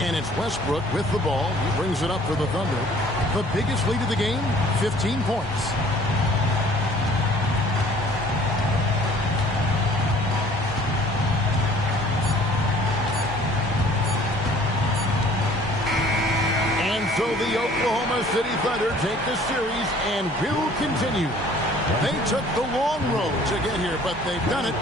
And it's Westbrook with the ball. He brings it up for the Thunder. The biggest lead of the game, 15 points. And so the Oklahoma City Thunder take the series and will continue. They took the long road to get here, but they've done it.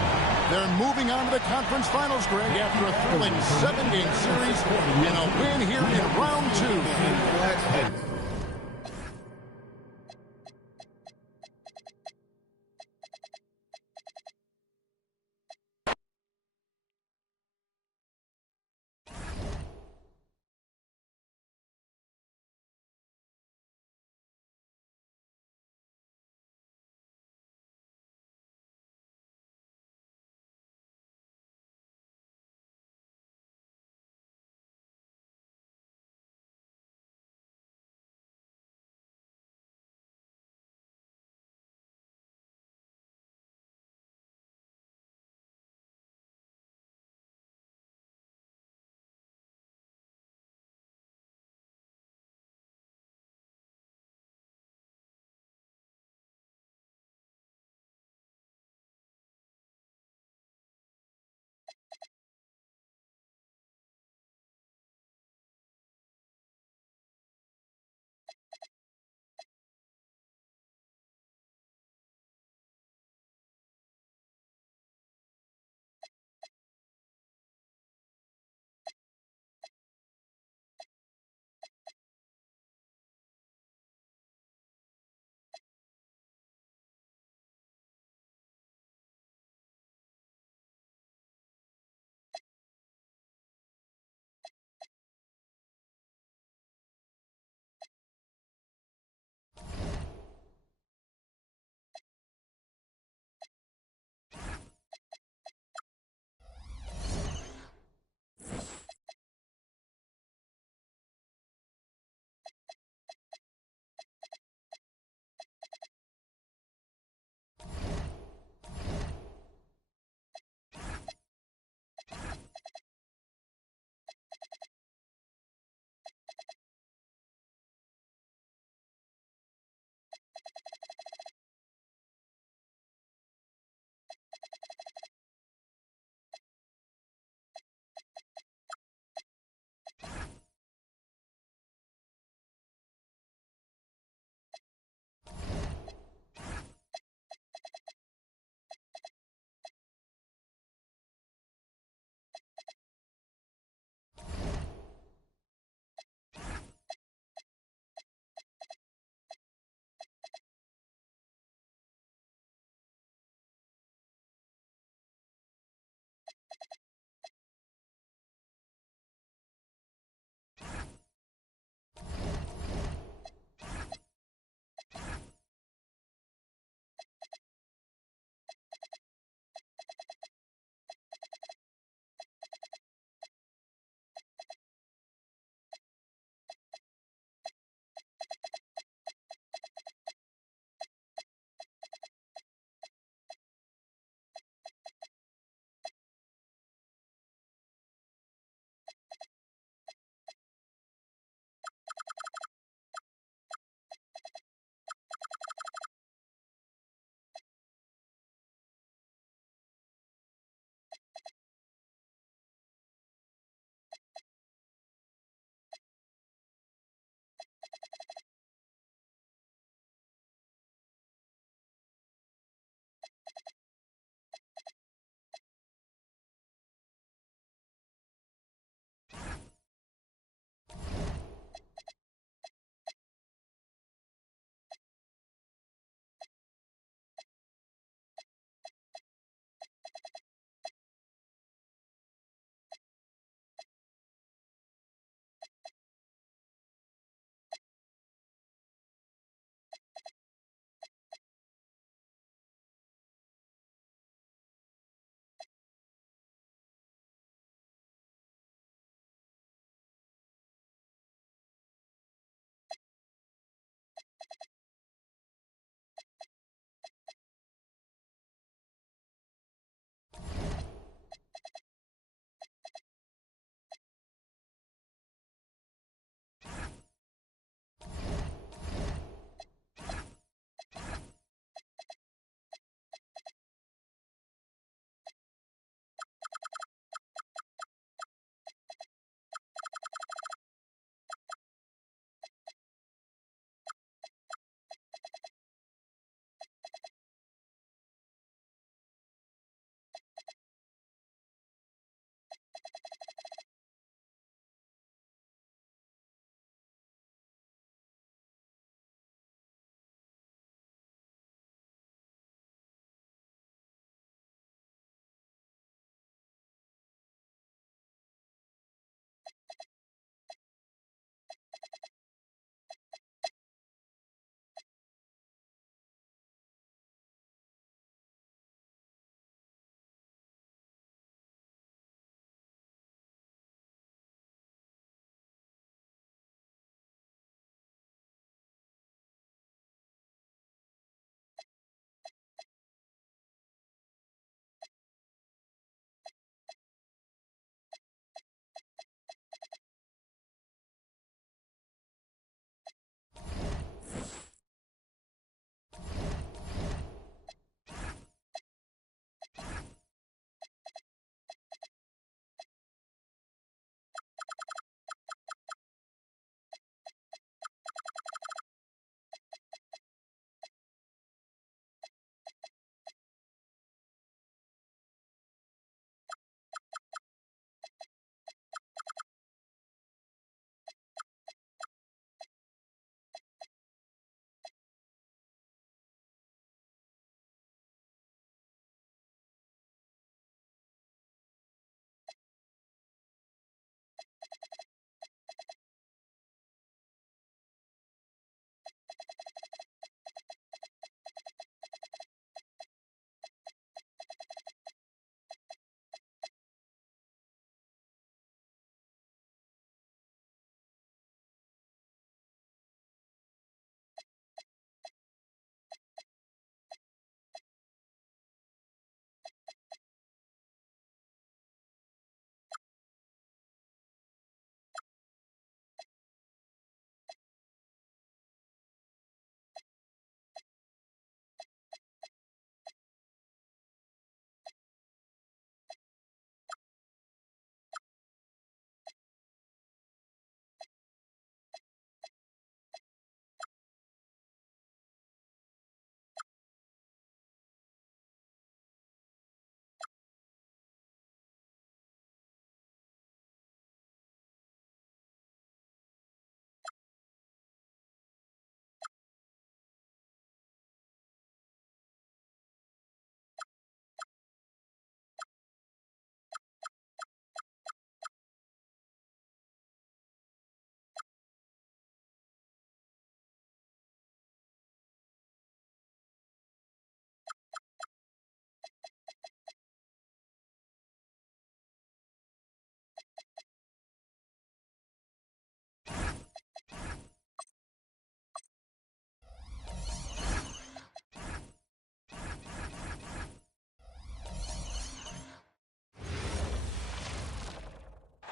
They're moving on to the conference finals, Greg, after a thrilling 7-game series and a win here in round 2.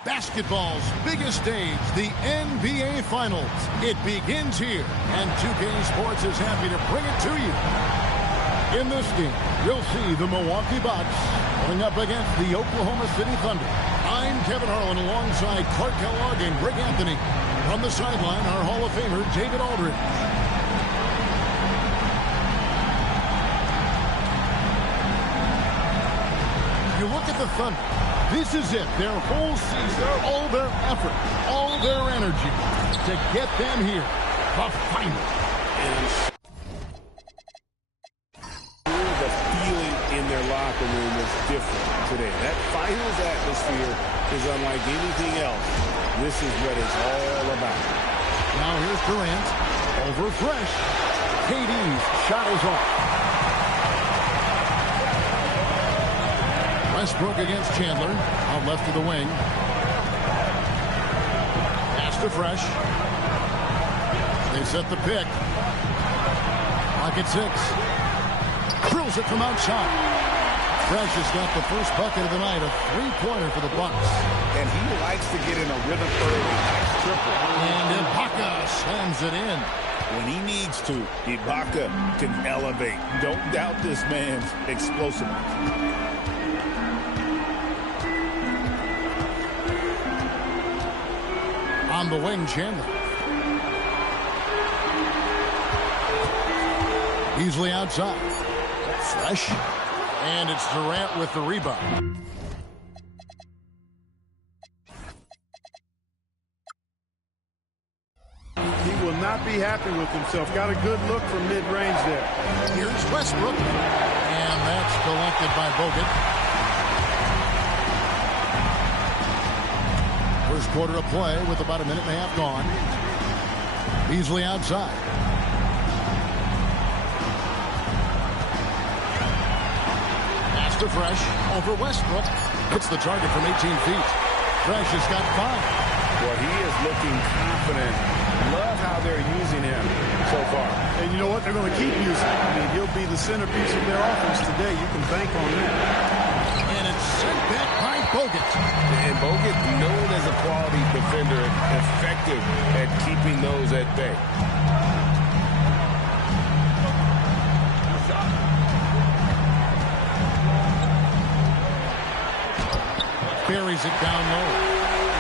Basketball's biggest stage, the NBA Finals. It begins here, and 2K Sports is happy to bring it to you. In this game, you'll see the Milwaukee Bucks going up against the Oklahoma City Thunder. I'm Kevin Harlan alongside Clark Kellogg and Greg Anthony. From the sideline, our Hall of Famer, David Aldridge. You look at the Thunder. This is it, their whole season, all their effort, all their energy to get them here, the final. The feeling in their locker room is different today. That finals atmosphere is unlike anything else. This is what it's all about. Now here's Durant, over Fresh. KD's shot is off. Westbrook against Chandler, out left to the wing. Pass to Fresh. They set the pick. Pocket 6. Drills it from outside. Fresh has got the first bucket of the night, a three-pointer for the Bucks. And he likes to get in a rhythm early. Nice triple. And Ibaka slams it in. When he needs to, Ibaka can elevate. Don't doubt this man's explosiveness. On the wing, Chandler. Beasley outside. Fresh. And it's Durant with the rebound. He will not be happy with himself. Got a good look from mid-range there. Here's Westbrook. And that's collected by Bogut. First quarter of play with about a minute and a half gone. Beasley outside. Pass to Fresh over Westbrook. Hits the target from 18 feet. Fresh has got 5. Well, he is looking confident. Love how they're using him so far. And you know what? They're going to keep using him. I mean, he'll be the centerpiece of their offense today. You can bank on that. And it's sent back by Bogut. And Bogut, known as a quality defender, effective at keeping those at bay. Buries it down low.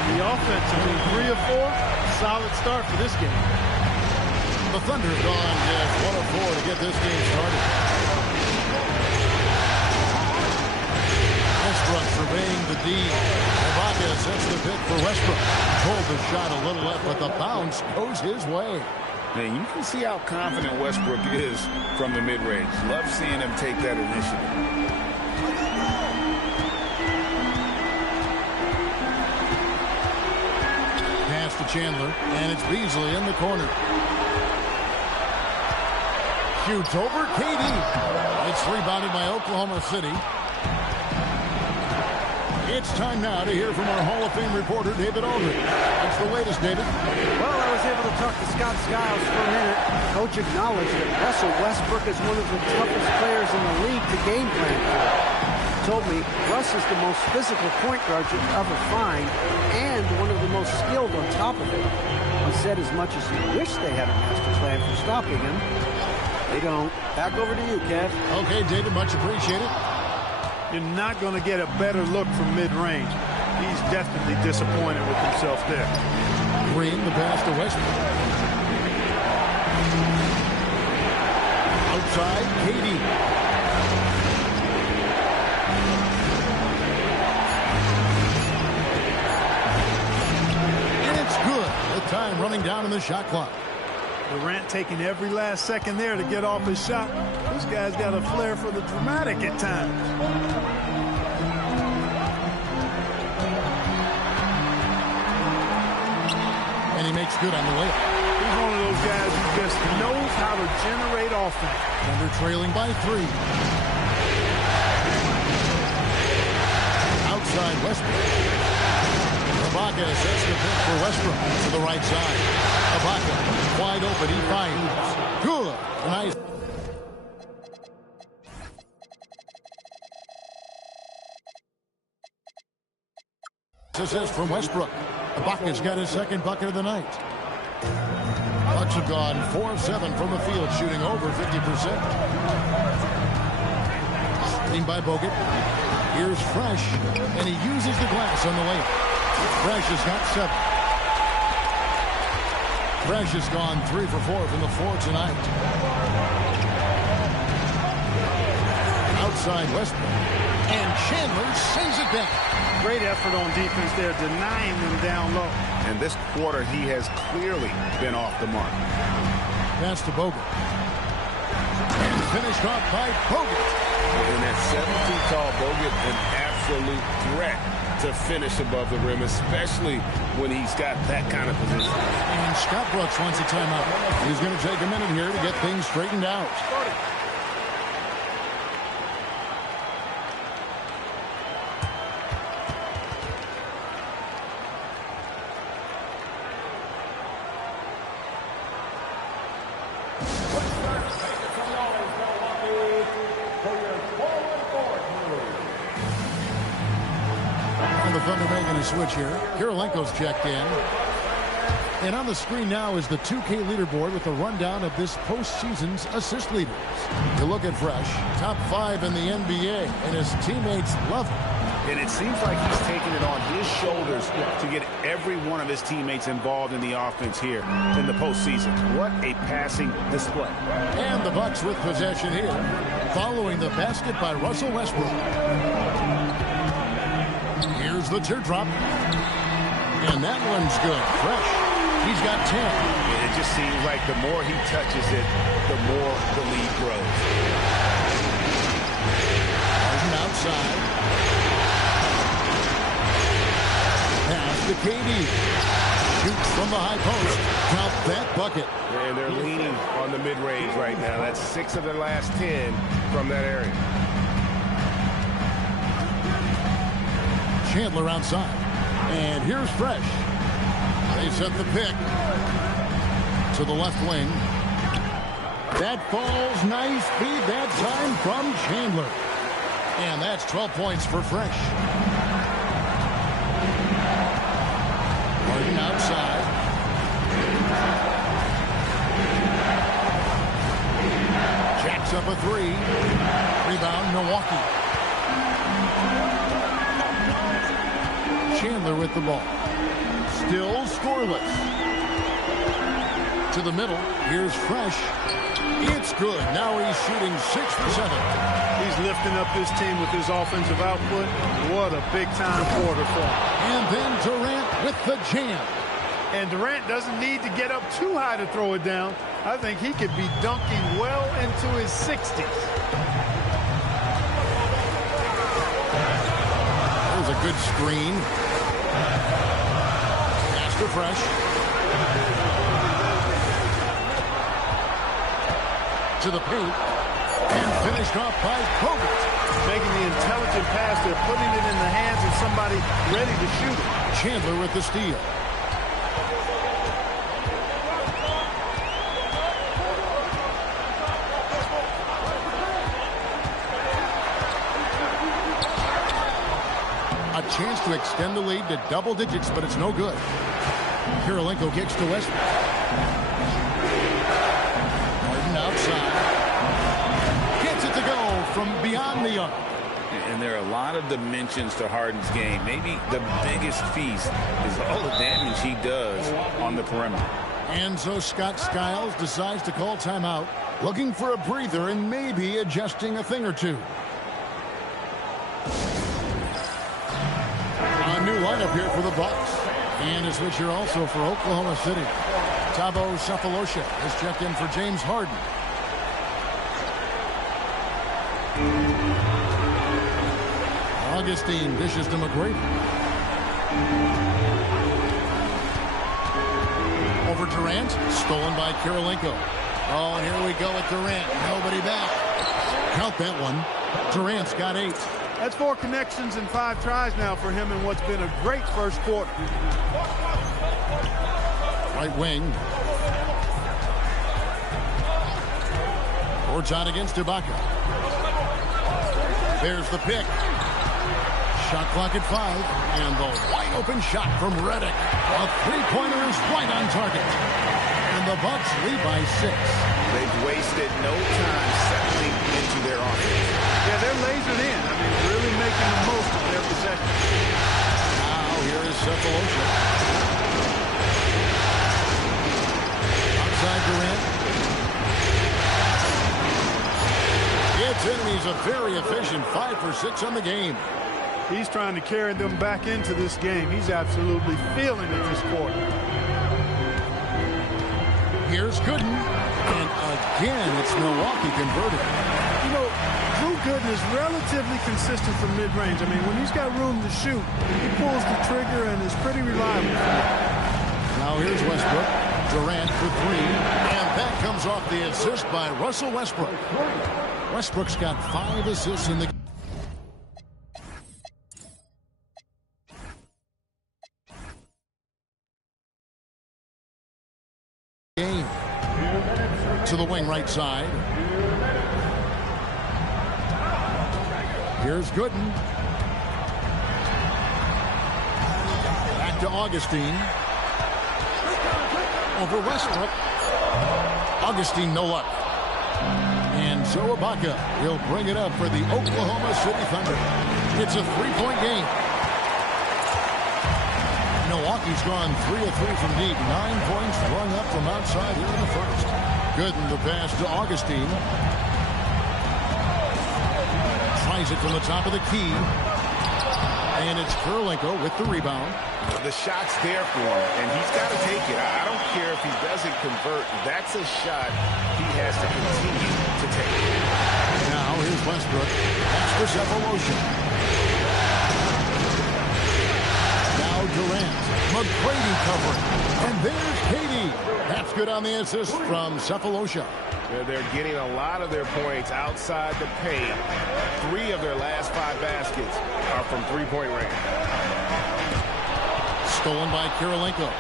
The offense, I mean, 3 of 4, solid start for this game. The Thunder have gone just 1 of 4 to get this game started. Westbrook surveying the D. Ibaka sets the pick for Westbrook. Pulled the shot a little left, but the bounce goes his way. Man, you can see how confident Westbrook is from the mid-range. Love seeing him take that initiative. To Chandler, and it's Beasley in the corner. Shoots over KD. It's rebounded by Oklahoma City. It's time now to hear from our Hall of Fame reporter, David Aldridge. What's the latest, David? Well, I was able to talk to Scott Skiles for a minute. Coach acknowledged that Russell Westbrook is one of the toughest players in the league to game plan for. Told me Russ is the most physical point guard you'll ever find and one of the most skilled on top of it. He said as much as he wished they had a master plan for stopping him. They don't. Back over to you, Kev. Okay, David, much appreciated. You're not going to get a better look from mid-range. He's definitely disappointed with himself there. Green, the pass to Westbrook. Outside, KD. Time running down in the shot clock. Durant taking every last second there to get off his shot. This guy's got a flair for the dramatic at times. And he makes good on the layup. He's one of those guys who just knows how to generate offense. Thunder trailing by 3. Outside Westbrook. Ibaka sets the pick for Westbrook to the right side. Ibaka wide open. He finds. Good. Nice. Assist from Westbrook. Ibaka's got his second bucket of the night. Bucks have gone 4 of 7 from the field, shooting over 50%. Seen by Bogut. Here's Fresh, and he uses the glass on the layup. Fresh has got 7. Fresh has gone 3 for 4 from the floor tonight. Outside Westbrook. And Chandler sends it back. Great effort on defense there, denying them down low. And this quarter, he has clearly been off the mark. Pass to Bogut. And finished off by Bogut. And that 7-2 tall Bogut, an absolute threat to finish above the rim, especially when he's got that kind of position. And Scott Brooks wants a timeout. He's going to take a minute here to get things straightened out. Switch here. Kirilenko's checked in. And on the screen now is the 2K leaderboard with a rundown of this postseason's assist leaders. You look at Fresh, top 5 in the NBA, and his teammates love him. And it seems like he's taking it on his shoulders to get every one of his teammates involved in the offense here in the postseason. What a passing display. And the Bucks with possession here, following the basket by Russell Westbrook. Here's the teardrop. And that one's good. Fresh. He's got 10. It just seems like the more he touches it, the more the lead grows. Harden outside. Pass to KD. Shoots from the high post. Count that bucket. And they're leaning on the mid-range right now. That's 6 of their last 10 from that area. Chandler outside. And here's Fresh. They set the pick to the left wing. That falls. Nice feed that time from Chandler. And that's 12 points for Fresh. Harden outside. Jacks up a 3. Rebound, Milwaukee. Chandler with the ball. Still scoreless. To the middle. Here's Fresh. It's good. Now he's shooting 6 for 7. He's lifting up this team with his offensive output. What a big-time quarter for him. And then Durant with the jam. And Durant doesn't need to get up too high to throw it down. I think he could be dunking well into his 60s. There's a good screen. Pass to Fresh. To the paint. And finished off by Bogut. Making the intelligent pass. They're putting it in the hands of somebody ready to shoot it. Chandler with the steal. A chance to extend the lead to double digits, but it's no good. Kirilenko kicks to Westbrook. Harden outside. Gets it to go from beyond the arc. And there are a lot of dimensions to Harden's game. Maybe the biggest feast is all the damage he does on the perimeter. And so Scott Skiles decides to call timeout, looking for a breather and maybe adjusting a thing or two. A new lineup here for the Bucks. And a switch here also for Oklahoma City. Thabo Sefolosha has checked in for James Harden. Augustine dishes to McGrady. Over Durant. Stolen by Kirilenko. Oh, and here we go with Durant. Nobody back. Count that one. Durant's got 8. That's 4 connections and 5 tries now for him in what's been a great first quarter. Right wing. Boards out against Ibaka. There's the pick. Shot clock at 5, and the wide open shot from Redick. A three-pointer is right on target. And the Bucks lead by 6. They've wasted no time settling into their offense. Yeah, they're lasered in. I mean, really making the most of their possession. Now here is Cephalosha. Outside Durant. It's in, and he's a very efficient 5 for 6 on the game. He's trying to carry them back into this game. He's absolutely feeling it this quarter. Here's Gooden, and again, it's Milwaukee converted. You know, Drew Gooden is relatively consistent from mid-range. I mean, when he's got room to shoot, he pulls the trigger and is pretty reliable. Now here's Westbrook. Durant for 3, and that comes off the assist by Russell Westbrook. Westbrook's got 5 assists in the game. To the wing right side. Here's Gooden. Back to Augustine. Over Westbrook. Augustine, no luck. And Joe Ibaka will bring it up for the Oklahoma City Thunder. It's a 3-point game. Milwaukee's gone 3 of 3 from deep. 9 points rung up from outside here in the first. Gooden the pass to Augustine. Tries it from the top of the key. And it's Kirilenko with the rebound. The shot's there for him, and he's got to take it. I don't care if he doesn't convert. That's a shot he has to continue to take. Now here's Westbrook. Pass for Cephalosha. Now Durant. McGrady covering. And there's Katie. That's good on the assist from Cephalosha. They're getting a lot of their points outside the paint. 3 of their last 5 baskets are from three-point range. Stolen by Kirilenko.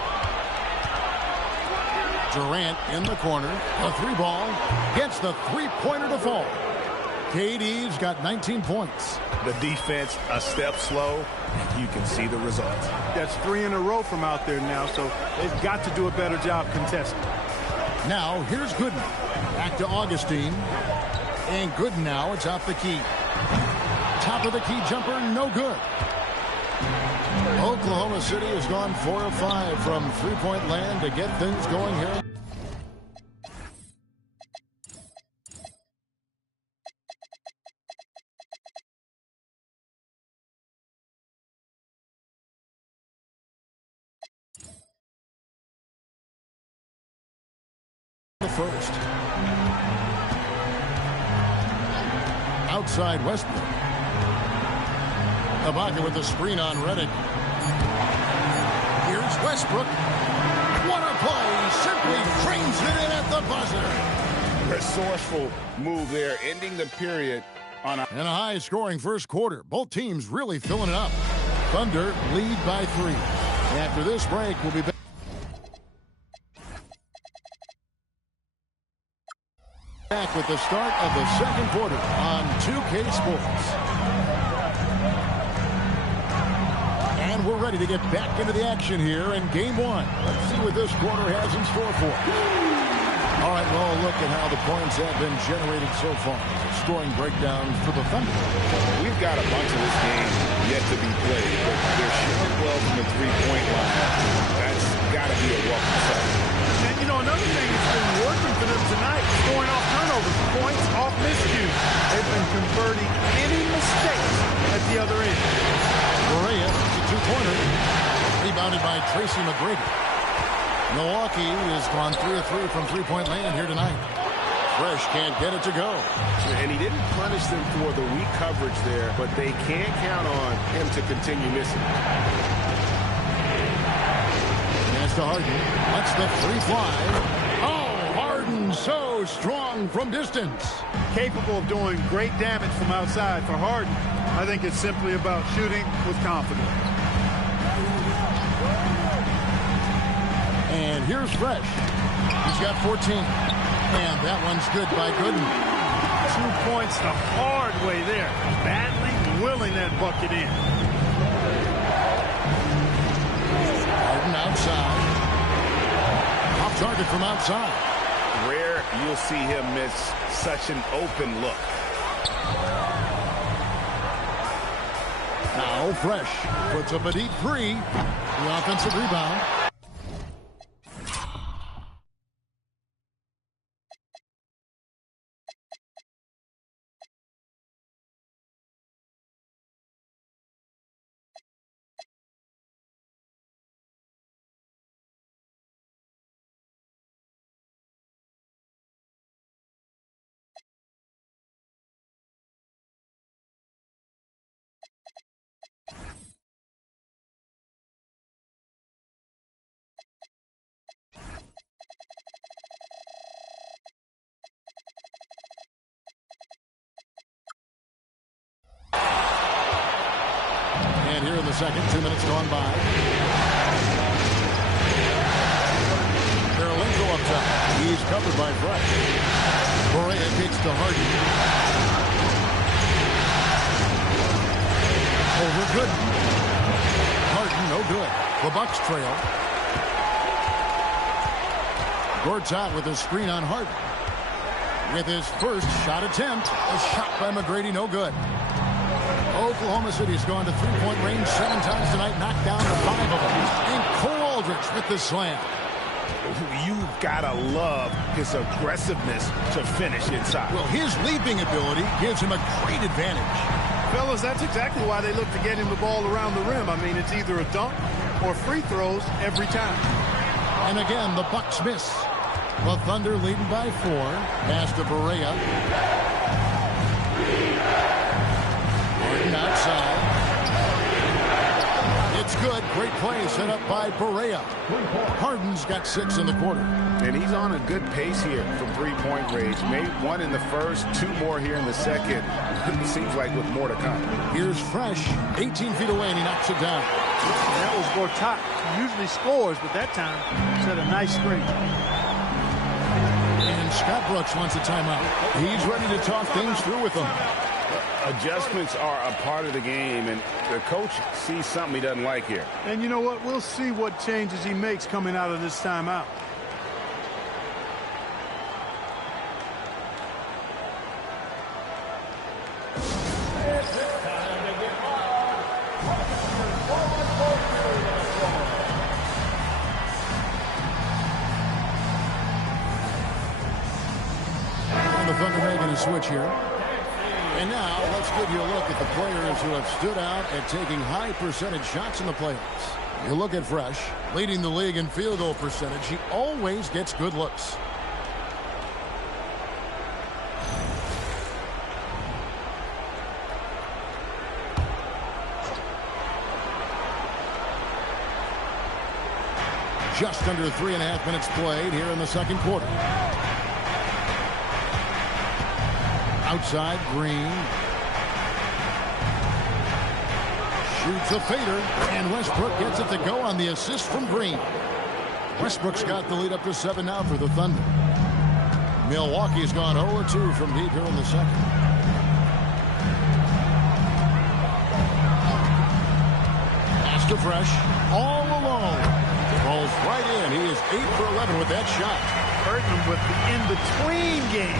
Durant in the corner. A 3-ball. Gets the 3-pointer to fall. KD's got 19 points. The defense a step slow. You can see the results. That's 3 in a row from out there now, so they've got to do a better job contesting. Now here's Gooden. Back to Augustine. And Gooden now. It's off the key. Top of the key jumper, no good. Oklahoma City has gone 4 of 5 from three-point land to get things going here. The first. Outside Westbrook. Ibaka with the screen on Redick. Here's Westbrook. What a play. Simply trains it in at the buzzer. Resourceful move there, ending the period on a... And a high-scoring first quarter. Both teams really filling it up. Thunder lead by 3. After this break, we'll be back with the start of the second quarter on 2K Sports. And we're ready to get back into the action here in Game 1. Let's see what this quarter has in store for us. All right, well, look at how the points have been generated so far. A scoring breakdown for the Thunder. We've got a bunch of this game yet to be played, but they're shooting well from the three-point line. That's got to be a welcome sight. And, you know, another thing that's been working for them tonight, scoring off turnovers, points off miscues. They've been converting any mistakes at the other end. Correa, it's a 2-pointer. Rebounded by Tracy McGrady. Milwaukee has gone 3 of 3 from three-point land here tonight. Fresh can't get it to go. And he didn't punish them for the weak coverage there, but they can't count on him to continue missing. Pass to Harden. Lets the 3 fly. Oh, Harden so strong from distance. Capable of doing great damage from outside for Harden. I think it's simply about shooting with confidence. And here's Fresh. He's got 14. And that one's good by Gooden. 2 points the hard way there. Badly willing that bucket in. target from outside. Rare you'll see him miss such an open look. Now Fresh puts up a deep three. The offensive rebound. And here in the second, 2 minutes gone by. Karolinko up top. He's covered by Fresh. Correa kicks to Harden. Over good. Harden, no good. The Bucks trail. Gortat with a screen on Harden. With his first shot attempt, a shot by McGrady, no good. Oklahoma City has gone to three-point range 7 times tonight, knocked down 5 of them. And Cole Aldrich with the slam. You've got to love his aggressiveness to finish inside. Well, his leaping ability gives him a great advantage. Fellas, that's exactly why they look to get him the ball around the rim. I mean, it's either a dunk or free throws every time. And again, the Bucks miss. The Thunder leading by 4. Pass to Barea. Harden outside. It's good. Great play set up by Barea. Harden's got 6 in the quarter. And he's on a good pace here from three-point range. Made 1 in the first, 2 more here in the second. It seems like with more to come. Here's Fresh, 18 feet away, and he knocks it down. And that was Gortat. He usually scores, but that time set a nice screen. And Scott Brooks wants a timeout. He's ready to talk things through with them. Adjustments are a part of the game, and the coach sees something he doesn't like here. And you know what? We'll see what changes he makes coming out of this timeout. And the Thunder making a switch here. And now, let's give you a look at the players who have stood out at taking high percentage shots in the playoffs. You look at Fresh, leading the league in field goal percentage. He always gets good looks. Just under 3.5 minutes played here in the second quarter. Outside, Green. Shoots a fader, and Westbrook gets it to go on the assist from Green. Westbrook's got the lead up to 7 now for the Thunder. Milwaukee's gone 0-2 from deep here in the second. Pass to Fresh, all alone. Rolls right in. He is 8 for 11 with that shot. Hurting him with the in-between game.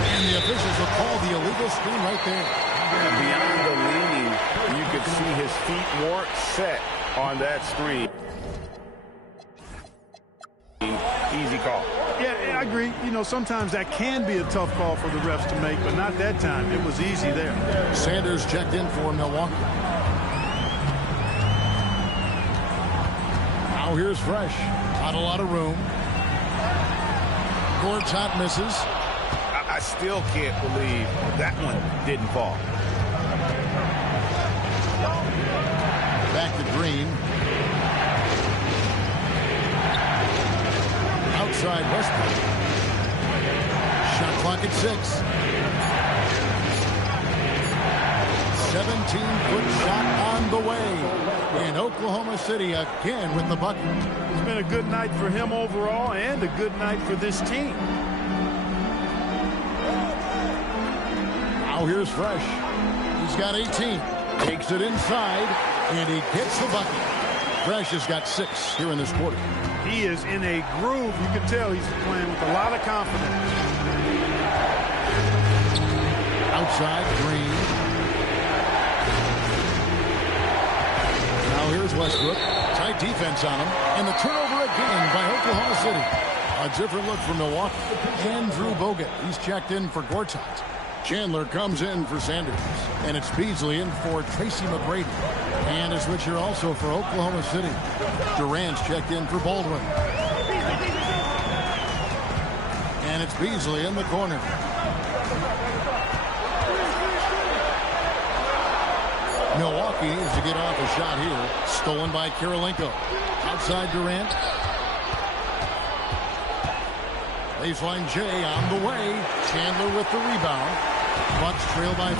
And the officials will call the illegal screen right there. Beyond the leaning, you could see his feet weren't set on that screen. Easy call. Yeah, I agree. You know, sometimes that can be a tough call for the refs to make, but not that time. It was easy there. Sanders checked in for Milwaukee. Now here's Fresh. Not a lot of room. Gortat misses. I still can't believe that one didn't fall. Back to Green. Outside Westbrook. Shot clock at 6. 17-foot shot on the way. In Oklahoma City again with the bucket. It's been a good night for him overall and a good night for this team. Now here's Fresh. He's got 18. Takes it inside, and he gets the bucket. Fresh has got 6 here in this quarter. He is in a groove. You can tell he's playing with a lot of confidence. Outside, Green. Now here's Westbrook. Tight defense on him. And the turnover again by Oklahoma City. A different look for Milwaukee. Andrew Bogut. He's checked in for Gortat. Chandler comes in for Sanders. And it's Beasley in for Tracy McGrady. And a switch here also for Oklahoma City. Durant's checked in for Baldwin. And it's Beasley in the corner. Milwaukee needs to get off a shot here. Stolen by Kirilenko. Outside Durant. Baseline J on the way. Chandler with the rebound. Bucks trail by 5.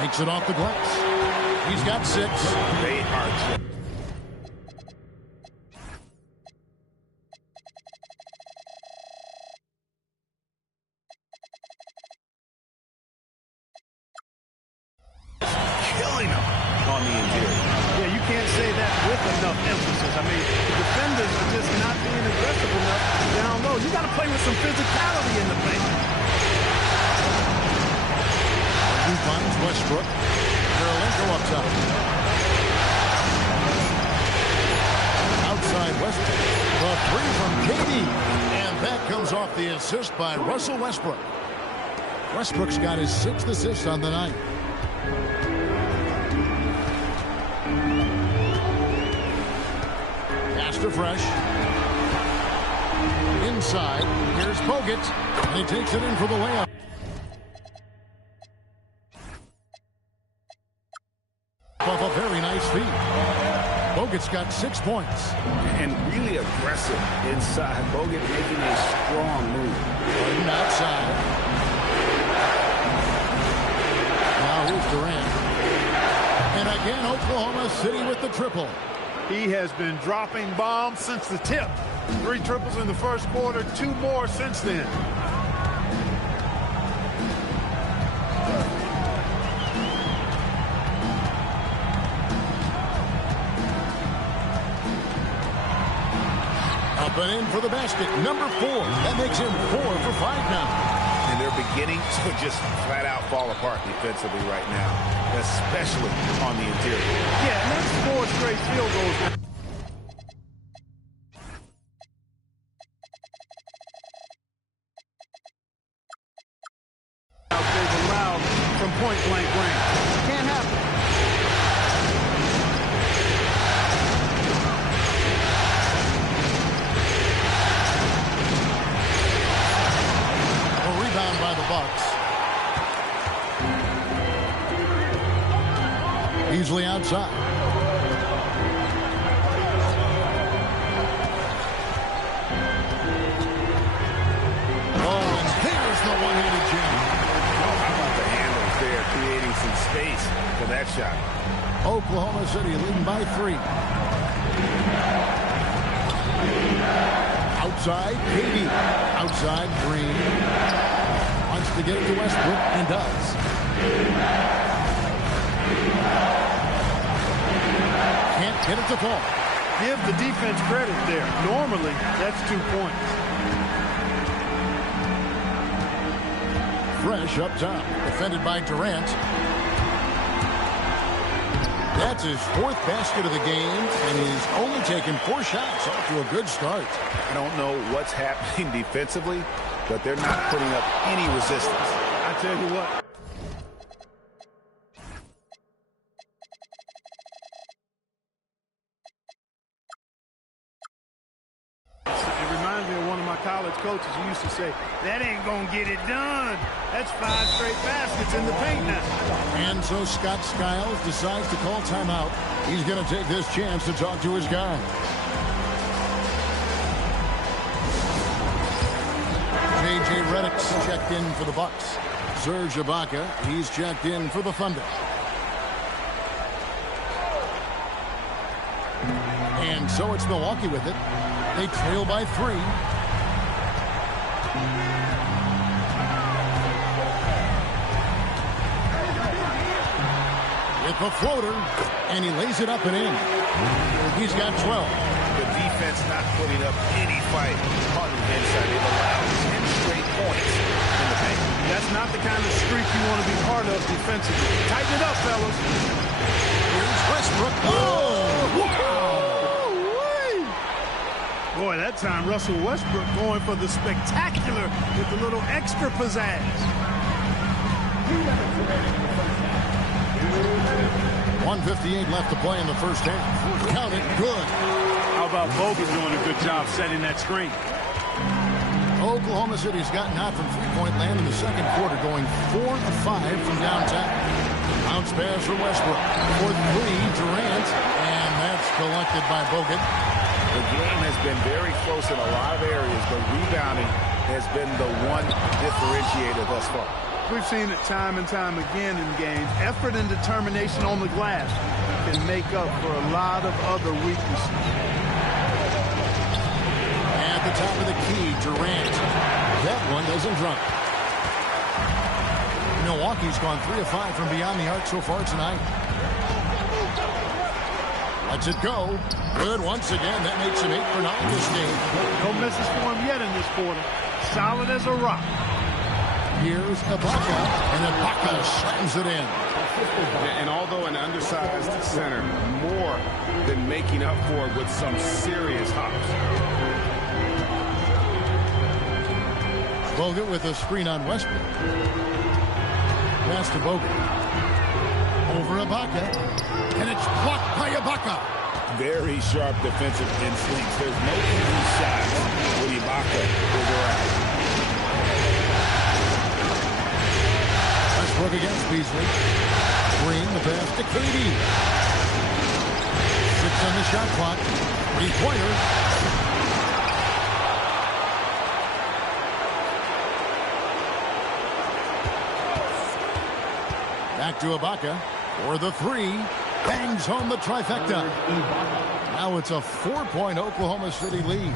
Makes it off the glass. He's got 6. They are. Killing them on the interior. Yeah, you can't say that with enough emphasis. I mean, the defenders are just not being aggressive enough down low. You got to play with some physicality in the paint. He finds Westbrook. Kirilenko up top. Outside Westbrook. The 3 from KD. And that comes off the assist by Russell Westbrook. Westbrook's got his 6th assist on the night. Pass to Fresh. Inside. Here's Bogut. And he takes it in for the layup. Off a very nice feed. Bogut's got 6 points. And really aggressive inside. Bogut making a strong move. Harden outside. Now here's Durant. And again, Oklahoma City with the triple. He has been dropping bombs since the tip. 3 triples in the first quarter, 2 more since then. Up and in for the basket, number 4. That makes him 4 for 5 now. And they're beginning to just flat out fall apart defensively right now, especially on the interior. Yeah, and that's 4 straight field goals now. They've allowed from point-blank range. Can't happen. By the Bucks. Beasley outside. Oh, and here's the one-handed jam. Oh, how about the handles there, creating some space for that shot. Oklahoma City leading by 3. Outside, KD. Outside, Green. Wants to get it to Westbrook, and does. Can't get it to fall. Give the defense credit there. Normally, that's 2 points. Fresh up top, defended by Durant. That's his 4th basket of the game, and he's only taken 4 shots off to a good start. I don't know what's happening defensively, but they're not putting up any resistance. I tell you what. It reminds me of one of my college coaches who used to say, that ain't going to get it done. That's 5 straight baskets in the paint now. And so Scott Skiles decides to call timeout. He's going to take this chance to talk to his guy. J.J. Redick's checked in for the Bucks. Serge Ibaka, he's checked in for the Thunder. And so it's Milwaukee with it. They trail by 3. With the floater, and he lays it up and in. He's got 12. The defense not putting up any fight on the inside. They've allowed 10 straight points in the paint. That's not the kind of streak you want to be part of defensively. Tighten it up, fellas. Here's Westbrook. Oh! Wow! Boy, that time Russell Westbrook going for the spectacular with a little extra pizzazz. 1:58 left to play in the first half. Count it, good. How about Bogut doing a good job setting that screen? Oklahoma City's gotten out from three-point land in the second quarter, going 4 of 5 from downtown. Bounce pass from Westbrook. For 3, Durant, and that's collected by Bogut. The game has been very close in a lot of areas, but rebounding has been the one differentiator thus far. We've seen it time and time again in games. Effort and determination on the glass can make up for a lot of other weaknesses. At the top of the key, Durant. That one doesn't drop. Milwaukee's gone 3 of 5 from beyond the arc so far tonight. Lets it go. Good once again. That makes him 8 for 9 this game. No misses for him yet in this quarter. Solid as a rock. Here's Ibaka, and Ibaka slams it in. And although an undersized center, more than making up for it with some serious hops. Bogut with a screen on Westbrook. Pass to Bogut. Over Ibaka, and it's blocked by Ibaka. Very sharp defensive instincts. There's no easy shots when Ibaka is around. Westbrook against Beasley. Green, the pass to KD. 6 on the shot clock. 3-pointer. Back to Ibaka for the 3. Bangs home the trifecta. Now it's a 4-point Oklahoma City lead.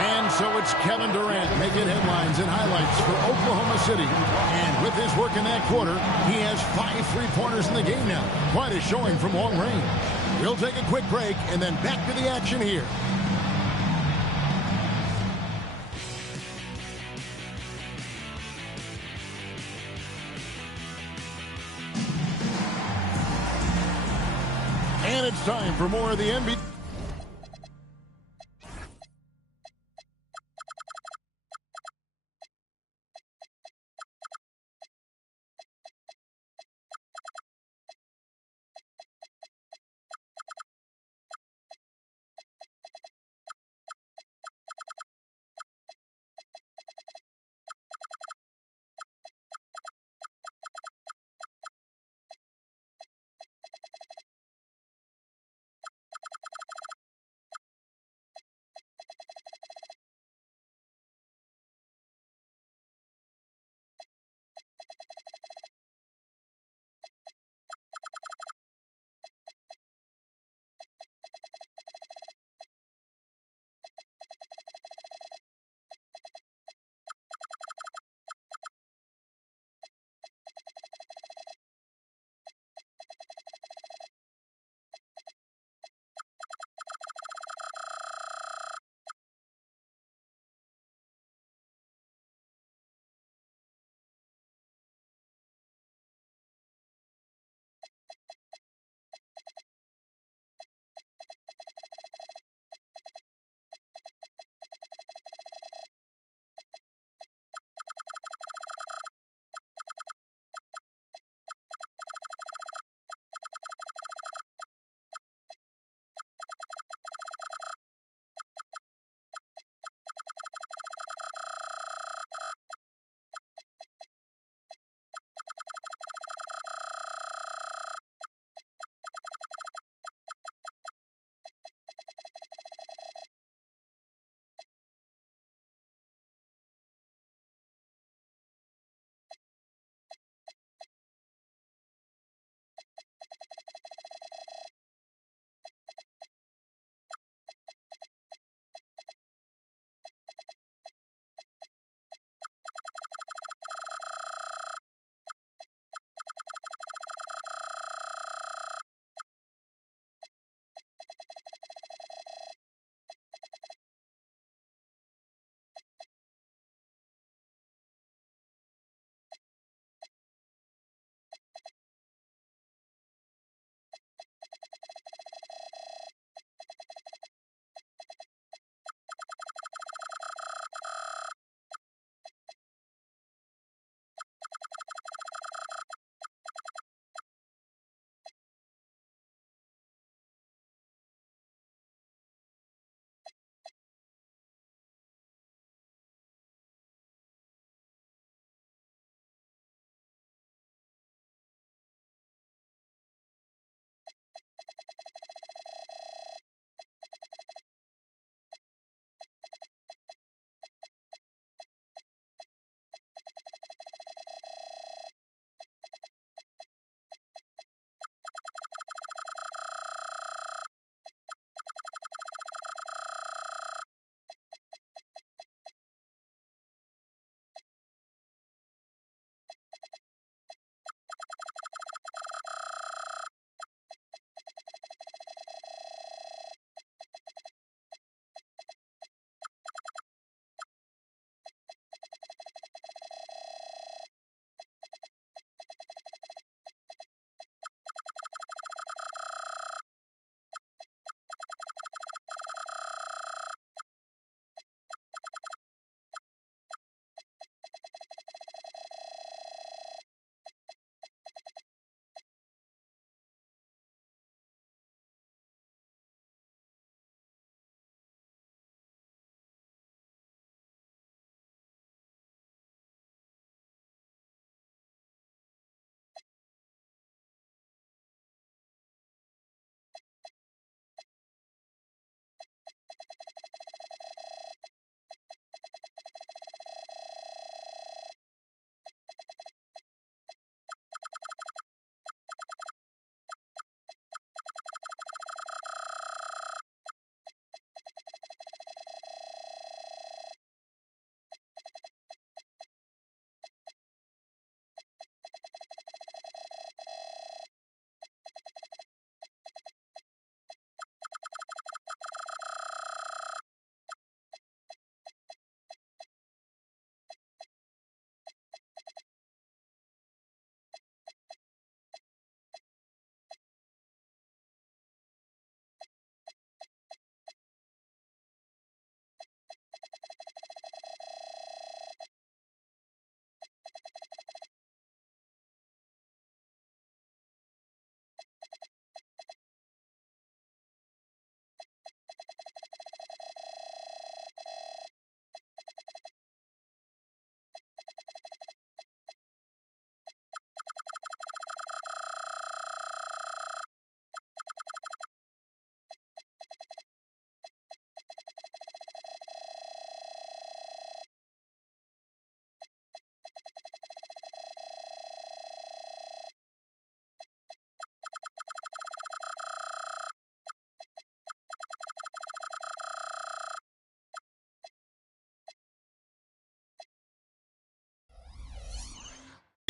And so it's Kevin Durant making headlines and highlights for Oklahoma City. And with his work in that quarter, he has 5 3-pointers in the game now. Quite a showing from long range. We'll take a quick break and then back to the action here. And it's time for more of the NBA.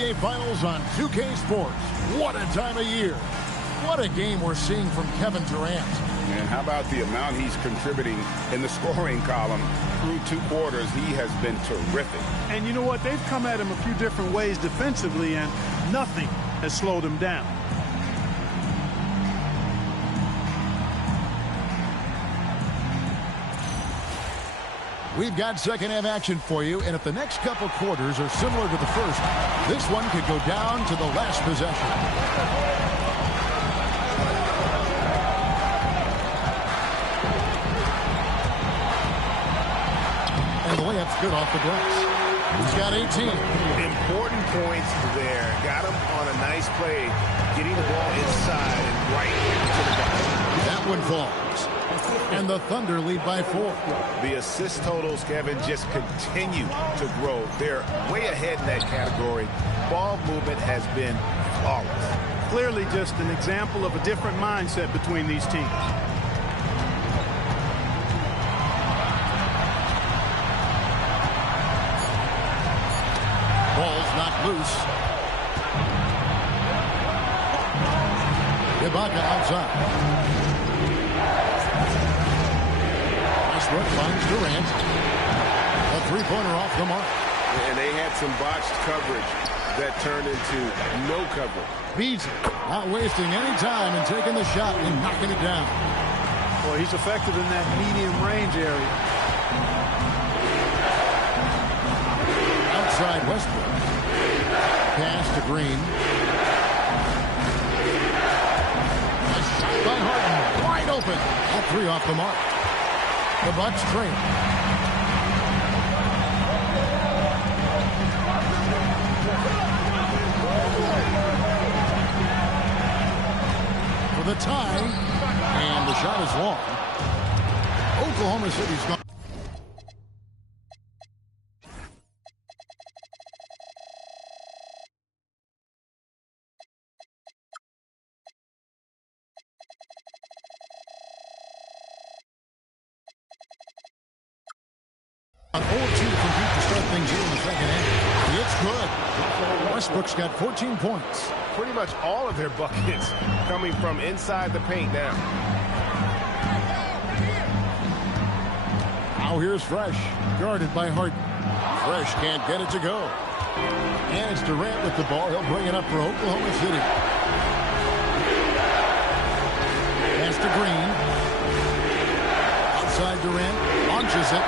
NBA Finals on 2K Sports. What a time of year. What a game we're seeing from Kevin Durant. And how about the amount he's contributing in the scoring column through 2 quarters? He has been terrific. And you know what? They've come at him a few different ways defensively, and nothing has slowed him down. We've got second-half action for you, and if the next couple quarters are similar to the first, this one could go down to the last possession. And the layup's good off the glass. He's got 18. Important points there. Got him on a nice play, getting the ball inside and right to the basket. That one falls. And the Thunder lead by 4. The assist totals, Kevin, just continue to grow. They're way ahead in that category. Ball movement has been flawless. Clearly just an example of a different mindset between these teams. Ball's knocked loose. Ibaka outside. Westbrook finds Durant. A three-pointer off the mark. And they had some botched coverage that turned into no coverage. Beasley not wasting any time and taking the shot and knocking it down. Boy, he's effective in that medium range area. Outside Westbrook. Pass to Green. A shot by Harden. Wide open. A 3 off the mark. The Bucks trail. For the tie, and the shot is long. Oklahoma City's gone. An 0-2 compete to start things here in the second half. It's good. Westbrook's got 14 points. Pretty much all of their buckets coming from inside the paint now. Now here's Fresh, guarded by Harden. Fresh can't get it to go. And it's Durant with the ball. He'll bring it up for Oklahoma City. Pass to Green. Outside Durant. Launches it.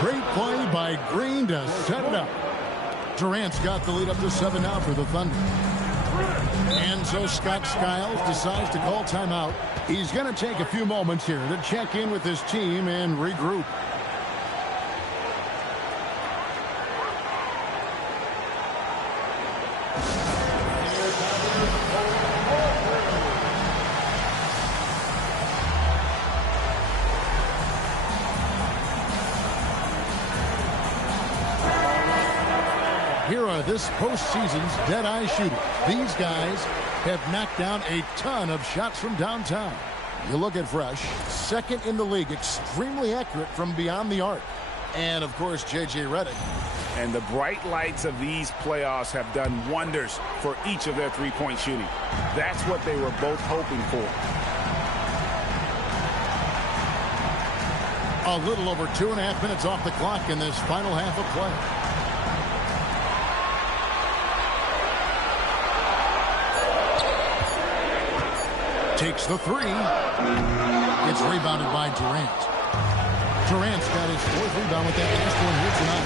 Great play by Green to set it up. Durant's got the lead up to 7 now for the Thunder. And so Scott Skiles decides to call timeout. He's going to take a few moments here to check in with his team and regroup. Here are this postseason's dead-eye shooters. These guys have knocked down a ton of shots from downtown. You look at Fresh, second in the league, extremely accurate from beyond the arc. And, of course, J.J. Redick. And the bright lights of these playoffs have done wonders for each of their three-point shooting. That's what they were both hoping for. A little over 2.5 minutes off the clock in this final half of play. Takes the 3. It's rebounded by Durant. Durant's got his 4th rebound with that last one here tonight.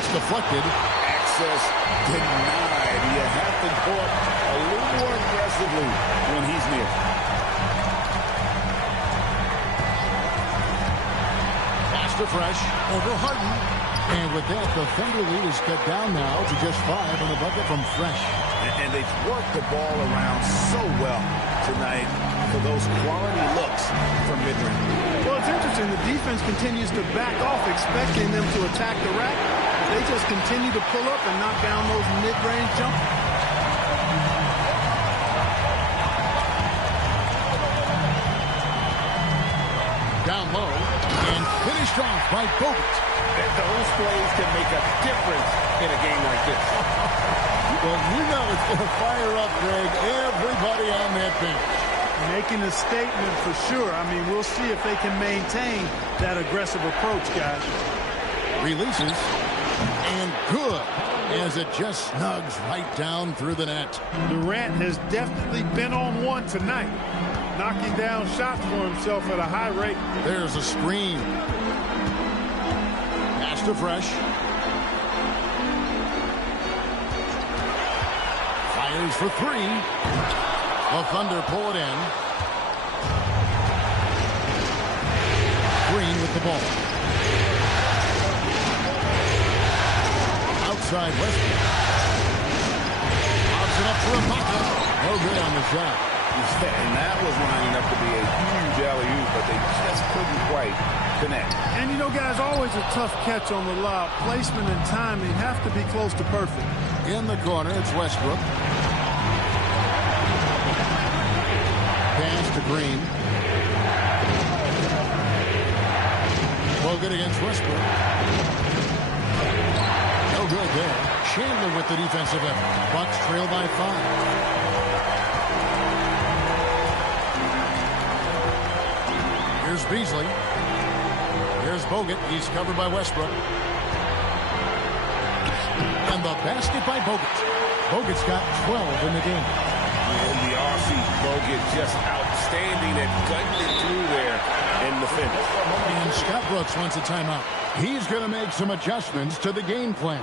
It's deflected. Access denied. You have to go up a little more aggressively when he's near. Pass to Fresh over Harden. And with that, the Thunder lead is cut down now to just 5 on the bucket from Fresh. And they've worked the ball around so well tonight for those quality looks from mid-range. Well, it's interesting. The defense continues to back off, expecting them to attack the rack. They just continue to pull up and knock down those mid-range jumpers. Down low, and Finished off by Bogut. Those plays can make a difference in a game like this. Well, you know it's going to fire up, Greg, everybody on that bench. Making a statement for sure. I mean, we'll see if they can maintain that aggressive approach, guys. Releases. And good, as it just snugs right down through the net. Durant has definitely been on one tonight, knocking down shots for himself at a high rate. There's a screen. Pass to Fresh. Fires for three. The Thunder pull it in. Green with the ball. Outside Westbrook. Pops it up for Ibaka. No good on the shot. And that was lining up to be a huge alley-oop, but they just couldn't quite connect. And you know, guys, always a tough catch on the lob. Placement and timing have to be close to perfect. In the corner, it's Westbrook. Pass to Green. Bogut against Westbrook. No good there. Chandler with the defensive effort. Bucks trail by 5. Here's Beasley. Here's Bogut. He's covered by Westbrook. And the basket by Bogut. Bogut's got 12 in the game. And the Aussie Bogut just outstanding at cutting it through there in the finish. And Scott Brooks wants a timeout. He's going to make some adjustments to the game plan.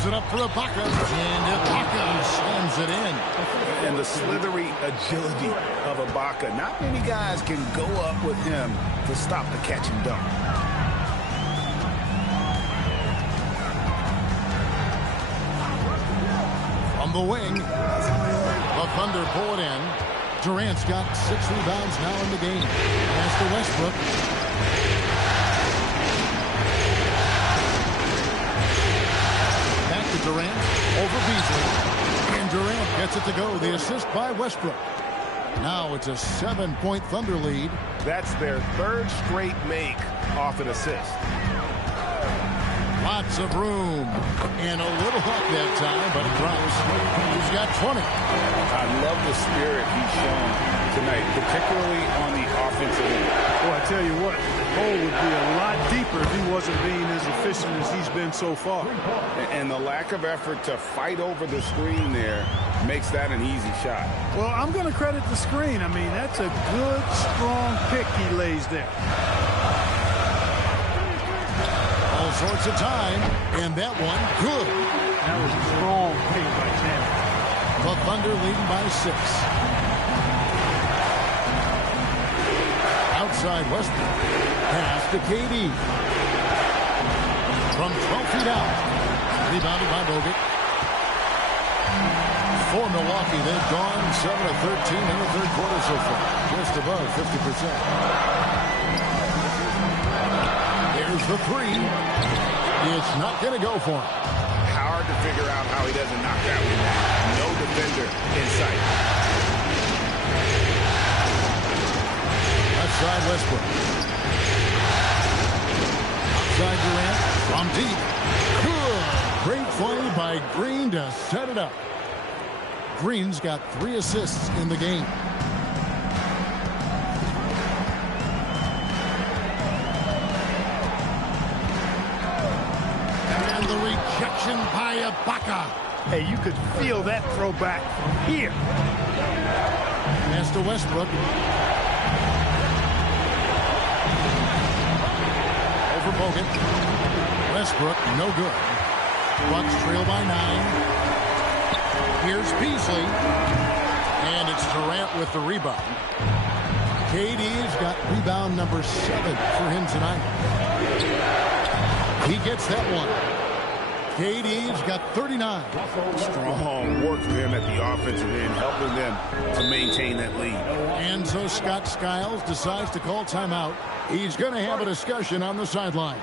It up for Ibaka, and Ibaka slams it in. And the slithery agility of Ibaka. Not many guys can go up with him to stop the catch and dunk. From the wing, the Thunder pull it in. Durant's got 6 rebounds now in the game. Pass to Westbrook. Durant over Beasley. And Durant gets it to go. The assist by Westbrook. Now it's a 7-point Thunder lead. That's their 3rd straight make off an assist. Lots of room. And a little luck that time, but it drops. He's got 20. I love the spirit he's shown tonight, particularly on the offensive end. Well, I tell you what, the hole would be a lot deeper if he wasn't being as efficient as he's been so far. And the lack of effort to fight over the screen there makes that an easy shot. Well, I'm going to credit the screen. I mean, that's a good, strong pick he lays there. Oh, all sorts of time, and that one good. That was a strong pick by Tampa. The Thunder leading by 6. Outside Westbrook. Pass to KD. From 12 feet out. Rebounded by Bogut. For Milwaukee, they've gone 7 of 13 in the third quarter so far. Just above 50%. Here's the 3. It's not going to go for him. Hard to figure out how he doesn't knock that one down. No defender in sight. Outside Westbrook. Outside Durant. From deep. Good. Great play by Green to set it up. Green's got 3 assists in the game. And the rejection by Ibaka. Hey, you could feel that throwback from here. Pass to Westbrook. Over Bogut. Westbrook, no good. Bucks trail by 9. Here's Beasley. And it's Durant with the rebound. KD's got rebound number 7 for him tonight. He gets that one. KD's got 39. Strong work for him at the offensive end, helping them to maintain that lead. And so Scott Skiles decides to call timeout. He's going to have a discussion on the sideline.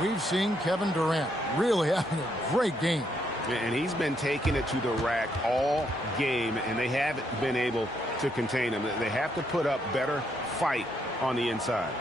We've seen Kevin Durant really having a great game. And he's been taking it to the rack all game, and they haven't been able to contain him. They have to put up better fight on the inside.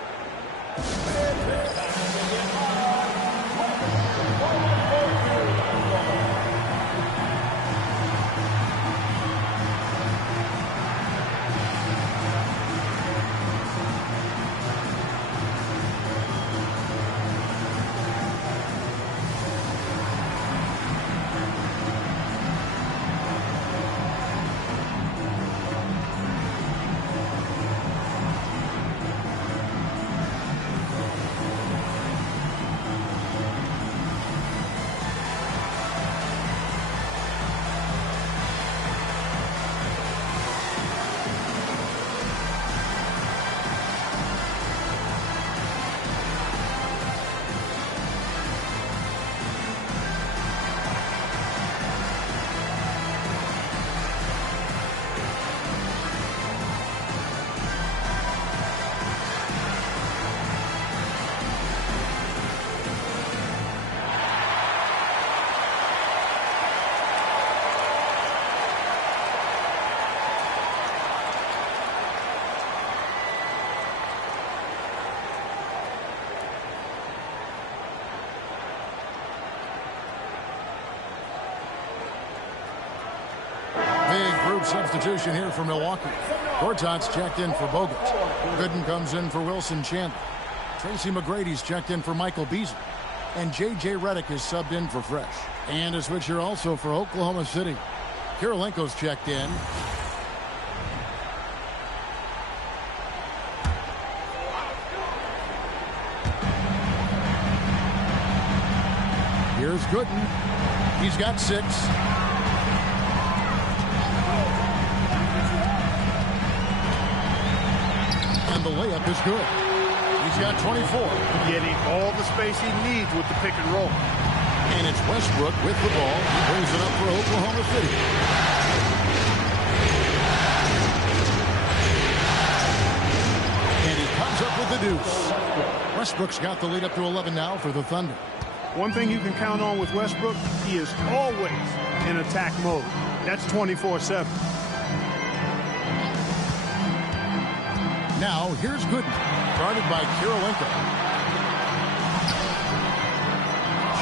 Substitution here for Milwaukee. Gortat's checked in for Bogut. Gooden comes in for Wilson Chandler. Tracy McGrady's checked in for Michael Beasley. And J.J. Redick is subbed in for Fresh. And a switch here also for Oklahoma City. Kirilenko's checked in. Here's Gooden. He's got 6. And the layup is good. He's got 24. Getting all the space he needs with the pick and roll. And it's Westbrook with the ball. He brings it up for Oklahoma City. And he comes up with the deuce. Westbrook's got the lead up to 11 now for the Thunder. One thing you can count on with Westbrook, he is always in attack mode. That's 24/7. Now, here's Gooden, guarded by Kirilenko.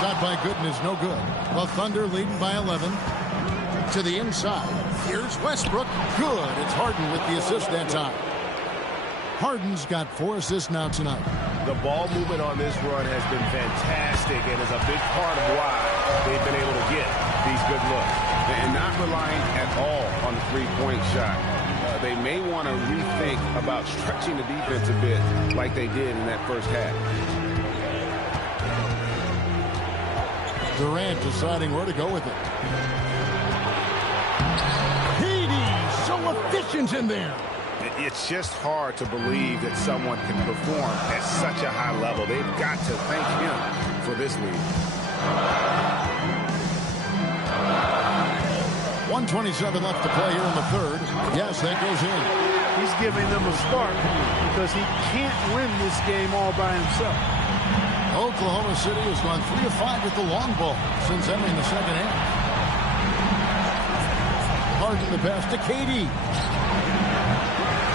Shot by Gooden is no good. The Thunder leading by 11. To the inside. Here's Westbrook. Good. It's Harden with the assist that time. Harden's got 4 assists now tonight. The ball movement on this run has been fantastic and is a big part of why they've been able to get these good looks. And not relying at all on the three-point shot. They may want to rethink about stretching the defense a bit like they did in that first half. Durant deciding where to go with it. Katie's so efficient in there. It's just hard to believe that someone can perform at such a high level. They've got to thank him for this lead. 1:27 left to play here in the third. Yes, that goes in. He's giving them a spark because he can't win this game all by himself. Oklahoma City has gone 3 of 5 with the long ball since entering the second half. Hard in the pass to Katie.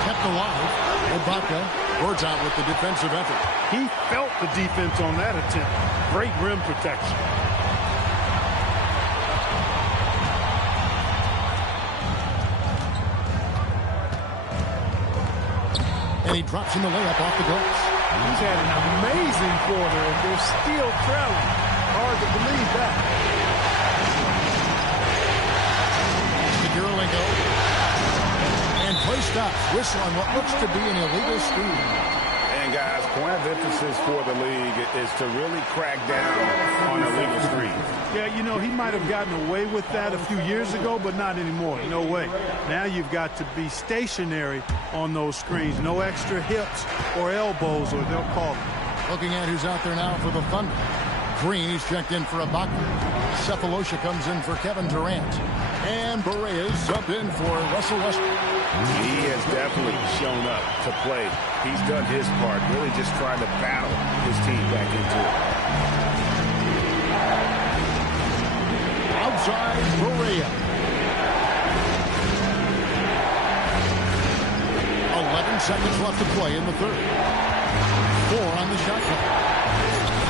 Kept alive. Ibaka boards out with the defensive effort. He felt the defense on that attempt. Great rim protection. And he drops in the layup off the glass. He's had an amazing quarter, and they're still trailing. Hard to believe that. And play stops. Whistle on what looks to be an illegal screen. And guys, point of emphasis for the league is to really crack down on illegal screens. Yeah, you know, he might have gotten away with that a few years ago, but not anymore. No way. Now you've got to be stationary on those screens. No extra hips or elbows, or they'll call them. Looking at who's out there now for the Thunder. Green, he's checked in for Ibaka. Cephalosha comes in for Kevin Durant. And Berea's up in for Russell Westbrook. He has definitely shown up to play. He's done his part, really just trying to battle his team back into it. Outside, Berea. 11 seconds left to play in the third. 4 on the shot clock.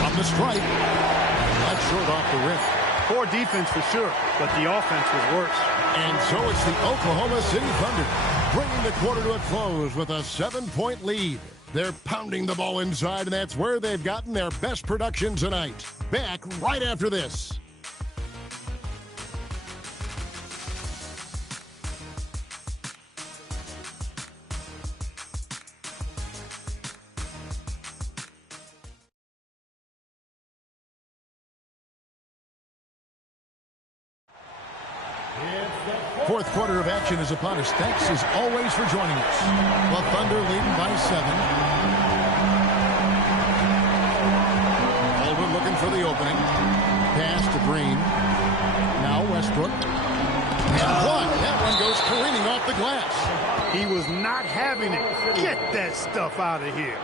From the stripe. That's short off the rim. Poor defense for sure, but the offense was worse. And so it's the Oklahoma City Thunder bringing the quarter to a close with a 7-point lead. They're pounding the ball inside, and that's where they've gotten their best production tonight. Back right after this. Fourth quarter of action is upon us. Thanks as always for joining us. The Thunder leading by 7. Holden looking for the opening. Pass to Green. Now Westbrook. And one. That one goes careening off the glass. He was not having it. Get that stuff out of here.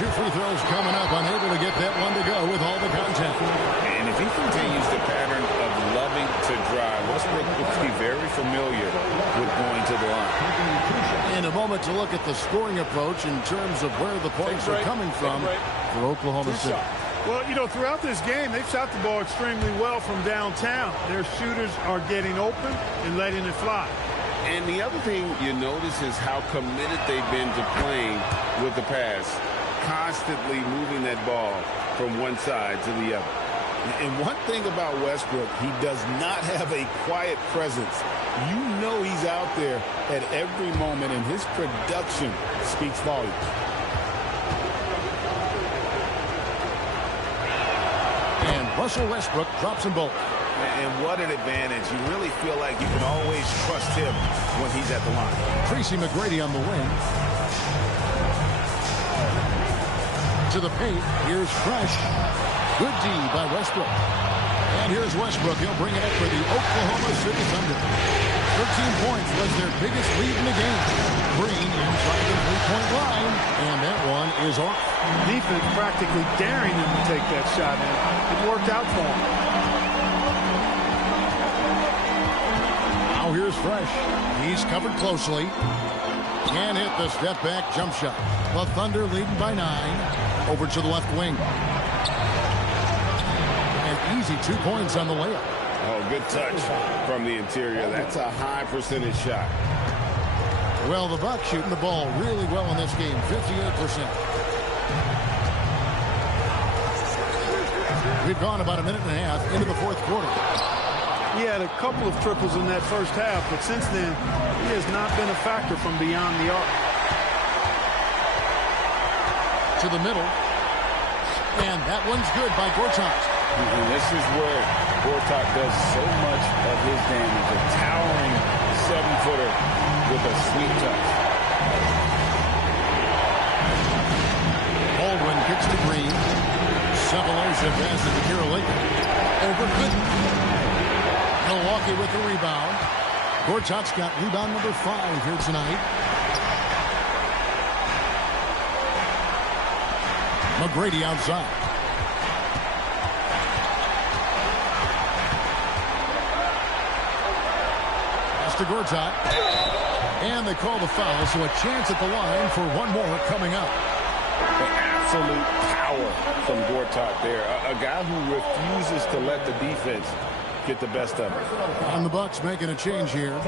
Two free throws coming up, unable to get that one to go with all the contact. And if he continues the pattern of loving to drive, Westbrook will be very familiar with going to the line. In a moment to look at the scoring approach in terms of where the points are coming from for Oklahoma City. Well, you know, throughout this game, they've shot the ball extremely well from downtown. Their shooters are getting open and letting it fly. And the other thing you notice is how committed they've been to playing with the pass. Constantly moving that ball from one side to the other. And one thing about Westbrook, he does not have a quiet presence. You know he's out there at every moment, and his production speaks volumes. And Russell Westbrook drops them both. And what an advantage. You really feel like you can always trust him when he's at the line. Tracy McGrady on the wing. To the paint. Here's Fresh. Good D by Westbrook. And here's Westbrook. He'll bring it up for the Oklahoma City Thunder. 13 points was their biggest lead in the game. Green inside the three-point line. And that one is off. Defense practically daring him to take that shot in. It worked out for him. Now here's Fresh. He's covered closely. Can't hit the step-back jump shot. The Thunder leading by 9. Over to the left wing. An easy 2 points on the layup. Oh, good touch from the interior. That's a high percentage shot. Well, the Bucks shooting the ball really well in this game, 58%. We've gone about a minute and a half into the fourth quarter. He had a couple of triples in that first half, but since then, he has not been a factor from beyond the arc. To the middle. And that one's good by Gortat. And this is where Gortat does so much of his damage. A towering 7-footer with a sweet touch. Baldwin kicks to Green. Cephalosha passes to Kirilenko. Over Gooden. Milwaukee with the rebound. Gortat's got rebound number 5 here tonight. McGrady outside. Pass to Gortat. And they call the foul, so a chance at the line for one more coming up. Absolute power from Gortat there. A guy who refuses to let the defense get the best of it. And the Bucks making a change here.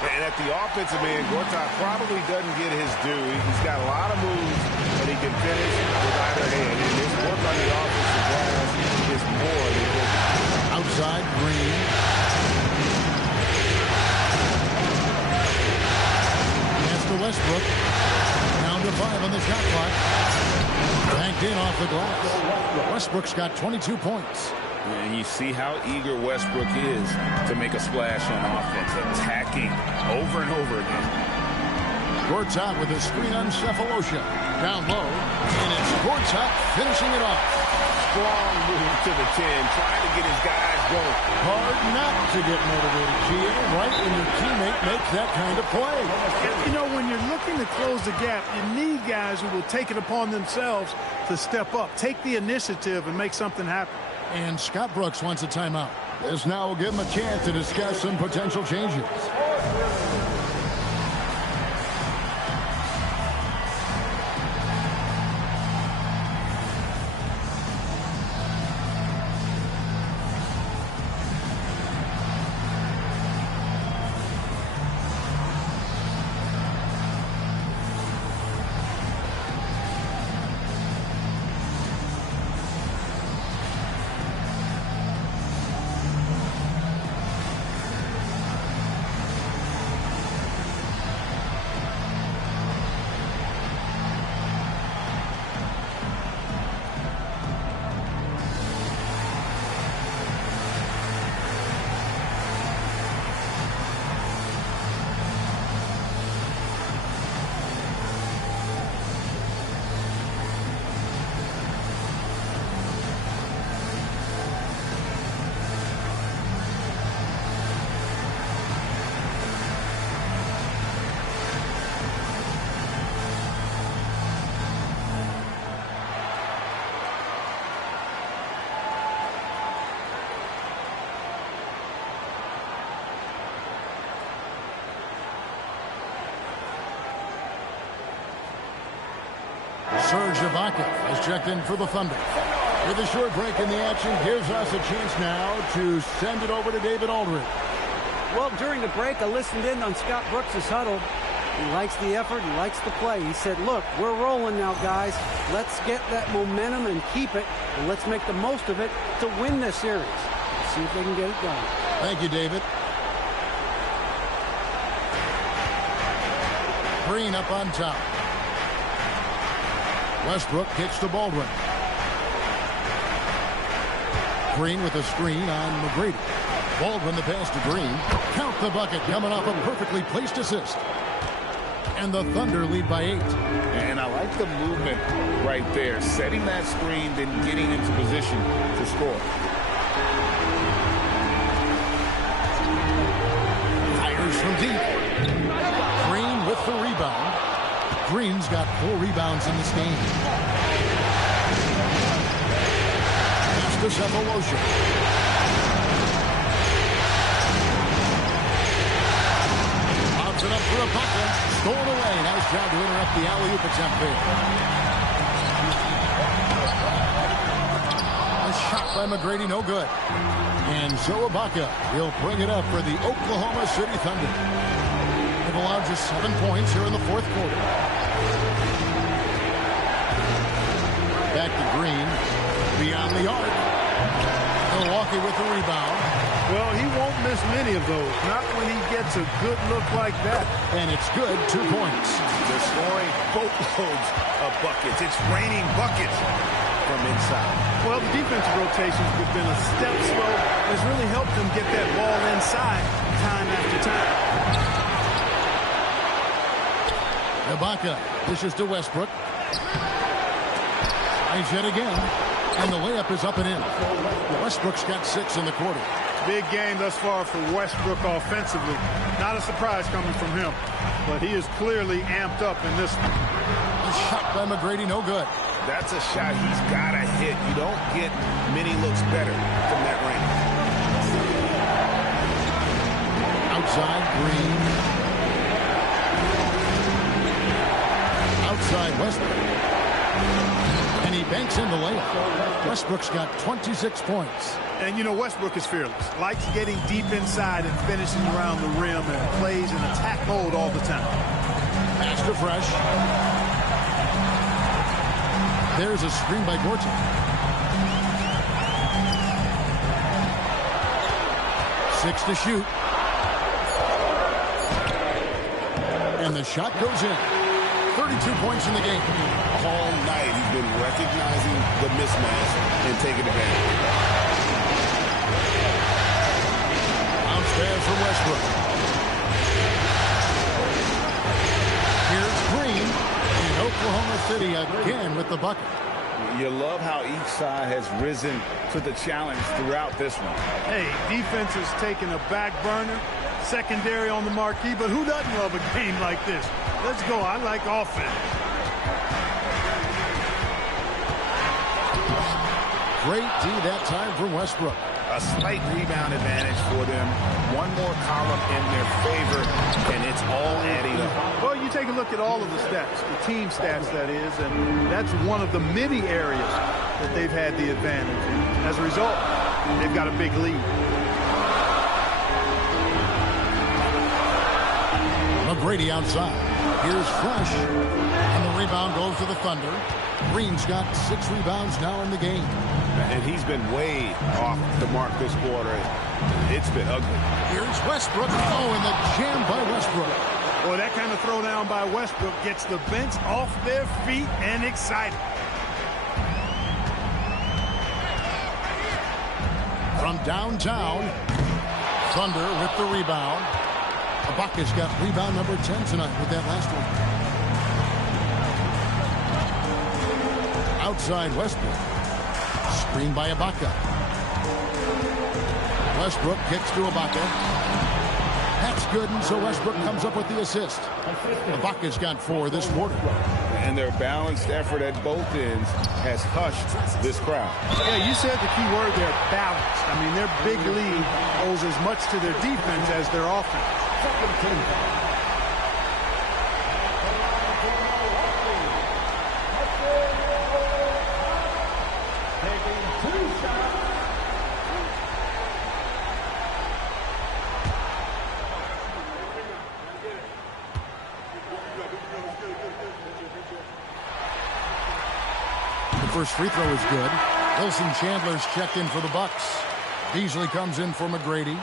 And at the offensive end, Gortat probably doesn't get his due. He's got a lot of moves, and he can finish with either hand. And his work on the offensive glass is more than good. Outside, Green. Pass to Westbrook. Down to 5 on the shot clock. Banked in off the glass. Westbrook's got 22 points. And you see how eager Westbrook is to make a splash on offense, attacking over and over again. Gortat with a screen on Cephalosha. Down low, and it's Gortat finishing it off. Strong move to the 10, trying to get his guys going. Hard not to get motivated, Gio, right when your teammate makes that kind of play. You know, when you're looking to close the gap, you need guys who will take it upon themselves to step up, take the initiative, and make something happen. And Scott Brooks wants a timeout. This now will give him a chance to discuss some potential changes. Serge Ibaka has checked in for the Thunder. With a short break in the action, gives us a chance now to send it over to David Aldridge. Well, during the break, I listened in on Scott Brooks' huddle. He likes the effort. He likes the play. He said, look, we're rolling now, guys. Let's get that momentum and keep it, and let's make the most of it to win this series. Let's see if they can get it done. Thank you, David. Green up on top. Westbrook kicks to Baldwin. Green with a screen on McGrady. Baldwin the pass to Green. Count the bucket coming off a perfectly placed assist. And the Thunder lead by 8. And I like the movement right there. Setting that screen, then getting into position to score. Fires from deep. Green with the rebound. Green's got 4 rebounds in this game. Pass to Cephalosha. Pops it up for Ibaka. Stolen away. Nice job to interrupt the alley-oop attempt there. A shot by McGrady, no good. And so Ibaka will bring it up for the Oklahoma City Thunder. They've allowed just 7 points here in the fourth quarter. Back to Green. Beyond the arc. Milwaukee with the rebound. Well, he won't miss many of those. Not when he gets a good look like that. And it's good. 2 points. They're scoring boatloads of buckets. It's raining buckets from inside. Well, the defensive rotations have been a step slow. It's really helped them get that ball inside time after time. Ibaka dishes to Westbrook. Finds yet again. And the layup is up and in. Westbrook's got 6 in the quarter. Big game thus far for Westbrook offensively. Not a surprise coming from him. But he is clearly amped up in this one. A shot by McGrady, no good. That's a shot he's got to hit. You don't get many looks better from that range. Outside, Green. Outside, Westbrook. And he banks in the layup. Westbrook's got 26 points. And, you know, Westbrook is fearless. Likes getting deep inside and finishing around the rim and plays in attack mode all the time. Pass to Fresh. There's a screen by Gortat. Six to shoot. And the shot goes in. 32 points in the game. All night he's been recognizing the mismatch and taking advantage. Bounce pass from Westbrook. Here's Green. And Oklahoma City again with the bucket. You love how each side has risen to the challenge throughout this one. Hey, defense is taking a back burner. Secondary on the marquee, but who doesn't love a game like this? Let's go. I like offense. Great D that time from Westbrook. A slight rebound advantage for them. One more column in their favor, and it's all adding up. Well, you take a look at all of the stats, the team stats, that is, and that's one of the many areas that they've had the advantage. And as a result, they've got a big lead. McGrady outside. Here's Fresh. And the rebound goes to the Thunder. Green's got 6 rebounds now in the game. And he's been way off the mark this quarter. It's been ugly. Here's Westbrook. Oh, and the jam by Westbrook. Well, that kind of throwdown by Westbrook gets the bench off their feet and excited. From downtown, Thunder with the rebound. Ibaka's got rebound number 10 tonight with that last one. Outside Westbrook. Screen by Ibaka. Westbrook kicks to Ibaka. That's good, and so Westbrook comes up with the assist. Ibaka's got 4 this quarter. And their balanced effort at both ends has hushed this crowd. Yeah, you said the key word there, balanced. I mean, their big lead owes as much to their defense as their offense. First free throw is good. Wilson Chandler's checked in for the Bucks. Beasley comes in for McGrady.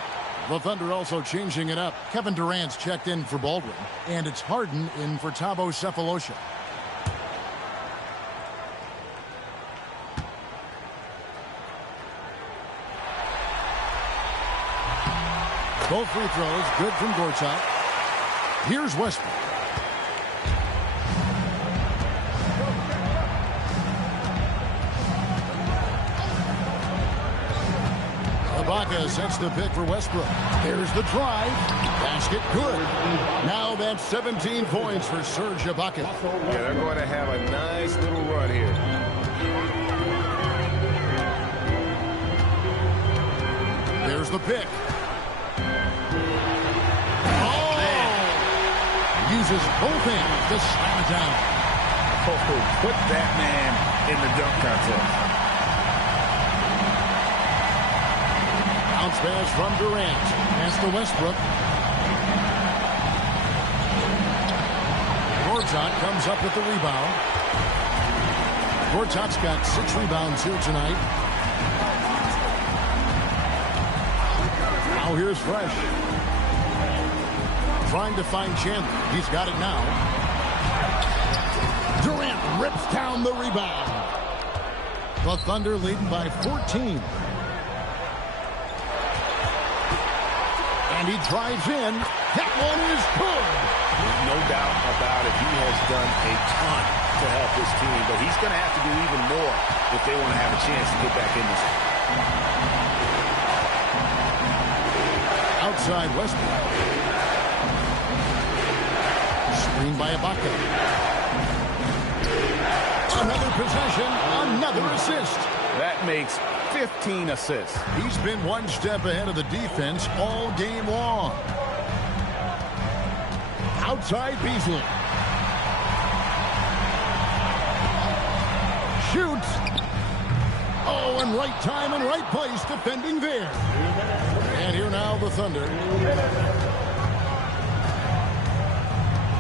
The Thunder also changing it up. Kevin Durant's checked in for Baldwin. And it's Harden in for Thabo Sefolosha. Both free throws good from Gortat. Here's Westbrook. Ibaka sets the pick for Westbrook. There's the drive. Basket good. Now that's 17 points for Serge Ibaka. Yeah, they're going to have a nice little run here. There's the pick. Oh! Uses both hands to slam it down. Oh, put that man in the dunk contest. Bounce pass from Durant. Pass to Westbrook. Gortat comes up with the rebound. Gortat's got 6 rebounds here tonight. Now here's Fresh. Trying to find Chandler. He's got it now. Durant rips down the rebound. The Thunder leading by 14. And he drives in. That one is good. No doubt about it. He has done a ton to help this team, but he's going to have to do even more if they want to have a chance to get back in this. Outside Westbrook. Screened by Ibaka. Another possession, another assist. That makes 15 assists. He's been one step ahead of the defense all game long. Outside Beasley. Shoots. Oh, and right time and right place defending there. And here now the Thunder.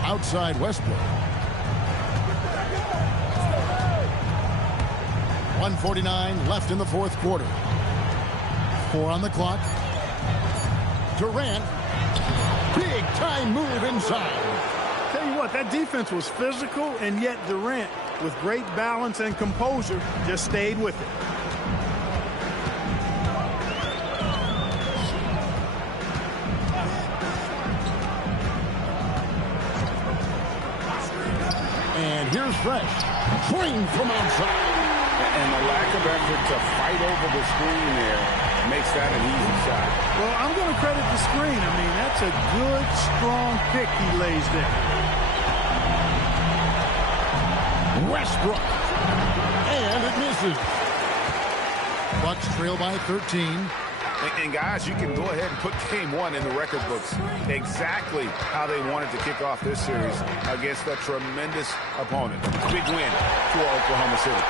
Outside Westbrook. 1:49 left in the fourth quarter. 4 on the clock. Durant. Big time move inside. Tell you what, that defense was physical, and yet Durant, with great balance and composure, just stayed with it. And here's Fresh. Swing from outside. And the lack of effort to fight over the screen there makes that an easy shot. Well, I'm going to credit the screen. I mean, that's a good, strong pick he lays there. Westbrook. And it misses. Bucks trail by 13. And guys, you can go ahead and put game 1 in the record books. Exactly how they wanted to kick off this series against a tremendous opponent. Big win for Oklahoma City.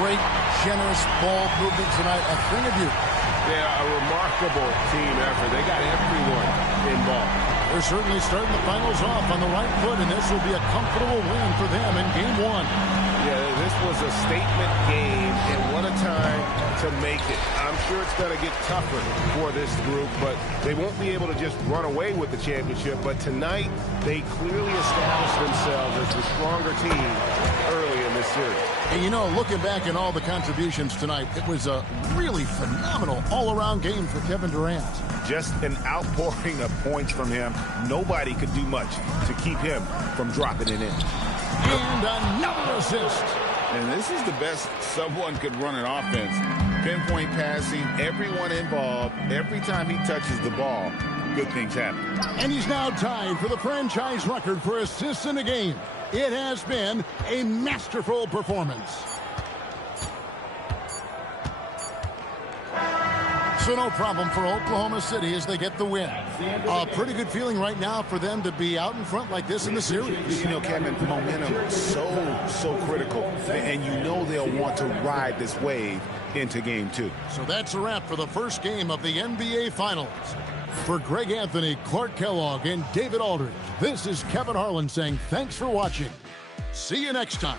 Great, generous ball movement tonight. A thing of beauty. Yeah, a remarkable team effort. They got everyone involved. They're certainly starting the finals off on the right foot, and this will be a comfortable win for them in game 1. Yeah, this was a statement game, and what a time to make it. I'm sure it's going to get tougher for this group, but they won't be able to just run away with the championship. But tonight, they clearly established themselves as the stronger team early in this series. And you know, looking back at all the contributions tonight, it was a really phenomenal all-around game for Kevin Durant. Just an outpouring of points from him. Nobody could do much to keep him from dropping it in. And another assist. And this is the best someone could run an offense. Pinpoint passing, everyone involved. Every time he touches the ball, good things happen. And he's now tied for the franchise record for assists in a game. It has been a masterful performance. So no problem for Oklahoma City as they get the win. A pretty good feeling right now for them to be out in front like this in the series. You know, Kevin, momentum so critical. And you know they'll want to ride this wave into game 2. So that's a wrap for the first game of the NBA Finals. For Greg Anthony, Clark Kellogg, and David Aldridge, this is Kevin Harlan saying thanks for watching. See you next time.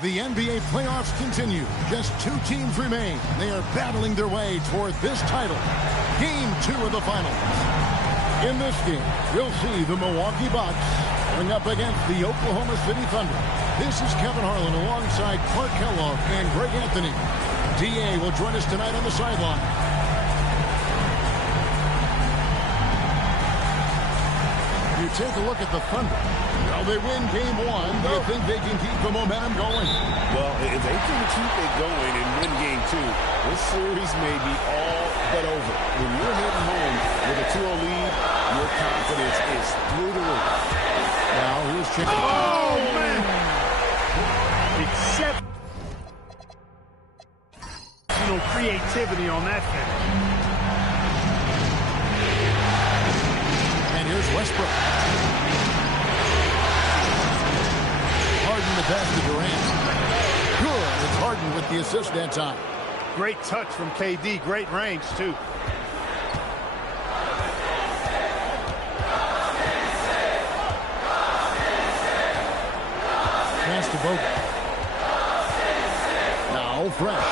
The NBA playoffs continue. Just 2 teams remain. They are battling their way toward this title. Game 2 of the finals. In this game, we'll see the Milwaukee Bucks going up against the Oklahoma City Thunder. This is Kevin Harlan alongside Clark Kellogg and Greg Anthony. DA will join us tonight on the sideline. You take a look at the Thunder. Well, they win game 1. Do you think they can keep the momentum going? Well, if they can keep it going and win game 2, this series may be all but over. When you're heading home with a 2-0 lead, your confidence is through the roof. Now, here's Chicken. Oh, man. Exceptional creativity on that finish. And here's Westbrook. Harden the pass to Durant. Good. It's Harden with the assist that time. Great touch from KD. Great range, too. Pass to Bogut. Now fresh.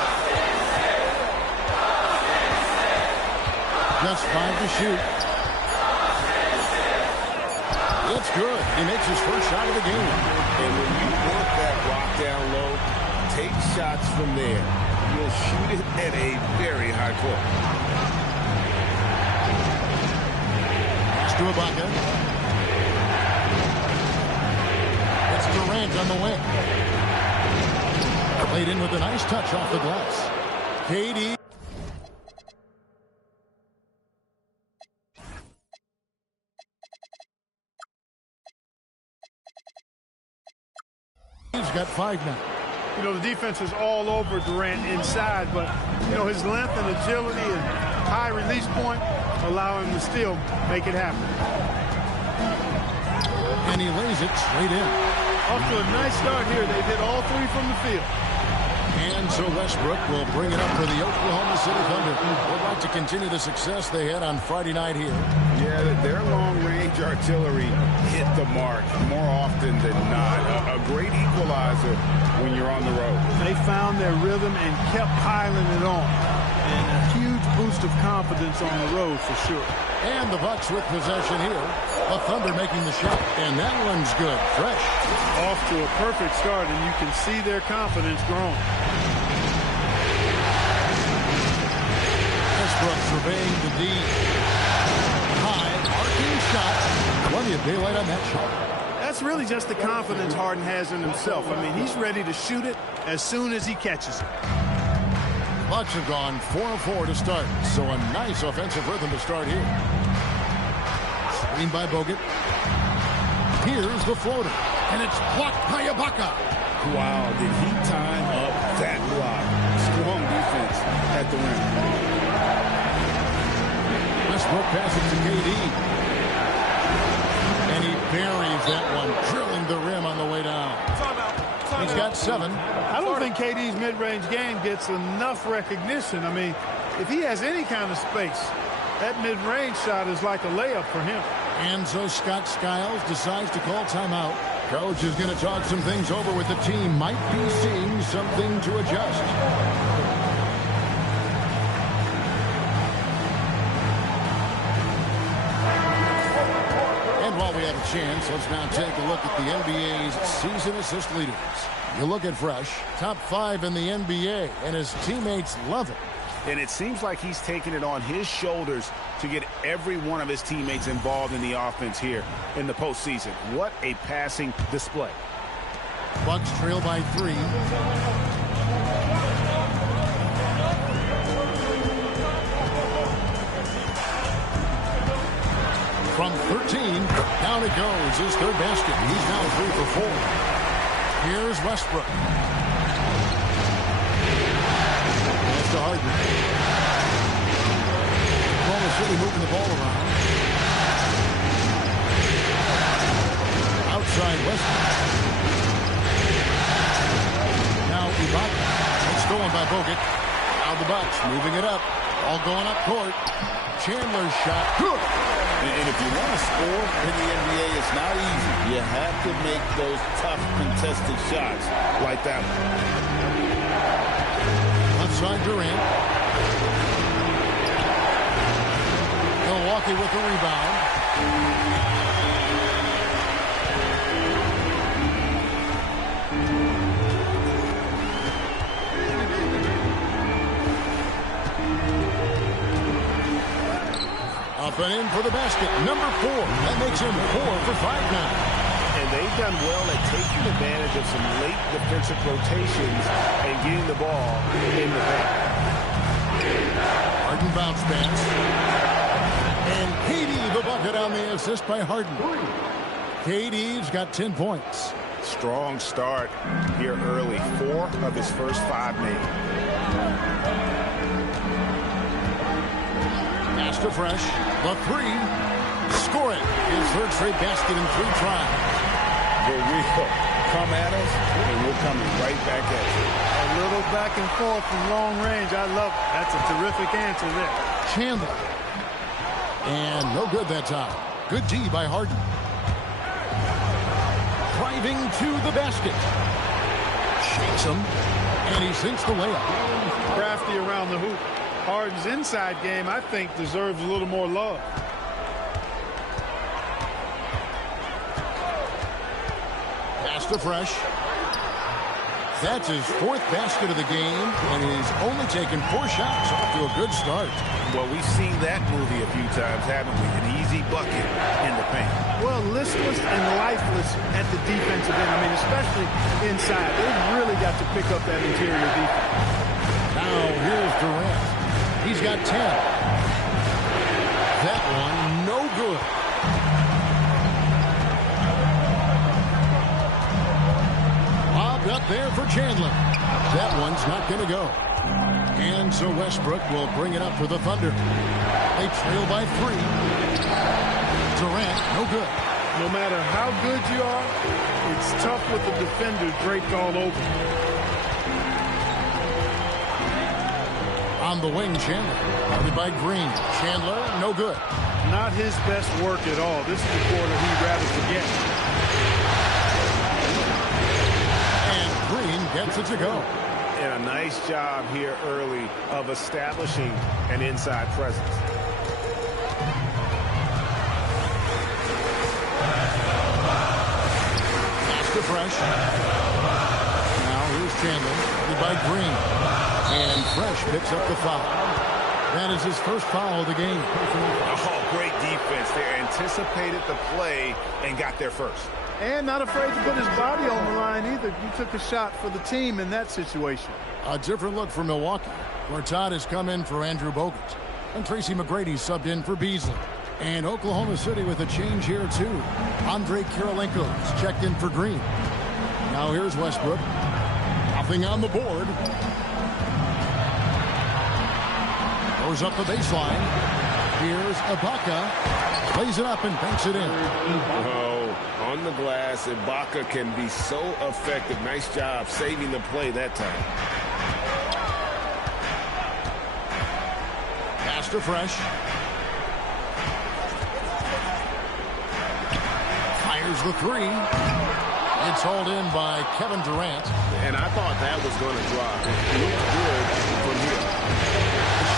Just 5 to shoot. It's good. He makes his first shot of the game. And when you work that rock down low, take shots from there. You'll shoot it at a very high clip. Pass to Ibaka. It's Durant on the wing. Played in with a nice touch off the glass. KD. He's got 5 now. You know, the defense is all over Durant inside, but, you know, his length and agility and high release point allow him to still make it happen. And he lays it straight in. Off to a nice start here. They've hit all 3 from the field. And so Westbrook will bring it up for the Oklahoma City Thunder. They'd like to continue the success they had on Friday night here. Yeah, their long-range artillery hit the mark more often than not. A great equalizer when you're on the road. They found their rhythm and kept piling it on. And a huge boost of confidence on the road for sure. And the Bucks with possession here. The Thunder making the shot. And that one's good. Fresh. Off to a perfect start, and you can see their confidence growing. Westbrook surveying the D. High, arcing shot. Plenty of daylight on that shot. That's really just the confidence Harden has in himself. I mean, he's ready to shoot it as soon as he catches it. Bucks have gone 4 of 4 to start, so a nice offensive rhythm to start here. Screen by Bogut. Here's the floater, and it's blocked by Ibaka. Wow, did he time up that block? Strong defense at the rim. Westbrook passes to KD. And he buries that one, drilling the rim on the way down. He's got 7. I don't think KD's mid-range game gets enough recognition. I mean, if he has any kind of space, that mid-range shot is like a layup for him. And so Scott Skiles decides to call timeout. Coach is going to talk some things over with the team. Might be seeing something to adjust. While we have a chance, let's now take a look at the NBA's season assist leaders. You look at Fresh, top 5 in the NBA, and his teammates love it. And it seems like he's taking it on his shoulders to get every one of his teammates involved in the offense here in the postseason. What a passing display. Bucks trail by 3. From 13, down it goes. His 3rd basket. He's now 3 for 4. Here's Westbrook. That's to Harden. Oklahoma City moving the ball around. Outside Westbrook. Now Ibaka. It's stolen by Bogut. Now the Bucks moving it up. All going up court. Chandler's shot. Good. And if you want to score in the NBA, it's not easy. You have to make those tough contested shots like that one. Left side Durant. Milwaukee with the rebound. Up and in for the basket. Number 4. That makes him 4 for 5 now. And they've done well at taking advantage of some late defensive rotations and getting the ball in the paint. Harden bounce pass. And KD the bucket on the assist by Harden. KD's got 10 points. Strong start here early. 4 of his first 5 made. Pass to Fresh. The 3. Score it. His third straight basket in 3 tries. They will come at us, and we're coming right back at you. A little back and forth from long range. I love it. That's a terrific answer there. Chandler. And no good that time. Good D by Harden. Driving to the basket. Shakes him. And he sinks the layup. Crafty around the hoop. Harden's inside game, I think, deserves a little more love. Pass to Fresh. That's his 4th basket of the game, and he's only taken 4 shots. Off to a good start. Well, we've seen that movie a few times, haven't we? An easy bucket in the paint. Well, listless and lifeless at the defensive end. I mean, especially inside. They've really got to pick up that interior defense. Now here's Durant. He's got 10. That one, no good. Lobbed up there for Chandler. That one's not going to go. And so Westbrook will bring it up for the Thunder. They trail by 3. Durant, no good. No matter how good you are, it's tough with the defender draped all over. On the wing, Chandler. Guarded by Green. Chandler, no good. Not his best work at all. This is the quarter he'd rather forget. And Green gets it to go. And a nice job here early of establishing an inside presence. Pass to Fresh. Now here's Chandler. Guarded by Green. And Fresh picks up the foul. That is his first foul of the game. Oh, great defense. They anticipated the play and got there first. And not afraid to put his body on the line either. You took a shot for the team in that situation. A different look for Milwaukee, where Todd has come in for Andrew Bogut. And Tracy McGrady subbed in for Beasley. And Oklahoma City with a change here, too. Andre Kirilenko's checked in for Green. Now here's Westbrook. Nothing on the board. Goes up the baseline. Here's Ibaka. Plays it up and banks it in. Oh, on the glass, Ibaka can be so effective. Nice job saving the play that time. Pass to Fresh. Fires the 3. It's hauled in by Kevin Durant. And I thought that was going to drop. It looked good from here.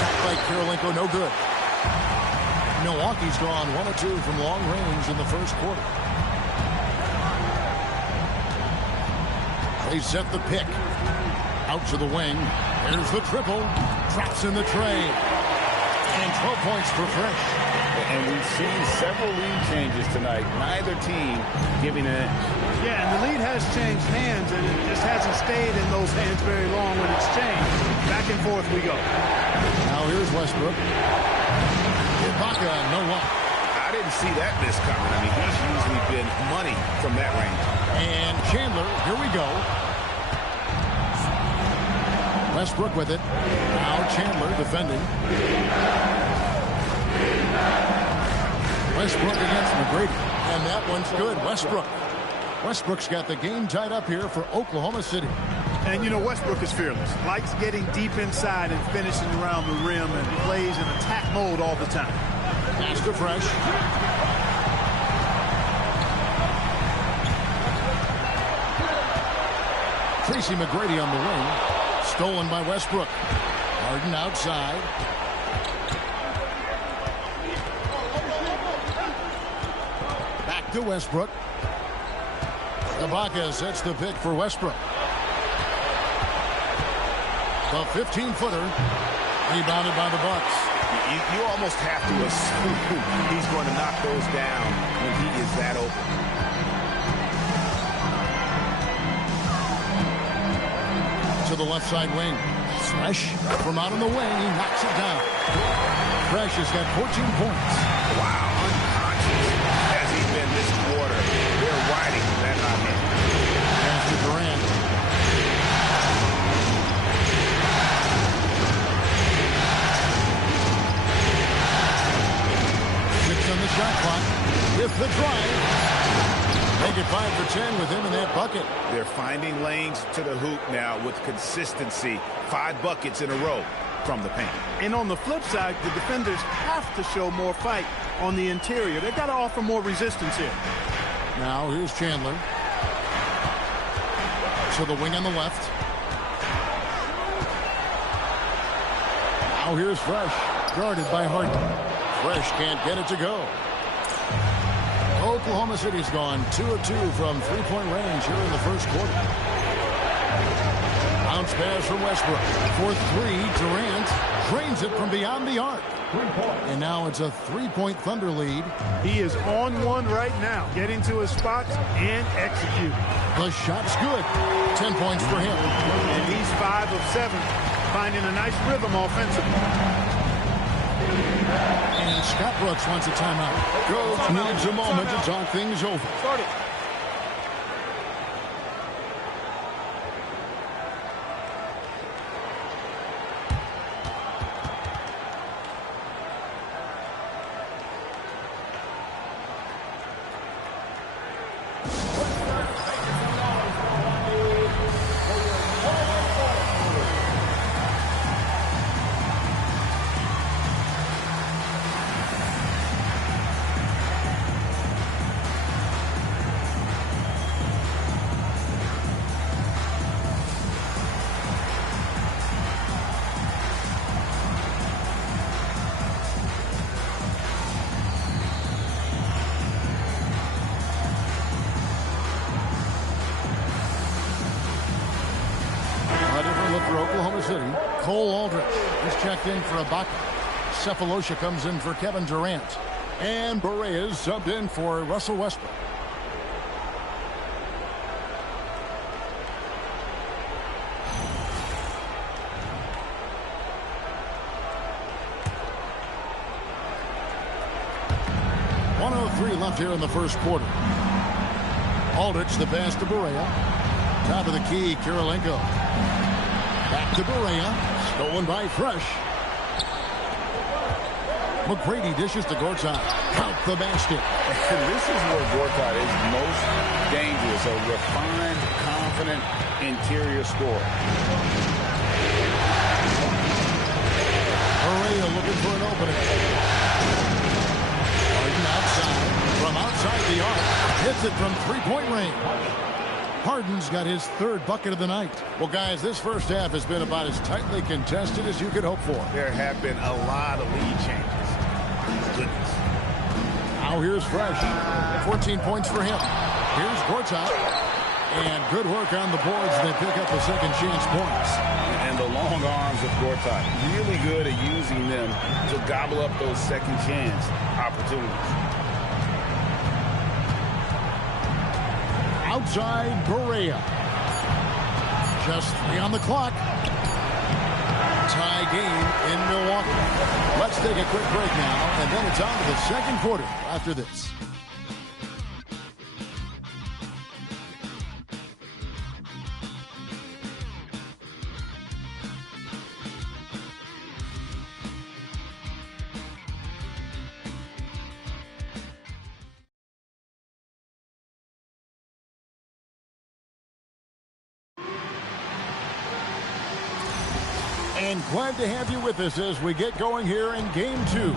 Shot by Kirilenko, no good. Milwaukee's gone 1 of 2 from long range in the first quarter. They set the pick. Out to the wing. There's the triple. Traps in the tray. And 12 points for Fresh. And we've seen several lead changes tonight. Neither team giving an inch. Yeah, and the lead has changed hands, and it just hasn't stayed in those hands very long when it's changed. Back and forth we go. Now here's Westbrook. Ibaka, no luck. I didn't see that miss coming. I mean, he's usually been money from that range. And Chandler, here we go. Westbrook with it. Now Chandler defending. Westbrook against McGrady. And that one's good. Westbrook's got the game tied up here for Oklahoma City. And, you know, Westbrook is fearless. Likes getting deep inside and finishing around the rim and plays in attack mode all the time. Pass to Fresh. Tracy McGrady on the wing. Stolen by Westbrook. Harden outside. Back to Westbrook. Ibaka sets the pick for Westbrook. The 15-footer. Rebounded by the Bucks. You almost have to assume he's going to knock those down when he is that open. To the left side wing. Fresh from out on the wing. He knocks it down. Fresh has got 14 points. Wow, unconscious has he been this quarter. They're riding that hot hit. Pass to Durant. On the shot clock with the drive. Make it 5 for 10 with him in that bucket. They're finding lanes to the hoop now with consistency. 5 buckets in a row from the paint. And on the flip side, the defenders have to show more fight on the interior. They've got to offer more resistance here. Now here's Chandler. To the wing on the left. Now here's Fresh. Guarded by Harden. Fresh can't get it to go. Oklahoma City's gone 2 of 2 from three-point range here in the first quarter. Bounce pass from Westbrook. For 3, Durant drains it from beyond the arc. And now it's a 3-point Thunder lead. He is on one right now, getting to his spots and executing. The shot's good. 10 points for him. And he's 5 of 7, finding a nice rhythm offensively. And Scott Brooks wants a timeout. Coach needs a moment to talk things over. Start it. For Oklahoma City, Cole Aldrich is checked in for Ibaka. Cephalosha comes in for Kevin Durant. And Barea is subbed in for Russell Westbrook. .103 left here in the first quarter. Aldrich, the pass to Barea. Top of the key, Kirilenko. Back to Barea. Stolen by Fresh. McGrady dishes to Gortat. Count the basket. And this is where Gortat is most dangerous. A refined, confident interior scorer. Barea looking for an opening. Harden outside. From outside the arc. Hits it from three-point range. Harden's got his 3rd bucket of the night. Well, guys, this first half has been about as tightly contested as you could hope for. There have been a lot of lead changes. Goodness. Now here's Fresh. 14 points for him. Here's Gortat. And good work on the boards. They pick up the second chance points. And the long arms of Gortat. Really good at using them to gobble up those second chance opportunities. Outside Barea. Just 3 on the clock. Tie game in Milwaukee. Let's take a quick break now, and then it's on to the second quarter after this. And glad to have you with us as we get going here in Game 2.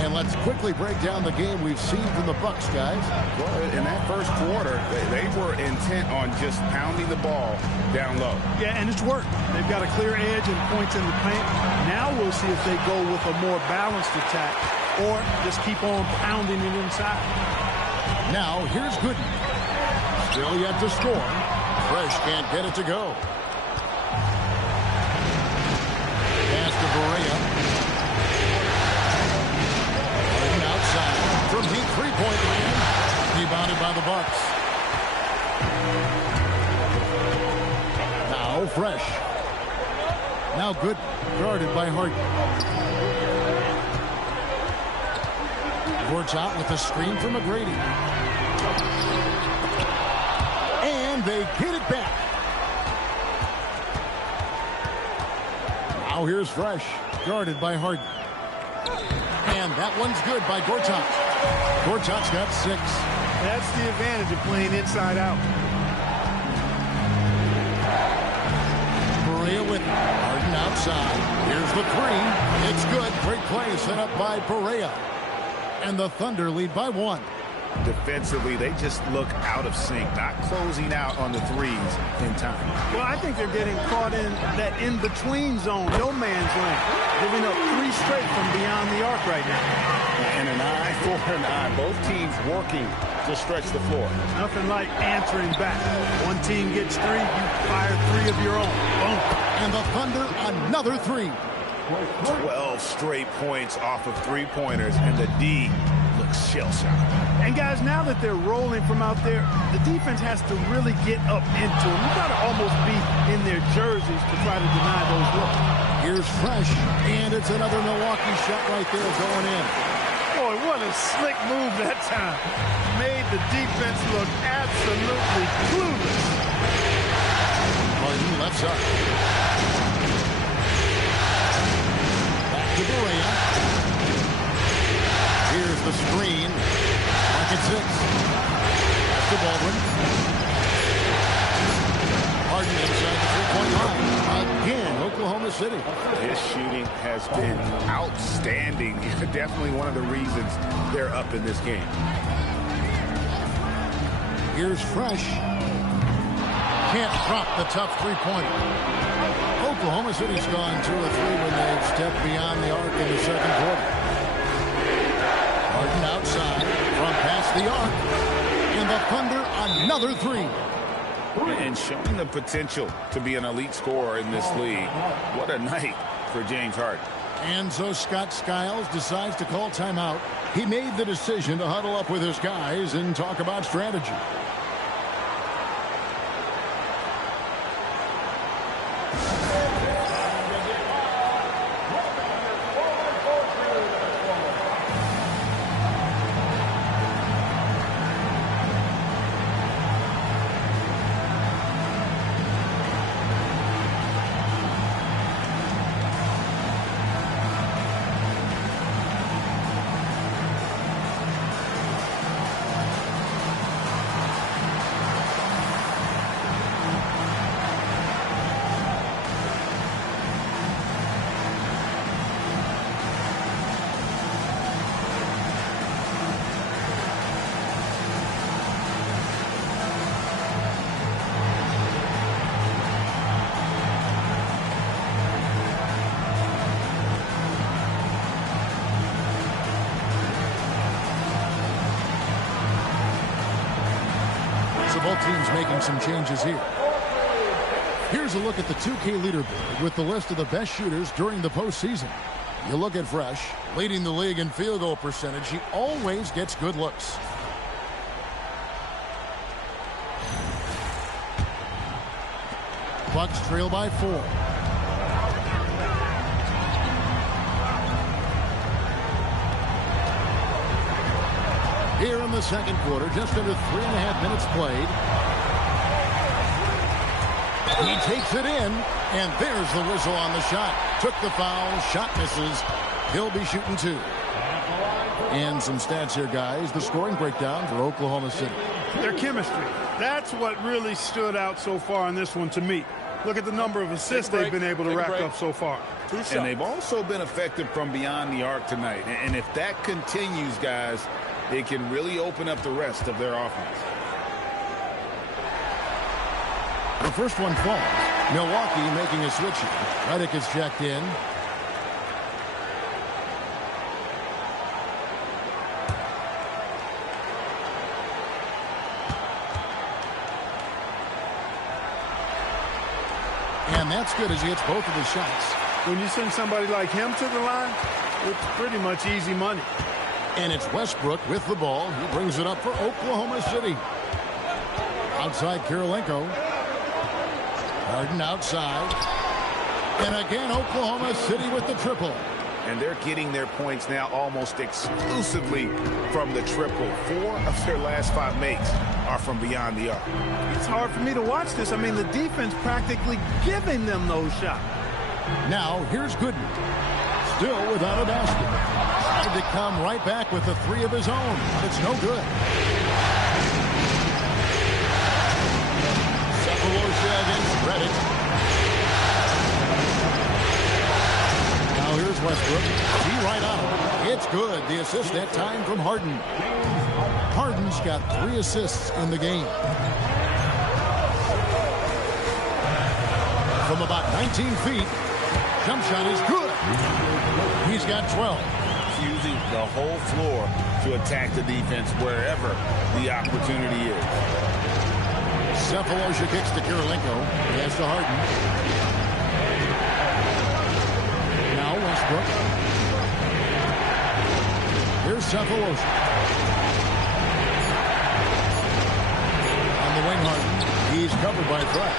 And let's quickly break down the game we've seen from the Bucks, guys. Well, in that first quarter, they were intent on just pounding the ball down low. Yeah, and it's worked. They've got a clear edge and points in the paint. Now we'll see if they go with a more balanced attack or just keep on pounding it inside. Now, here's Gooden. Still yet to score. Fresh can't get it to go. Pass to Berea. Harden outside. From deep three-point land. Rebounded by the Bucks. Now Fresh. Now Gooden. Guarded by Harden. Works out with a screen from McGrady. And they get it back. Now here's Fresh, guarded by Harden. And that one's good by Gortat. Gortat's got 6. That's the advantage of playing inside out. Berea with Harden outside. Here's the 3. It's good. Great play set up by Berea. And the Thunder lead by 1. Defensively, they just look out of sync, not closing out on the threes in time. Well, I think they're getting caught in that in-between zone, no man's land, giving up 3 straight from beyond the arc right now. And an eye for an eye. Both teams working to stretch the floor. Nothing like answering back. One team gets 3, you fire 3 of your own. Boom. And the Thunder, another 3. 12 straight points off of three-pointers, and the D looks shell-shocked. And guys, now that they're rolling from out there, the defense has to really get up into them. You got to almost be in their jerseys to try to deny those looks. Here's Fresh, and it's another Milwaukee shot right there going in. Boy, what a slick move that time. Made the defense look absolutely clueless. Harden left side. Back to Berea. Here's the screen. Mark at 6. Pass to Baldwin. Harden inside the three-point line. Again, Oklahoma City. His shooting has been outstanding. Definitely one of the reasons they're up in this game. Here's Fresh. Can't drop the tough three-pointer. Oklahoma City's gone 2 or 3 when they've stepped beyond the arc in the second quarter. Harden outside from past the arc. And the Thunder another 3. And showing the potential to be an elite scorer in this league. What a night for James Harden. And so Scott Skiles decides to call timeout. He made the decision to huddle up with his guys and talk about strategy. Both teams making some changes here. Here's a look at the 2K leaderboard with the list of the best shooters during the postseason. You look at Fresh, leading the league in field goal percentage. He always gets good looks. Bucks trail by 4. Here in the second quarter, just under 3.5 minutes played. He takes it in, and there's the whistle on the shot. Took the foul, shot misses. He'll be shooting 2. And some stats here, guys. The scoring breakdown for Oklahoma City. Their chemistry. That's what really stood out so far in this one to me. Look at the number of assists they've been able to rack up so far. And they've also been effective from beyond the arc tonight. And if that continues, guys, it can really open up the rest of their offense. The first one falls. Milwaukee making a switch. Redick is checked in. And that's good as he hits both of his shots. When you send somebody like him to the line, it's pretty much easy money. And it's Westbrook with the ball. He brings it up for Oklahoma City. Outside Kirilenko. Harden outside. And again, Oklahoma City with the triple. And they're getting their points now almost exclusively from the triple. 4 of their last 5 makes are from beyond the arc. It's hard for me to watch this. I mean, the defense practically giving them those shots. Now, here's Gooden. Still without a basket. Tried to come right back with the 3 of his own, but it's no good. Cephalosha against Redick. Now here's Westbrook. He right on him. It's good. The assist that time from Harden. Harden's got 3 assists in the game. From about 19 feet, jump shot is good. He's got 12. Using the whole floor to attack the defense wherever the opportunity is. Cephalosha kicks to Kirilenko. Pass to Harden. Now Westbrook. Here's Cephalosha. On the wing, Harden. He's covered by Thresh.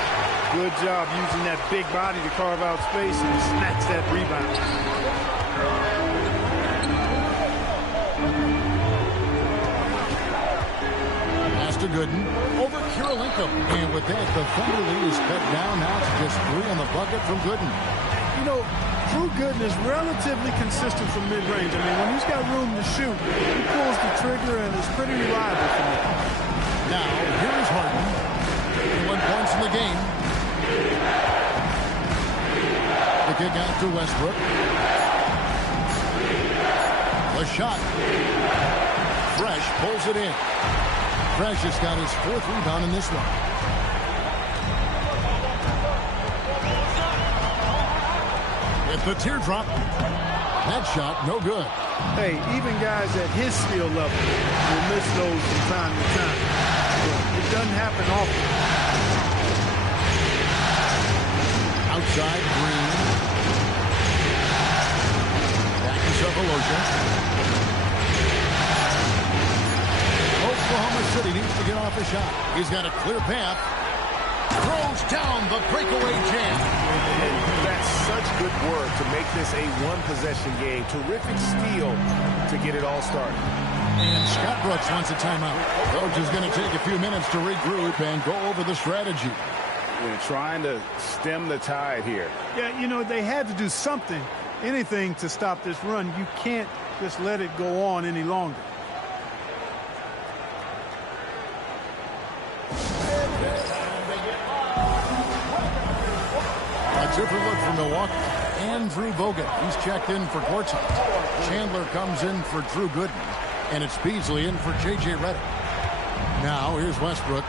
Good job using that big body to carve out space and snatch that rebound. Pass to Gooden. Over Kirilenko. And with that, the Thunder lead is cut down now to just 3 on the bucket from Gooden. You know, Drew Gooden is relatively consistent from mid-range. I mean, when he's got room to shoot, he pulls the trigger and is pretty reliable for me. Now, here's Harden. 1 points in the game. The kick out to Westbrook. The shot. Thresh pulls it in. Thresh has got his 4th rebound in this one. With the teardrop. That shot, no good. Hey, even guys at his skill level will miss those from time to time. It doesn't happen often. Outside, Green. Back to Cephalosha. Oklahoma City needs to get off a shot. He's got a clear path. Throws down the breakaway jam. And that's such good work to make this a 1-possession game. Terrific steal to get it all started. And Scott Brooks wants a timeout. Coach is going to take a few minutes to regroup and go over the strategy. They're trying to stem the tide here. Yeah, you know, they had to do something, anything to stop this run. You can't just let it go on any longer. A different look for Milwaukee. Andrew Bogut. He's checked in for Gortat. Chandler comes in for Drew Gooden. And it's Beasley in for J.J. Redick. Now here's Westbrook.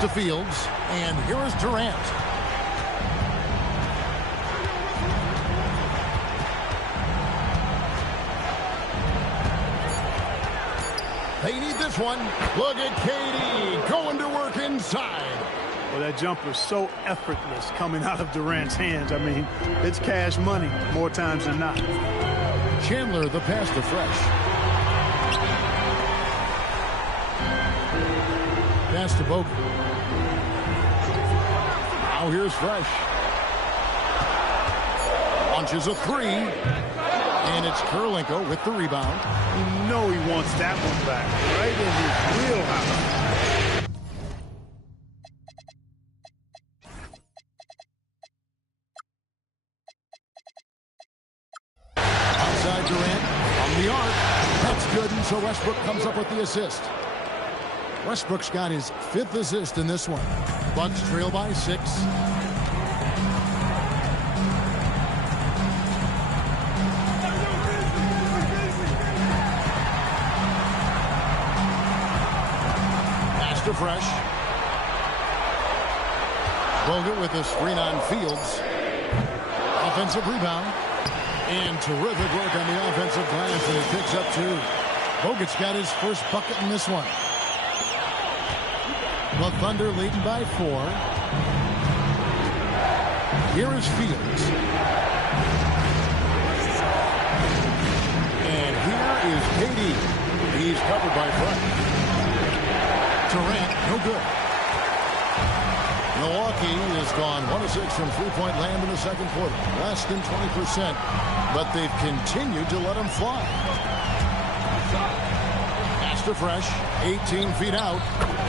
To Fields, and here is Durant. They need this one. Look at KD going to work inside. Well, that jumper's so effortless coming out of Durant's hands. I mean, it's cash money more times than not. Chandler the pass to Thresh. Pass to Bogut. Now here's Thresh. Launches a 3. And it's Kirilenko with the rebound. You know he wants that one back. Right in his wheelhouse. Outside Durant on the arc. That's good, and so Westbrook comes up with the assist. Westbrook's got his 5th assist in this one. Bucks trail by 6. Fresh. Bogut with a screen on Fields. Offensive rebound. And terrific work on the offensive glass, and he picks up 2. Bogut's got his first bucket in this one. The Thunder leading by 4. Here is Fields. And here is KD. He's covered by Fresh. Durant, no good. Milwaukee has gone 1 of 6 from three-point land in the second quarter. Less than 20%, but they've continued to let them fly. Pass to Fresh, 18 feet out,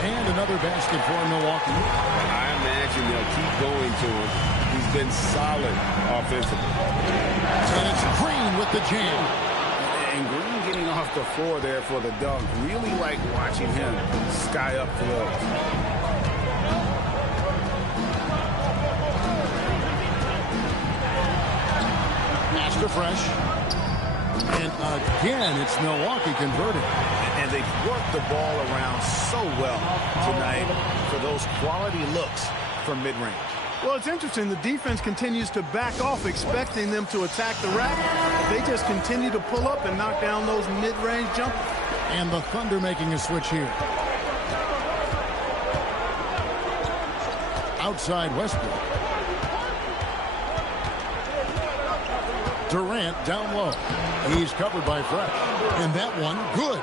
and another basket for Milwaukee. I imagine they'll keep going to him. He's been solid offensively. And it's Green with the jam. And Green getting off the floor there for the dunk. Really like watching him sky up throws. To Fresh. And again, it's Milwaukee converting. And they've worked the ball around so well tonight for those quality looks from mid-range. Well, it's interesting. The defense continues to back off, expecting them to attack the rack. But they just continue to pull up and knock down those mid-range jumpers. And the Thunder making a switch here. Outside Westbrook. Durant down low. He's covered by Fresh. And that one, good.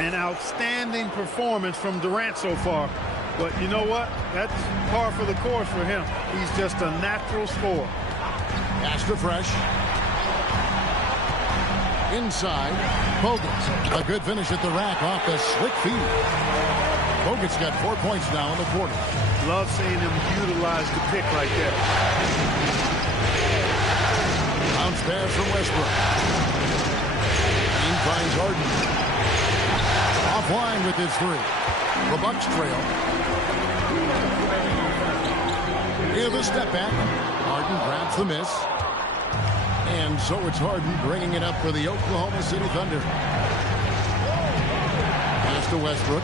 An outstanding performance from Durant so far. But you know what? That's par for the course for him. He's just a natural scorer. Pass to Fresh. Inside, Bogut. A good finish at the rack off the slick feed. Bogut's got 4 points now in the quarter. Love seeing him utilize the pick right there. Bounce pass from Westbrook. Green finds Harden. Offline with his 3. The Bucks trail. Here's the step back. Harden grabs the miss. And so it's Harden bringing it up for the Oklahoma City Thunder. Pass to Westbrook.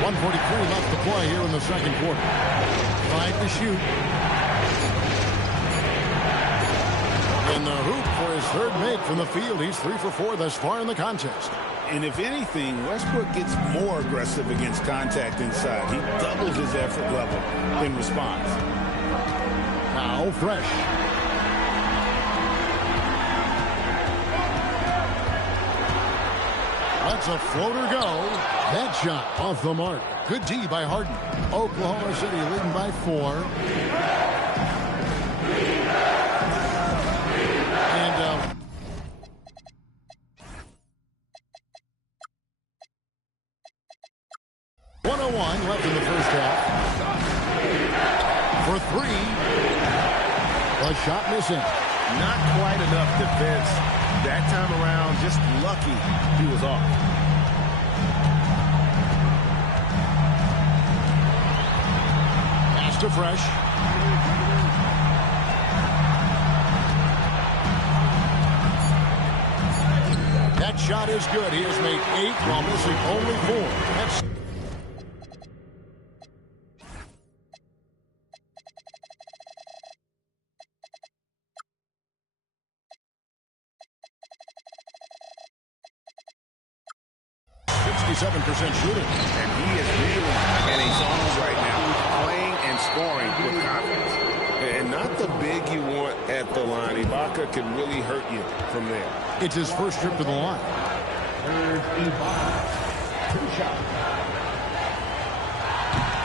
.143 left to play here in the second quarter. 5 to shoot. In the hoop for his third make from the field. He's 3 for 4 thus far in the contest. And if anything, Westbrook gets more aggressive against contact inside. He doubles his effort level in response. Now Fresh. Lets a floater go. That shot off the mark. Good D by Harden. Oklahoma City leading by 4. And 1:01 left in the first half. For 3. A shot missing. Not quite enough defense that time around. Just lucky he was off. Pass to Fresh. That shot is good. He has made 8 while missing only 4. That's 67% shooting. And he is really in a zone right now, playing and scoring with confidence. And not the big you want at the line. Ibaka can really hurt you from there. It's his first trip to the line.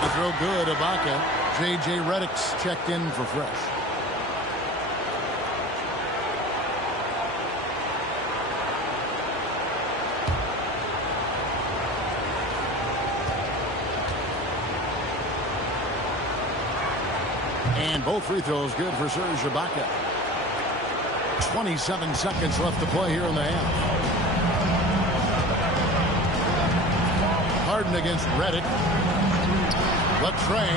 The throw good, Ibaka. J.J. Redick's checked in for Fresh. And both free throws good for Serge Ibaka. 27 seconds left to play here in the half. Harden against Redick. Latrey.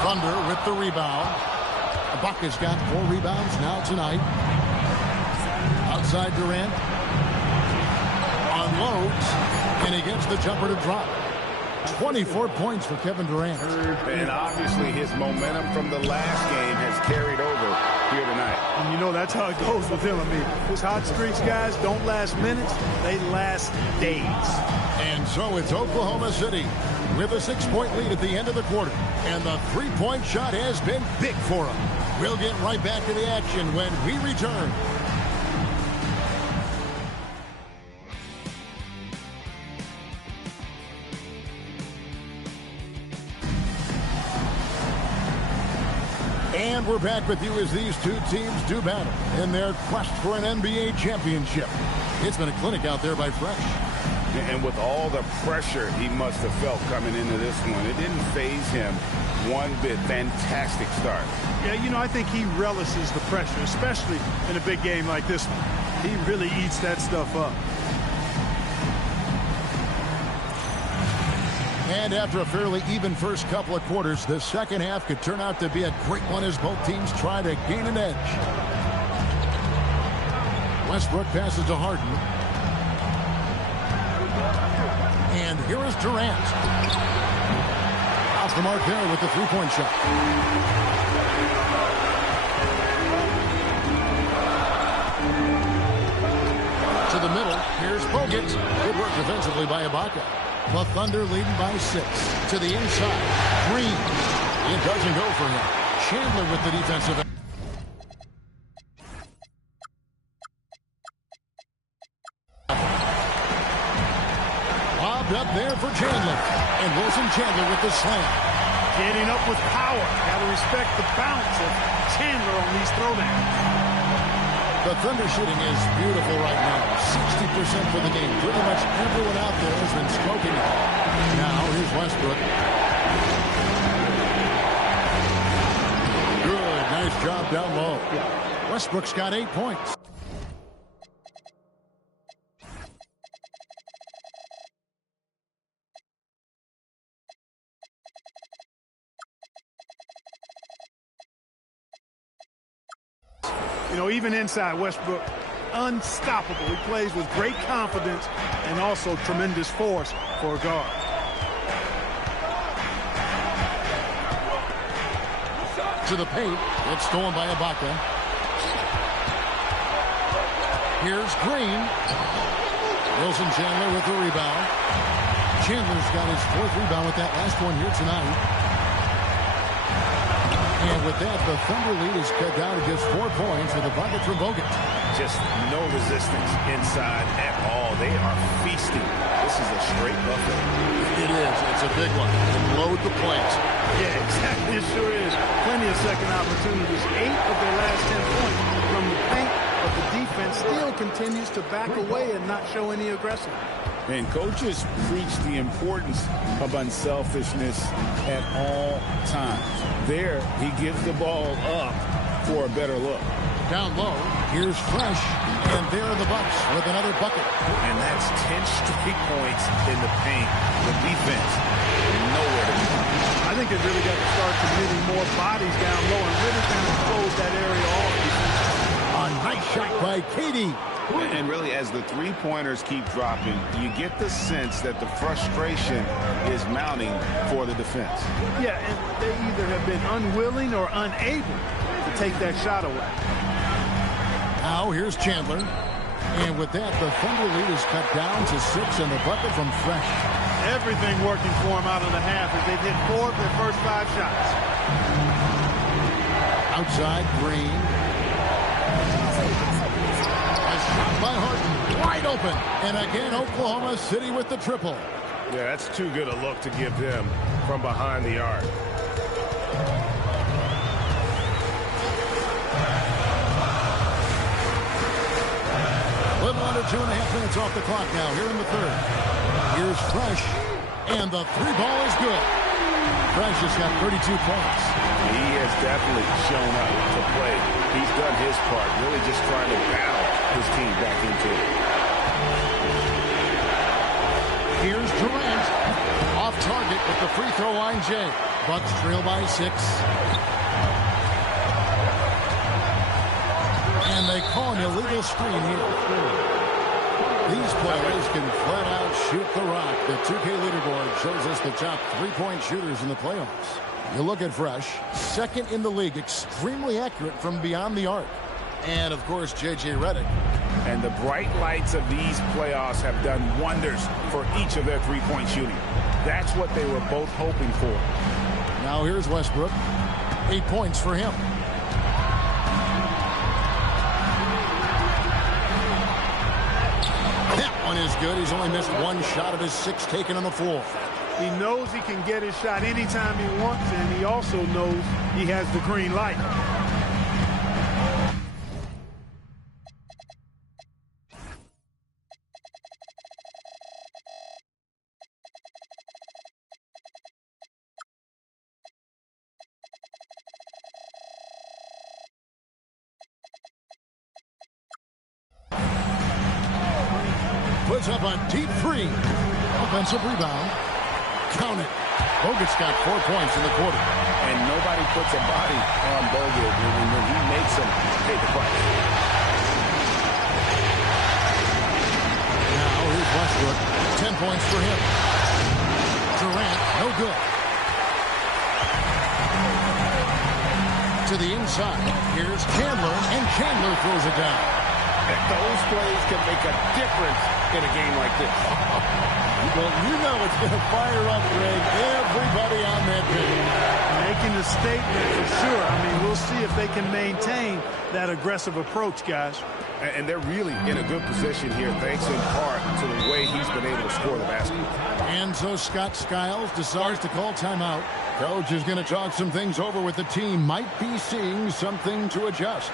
Thunder with the rebound. Ibaka's got 4 rebounds now tonight. Outside Durant. Unloads. And he gets the jumper to drop. 24 points for Kevin Durant. And obviously his momentum from the last game has carried over here tonight. And you know that's how it goes with him. I mean, his hot streaks, guys, don't last minutes. They last days. And so it's Oklahoma City with a 6-point lead at the end of the quarter. And the three-point shot has been big for them. We'll get right back to the action when we return. And we're back with you as these two teams do battle in their quest for an NBA championship. It's been a clinic out there by Fresh. And with all the pressure he must have felt coming into this one, it didn't faze him one bit. Fantastic start. Yeah, you know, I think he relishes the pressure, especially in a big game like this one. He really eats that stuff up. And after a fairly even first couple of quarters, the second half could turn out to be a great one as both teams try to gain an edge. Westbrook passes to Harden. And here is Durant. Off the mark there with the three-point shot. To the middle. Here's Bogut. Good work defensively by Ibaka. The Thunder leading by 6. To the inside. Green. It doesn't go for him. Chandler with the defensive end. Lobbed up there for Chandler. And Wilson Chandler with the slam. Getting up with power. Got to respect the bounce of Chandler on these throwdowns. The Thunder shooting is beautiful right now. 60% for the game. Pretty much everyone out there has been smoking it. Now here's Westbrook. Good. Nice job down low. Westbrook's got 8 points. You know, even inside, Westbrook, unstoppable. He plays with great confidence and also tremendous force for a guard. To the paint. It's stolen by Ibaka. Here's Green. Wilson Chandler with the rebound. Chandler's got his 4th rebound with that last one here tonight. And with that, the Thunder lead is cut down to just 4 points with a bucket from Bogut. Just no resistance inside at all. They are feasting. This is a straight buffet. It is. It's a big one. And load the plate. Yeah, exactly. It sure is. Plenty of second opportunities. 8 of their last 10 points from the paint, but the defense still continues to back away and not show any aggression. And coaches preach the importance of unselfishness at all times. There, he gives the ball up for a better look. Down low, here's Fresh, and there are the Bucks with another bucket. And that's 10 straight points in the paint. The defense, nowhere to be found. I think they really got to start committing more bodies down low and really kind of close that area off. A nice shot by Katie. And really, as the three-pointers keep dropping, you get the sense that the frustration is mounting for the defense. Yeah, and they either have been unwilling or unable to take that shot away. Now here's Chandler. And with that, the Thunder lead is cut down to 6 and the bucket from Fresh. Everything working for them out of the half as they've hit 4 of their first 5 shots. Outside, Green. Shot by Harden, wide open. And again, Oklahoma City with the triple. Yeah, that's too good a look to give them from behind the arc. Little under 2.5 minutes off the clock now here in the third. Here's Fresh, and the 3-ball is good. Fresh has got 32 points. He has definitely shown up to play. He's done his part, really just trying to battle his team back into it. Here's Durant. Off target with the free throw line, Jay. Bucks trail by 6. And they call an illegal screen here. These players can flat out shoot the rock. The 2K leaderboard shows us the top 3-point shooters in the playoffs. You look at Fresh, second in the league, extremely accurate from beyond the arc. And, of course, J.J. Redick. And the bright lights of these playoffs have done wonders for each of their three-point shooting. That's what they were both hoping for. Now here's Westbrook. 8 points for him. That one is good. He's only missed 1 shot of his 6 taken on the floor. He knows he can get his shot anytime he wants, and he also knows he has the green light. Puts up a deep 3. Offensive rebound. Count it. Bogut's got 4 points in the quarter. And nobody puts a body on Bogut when he makes them pay the price. Now here's Westbrook. 10 points for him. Durant, no good. To the inside. Here's Chandler, and Chandler throws it down. And those plays can make a difference in a game like this. Well, you know it's going to fire up, Greg, everybody on that bench. Making a statement for sure. I mean, we'll see if they can maintain that aggressive approach, guys. And they're really in a good position here, thanks in part to the way he's been able to score the basketball. And so Scott Skiles decides to call timeout. Coach is going to talk some things over with the team. Might be seeing something to adjust.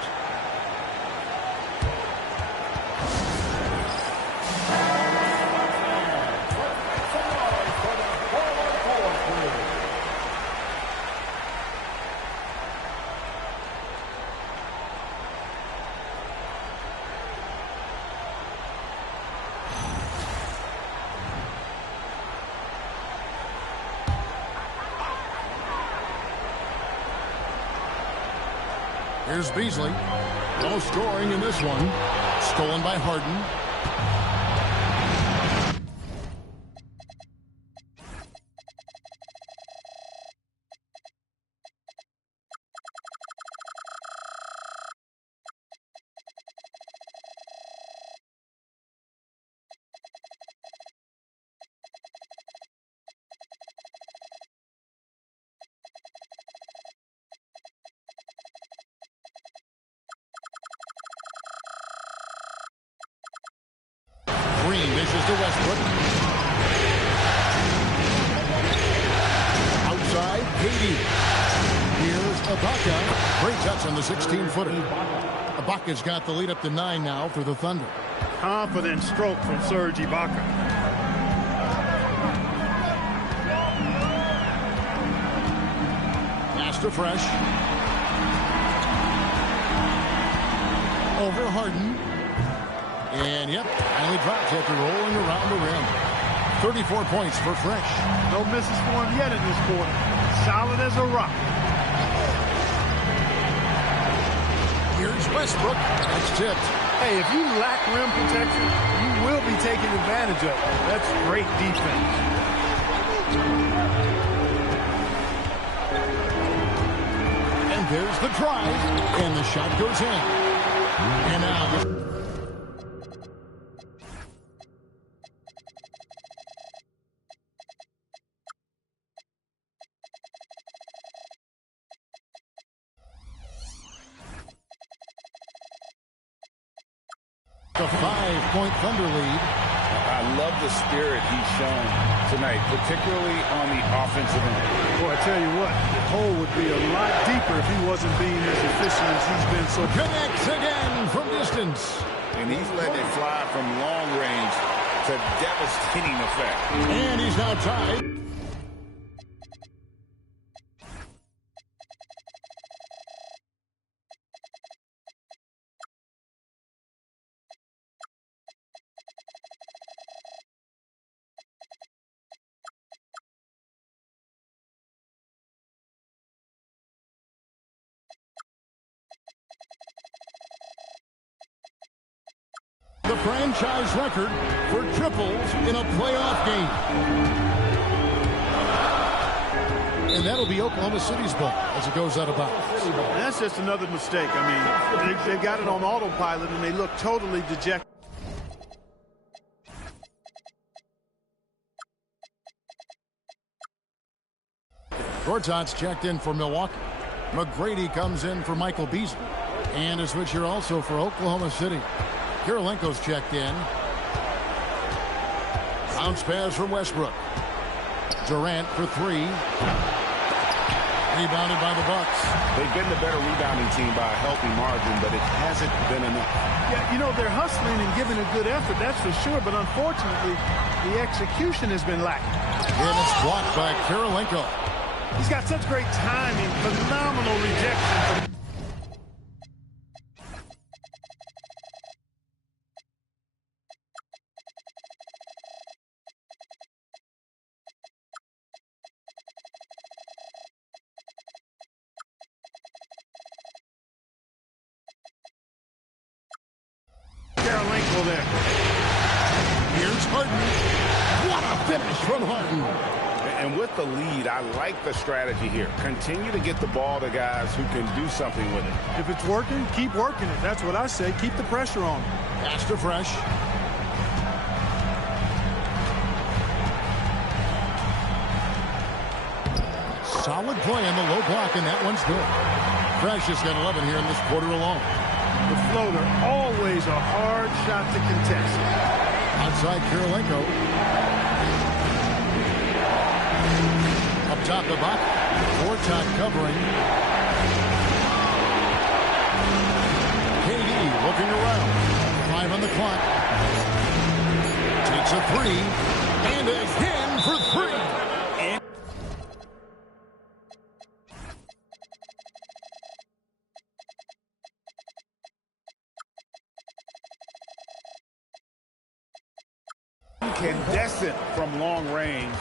Here's Beasley. No scoring in this one. Stolen by Harden. Green dishes to Westbrook. Outside, KD. Here's Ibaka. Great touch on the 16-footer. Ibaka's got the lead up to 9 now for the Thunder. Confident stroke from Serge Ibaka. Pass to Fresh. Over Harden. And, yep, finally drops after rolling around the rim. 34 points for Fresh. No misses for him yet in this quarter. Solid as a rock. Here's Westbrook. That's tipped. Hey, if you lack rim protection, you will be taken advantage of. That's great defense. And there's the drive. And the shot goes in. And now... a 5-point Thunder lead. I love the spirit he's shown tonight, particularly on the offensive end. Boy, I tell you what, the hole would be a lot deeper if he wasn't being as efficient as he's been so far. Connects again from distance. And he's letting it fly from long range to devastating effect. And he's now tied. franchise record for triples in a playoff game. And that'll be Oklahoma City's ball as it goes out of bounds. That's just another mistake. I mean, they've got it on autopilot, and they look totally dejected. Gortat's checked in for Milwaukee. McGrady comes in for Michael Beasley. And a switch here also for Oklahoma City. Kirilenko's checked in. Bounce pass from Westbrook. Durant for three. Rebounded by the Bucks. They've been the better rebounding team by a healthy margin, but it hasn't been enough. Yeah, you know, they're hustling and giving a good effort, that's for sure. But unfortunately, the execution has been lacking. And it's blocked by Kirilenko. He's got such great timing, phenomenal rejection. Kirilenko there. Here's Harden. What a finish from Harden. And with the lead, I like the strategy here. Continue to get the ball to guys who can do something with it. If it's working, keep working it. That's what I say. Keep the pressure on. Pass to Fresh. Solid play on the low block, and that one's good. Fresh has got 11 here in this quarter alone. The floater, always a hard shot to contest. Outside Kirilenko. Up top the box. Gortat covering. KD looking around. 5 on the clock. Takes a three. And again for three. Incandescent from long range.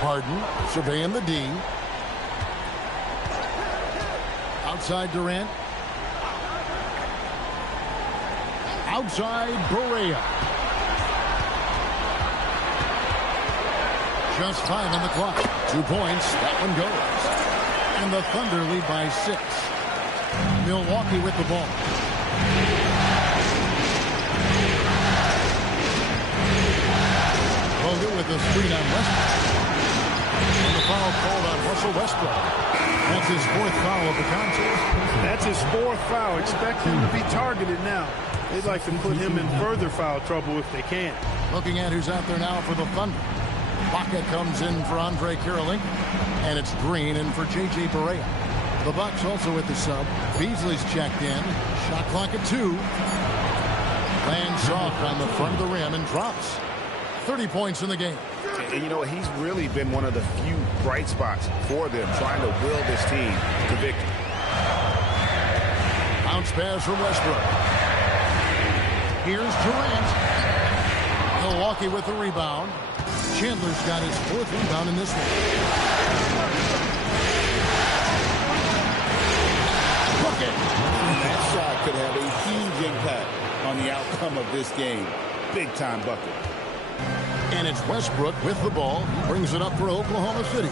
Harden surveying the D. Outside Durant. Outside Barea. Just 5 on the clock. 2 points. That one goes. And the Thunder lead by 6. Milwaukee with the ball. Bogut with the screen on Westbrook. And the foul called on Russell Westbrook. That's his 4th foul of the contest. That's his 4th foul. Expect him to be targeted now. They'd like to put him in further foul trouble if they can. Looking at who's out there now for the Thunder. Baca comes in for Andre Karolinko. And it's Green in for J.J. Barea. The Bucks also with the sub. Beasley's checked in. Shot clock at 2. Lands off on the front of the rim and drops. 30 points in the game. And you know, he's really been one of the few bright spots for them, trying to will this team to victory. Bounce pass from Westbrook. Here's Durant. Milwaukee with the rebound. Chandler's got his 4th rebound in this one. Bucket. That shot could have a huge impact on the outcome of this game. Big time bucket. And it's Westbrook with the ball. He brings it up for Oklahoma City.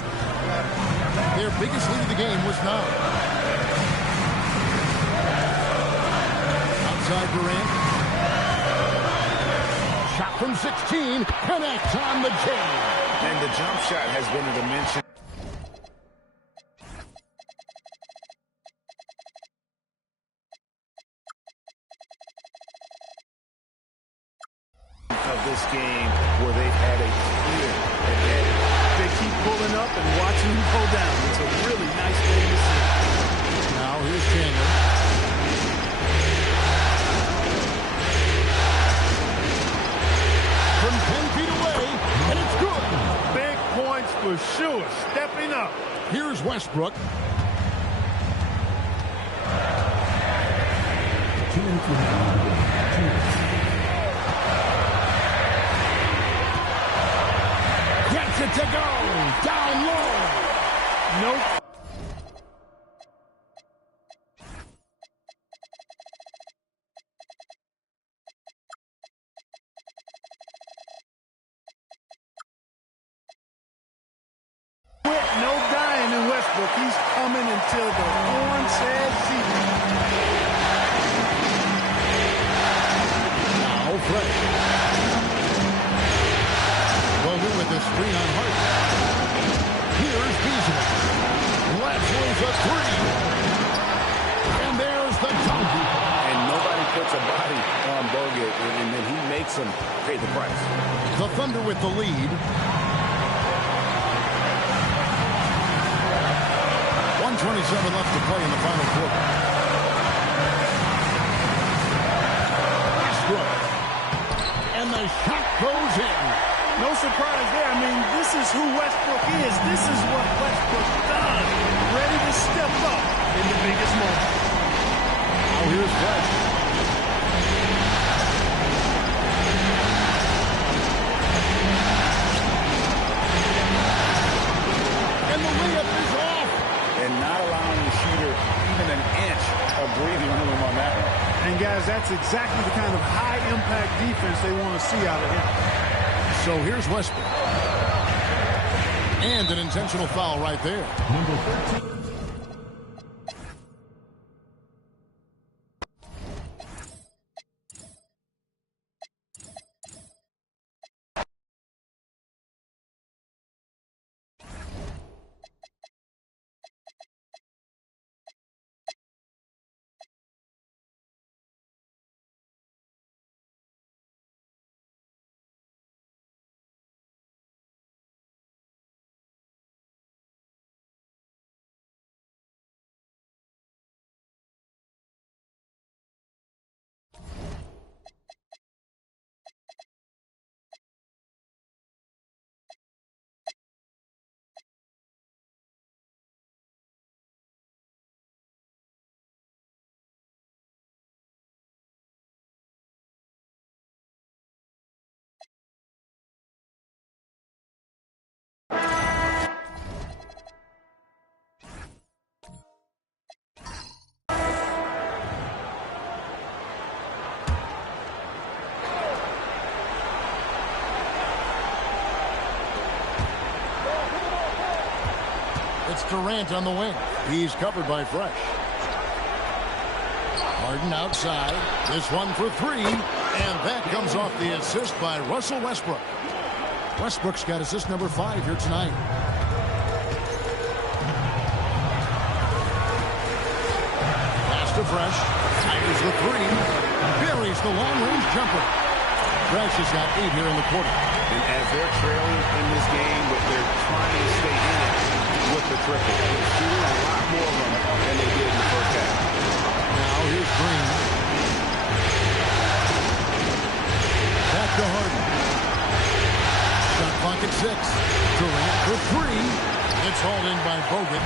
Their biggest lead of the game was 9. Outside Durant. Shot from 16. Connects on the J. And the jump shot has been a dimension of this game where they've had a clear advantage. They keep pulling up and watching him go down. It's a really nice thing to see. Now here's Chandler. From 10 feet away, and it's good. Big points for sure. Stepping up. Here's Westbrook. Gets it to go. Down low. Nope. No dying in Westbrook. He's coming until the horn says zero. Now Fresh. Bogut with the screen on Hart. Here's Beasley. Leslie's a 3. And there's the dunk. and nobody puts a body on Bogut, and then he makes him pay the price. The Thunder with the lead. 1:27 left to play in the final quarter. Westbrook. And the shot goes in. No surprise there. I mean, this is who Westbrook is. This is what Westbrook does. Ready to step up in the biggest moment. Now here's Fresh. And the layup is off. And not allowing the shooter even an inch of breathing room on that one. And, guys, that's exactly the kind of high-impact defense they want to see out of him. So here's Westbrook. And an intentional foul right there. Number 13. It's Durant on the wing. He's covered by Fresh. Harden outside. This one for 3. And that comes off the assist by Russell Westbrook. Westbrook's got assist number 5 here tonight. Fresh. Fires the three. Buries the long-range jumper. Fresh has got 8 here in the quarter. And as they're trailing in this game, but they're trying to stay in it with the triple. They're shooting a lot more of them than they did in the first half. Now here's Green. Back to Harden. Shot clock at 6. Durant for 3. It's hauled in by Bogut.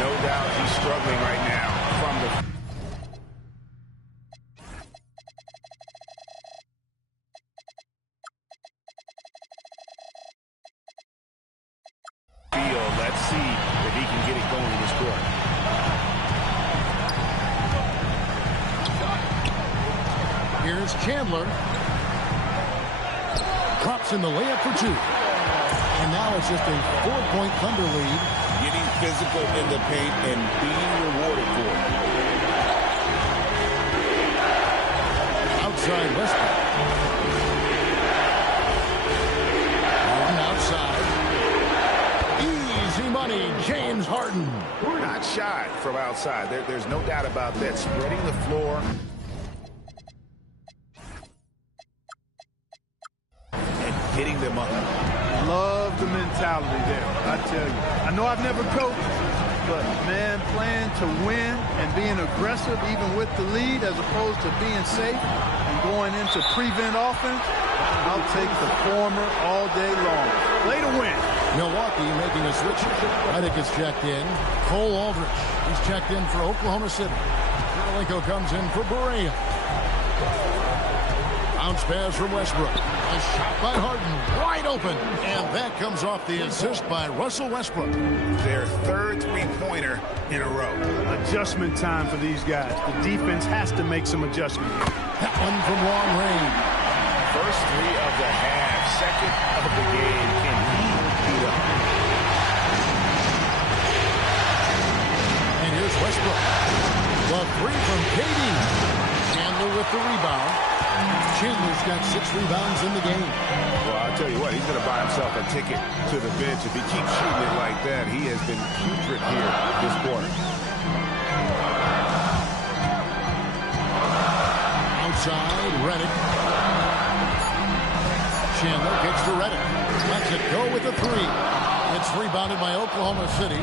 No doubt he's struggling right now from the field. Let's see if he can get it going in this quarter. Here's Chandler. Drops in the layup for 2. And now it's just a 4-point Thunder lead. Getting physical in the paint and being rewarded for it. Outside Westbrook. Harden outside. Easy money, James Harden. Not shy from outside. There's no doubt about that. Spreading the floor. And hitting them up. Love the mentality there, I tell you. I know I've never coached, but, man, playing to win and being aggressive even with the lead as opposed to being safe and going into prevent offense, I'll take the former all day long. Play to win. Milwaukee making a switch. Redick is checked in. Cole Aldrich is checked in for Oklahoma City. Kirilenko comes in for Berea. Bounce pass from Westbrook. A shot by Harden. Wide open. And that comes off the assist by Russell Westbrook. Their third three-pointer in a row. Adjustment time for these guys. The defense has to make some adjustment. That one from long range. First 3 of the half. Second of the game. Can he beat up? And here's Westbrook. The 3 from KD. Chandler with the rebound. Chandler's got 6 rebounds in the game. Well, I'll tell you what, he's going to buy himself a ticket to the bench. If he keeps shooting it like that, he has been putrid here this quarter. Outside, Redick. Chandler gets to Redick. Lets it go with the 3. It's rebounded by Oklahoma City.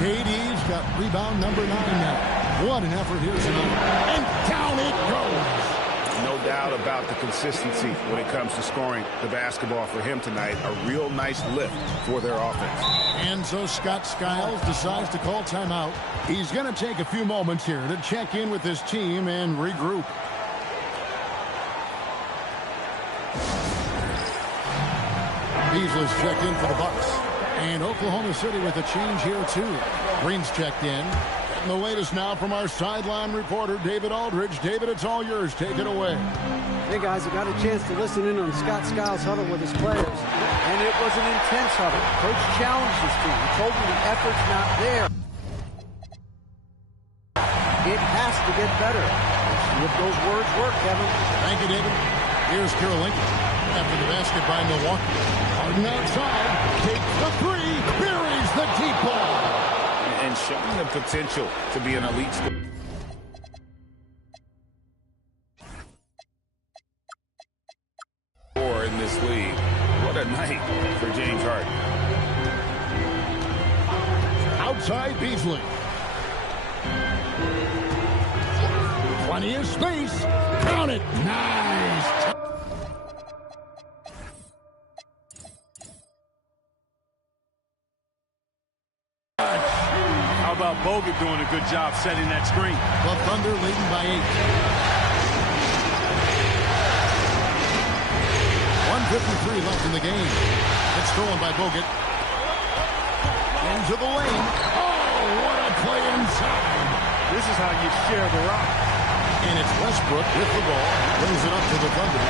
KD's got rebound number 9 now. What an effort here tonight. And down it goes. No doubt about the consistency when it comes to scoring the basketball for him tonight. A real nice lift for their offense. And so Scott Skiles decides to call timeout. He's going to take a few moments here to check in with his team and regroup. Beasley's checked in for the Bucks. And Oklahoma City with a change here, too. Green's checked in. And the latest now from our sideline reporter, David Aldridge. David, it's all yours. Take it away. Hey, guys, I got a chance to listen in on Scott Skiles' huddle with his players, and it was an intense huddle. Coach challenged his team. He told them the effort's not there. It has to get better. Let's see if those words work, Kevin. Thank you, David. Here's Kirilenko after the basket by Milwaukee. Harden outside, takes the 3, buries the deep ball. And showing the potential to be an elite scorer. In this league. What a night for James Harden. Outside Beasley. Plenty of space. Count it. Nice. How about Bogut doing a good job setting that screen? The Thunder leading by 8. 1:53 left in the game. It's stolen by Bogut. Into the lane. Oh, what a play inside. This is how you share the rock. And it's Westbrook with the ball. Brings it up to the Thunder.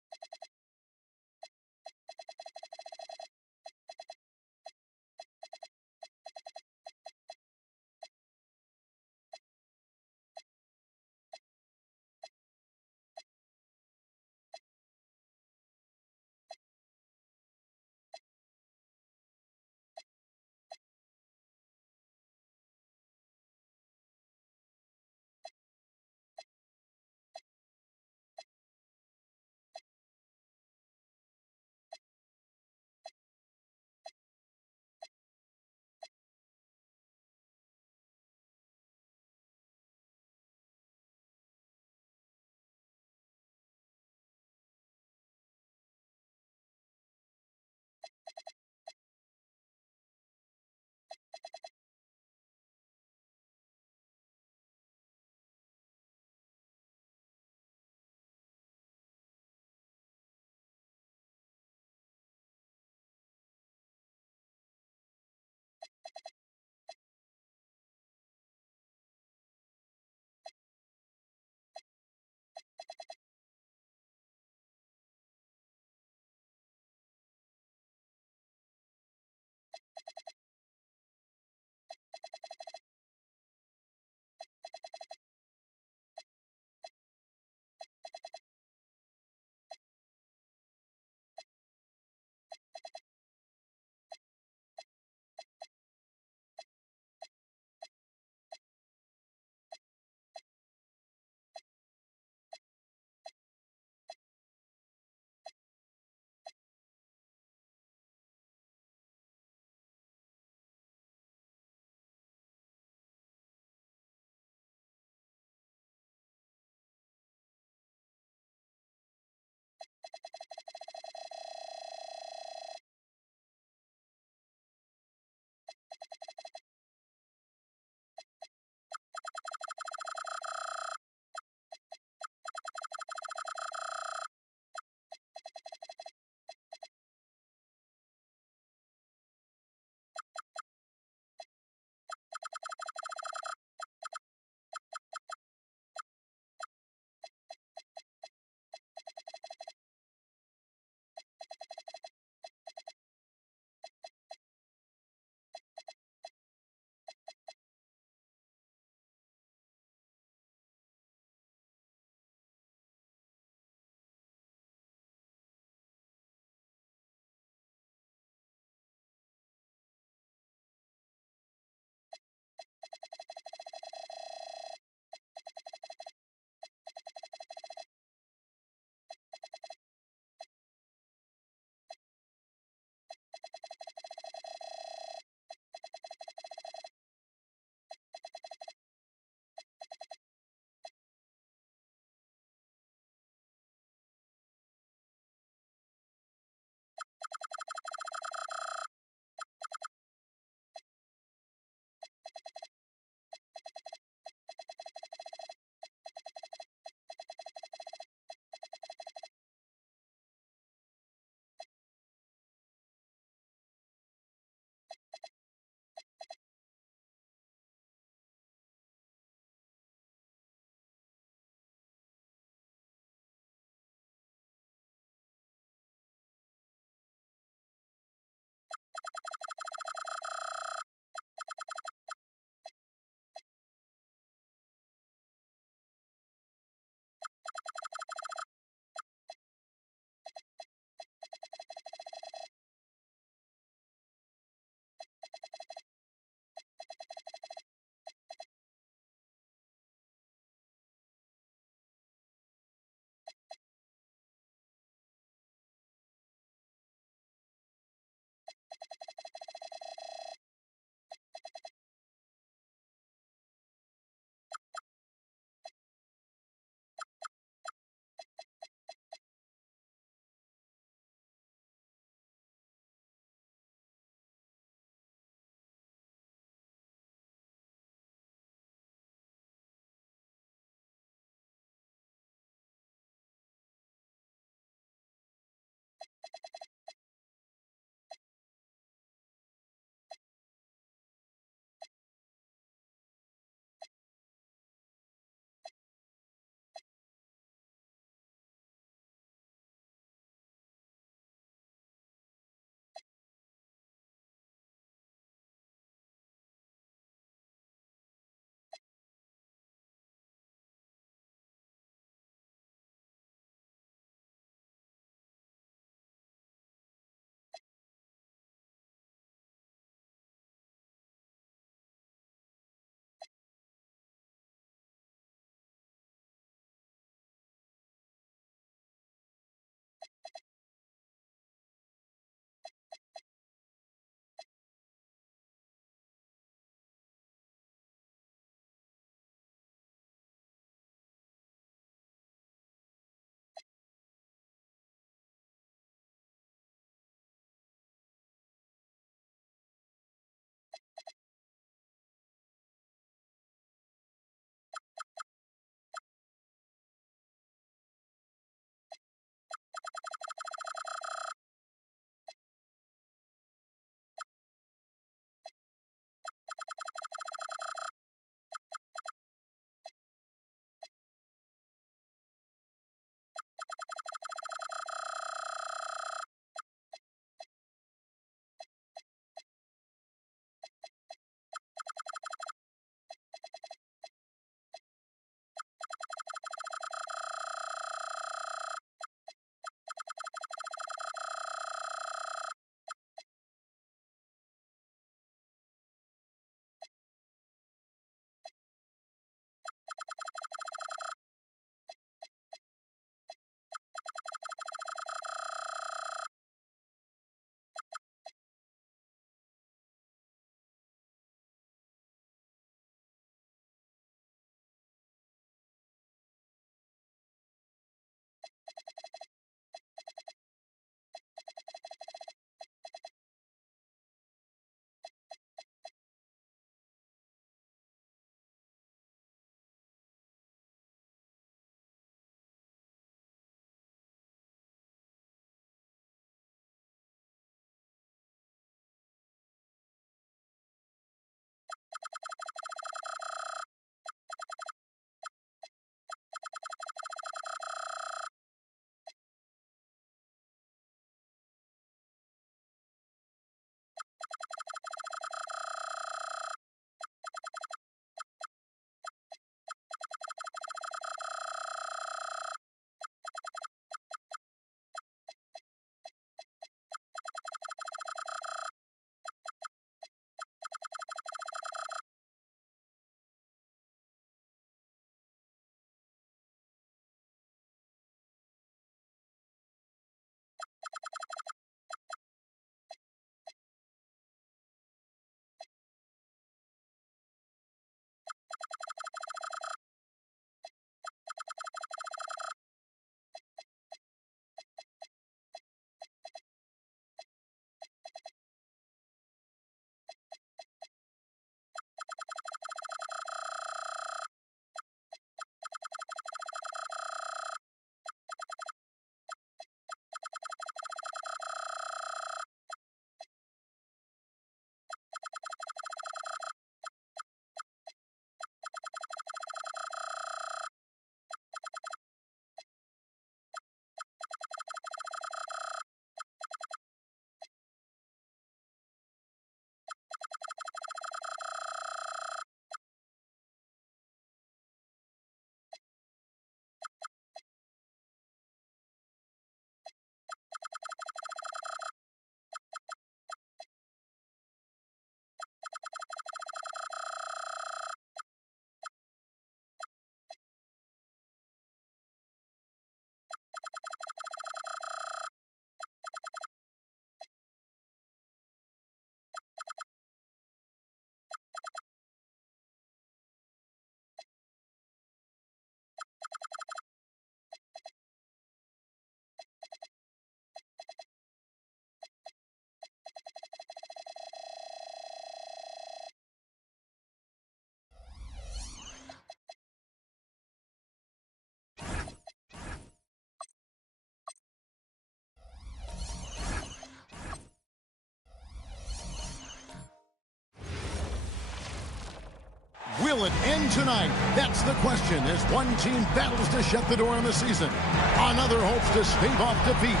Will it end tonight? That's the question as one team battles to shut the door on the season. Another hopes to stave off defeat.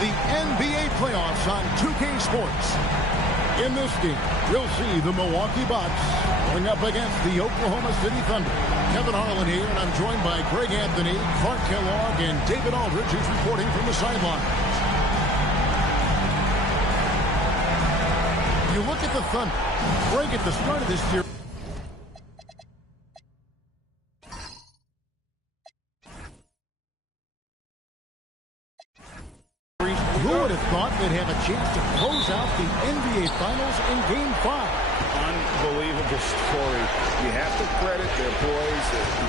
The NBA playoffs on 2K Sports. In this game, we'll see the Milwaukee Bucks going up against the Oklahoma City Thunder. Kevin Harlan here, and I'm joined by Greg Anthony, Clark Kellogg, and David Aldridge, who's reporting from the sideline. You look at the Thunder. Greg, at the start of this series, who would have thought they'd have a chance to close out the NBA Finals in Game 5? Unbelievable story. You have to credit their boys.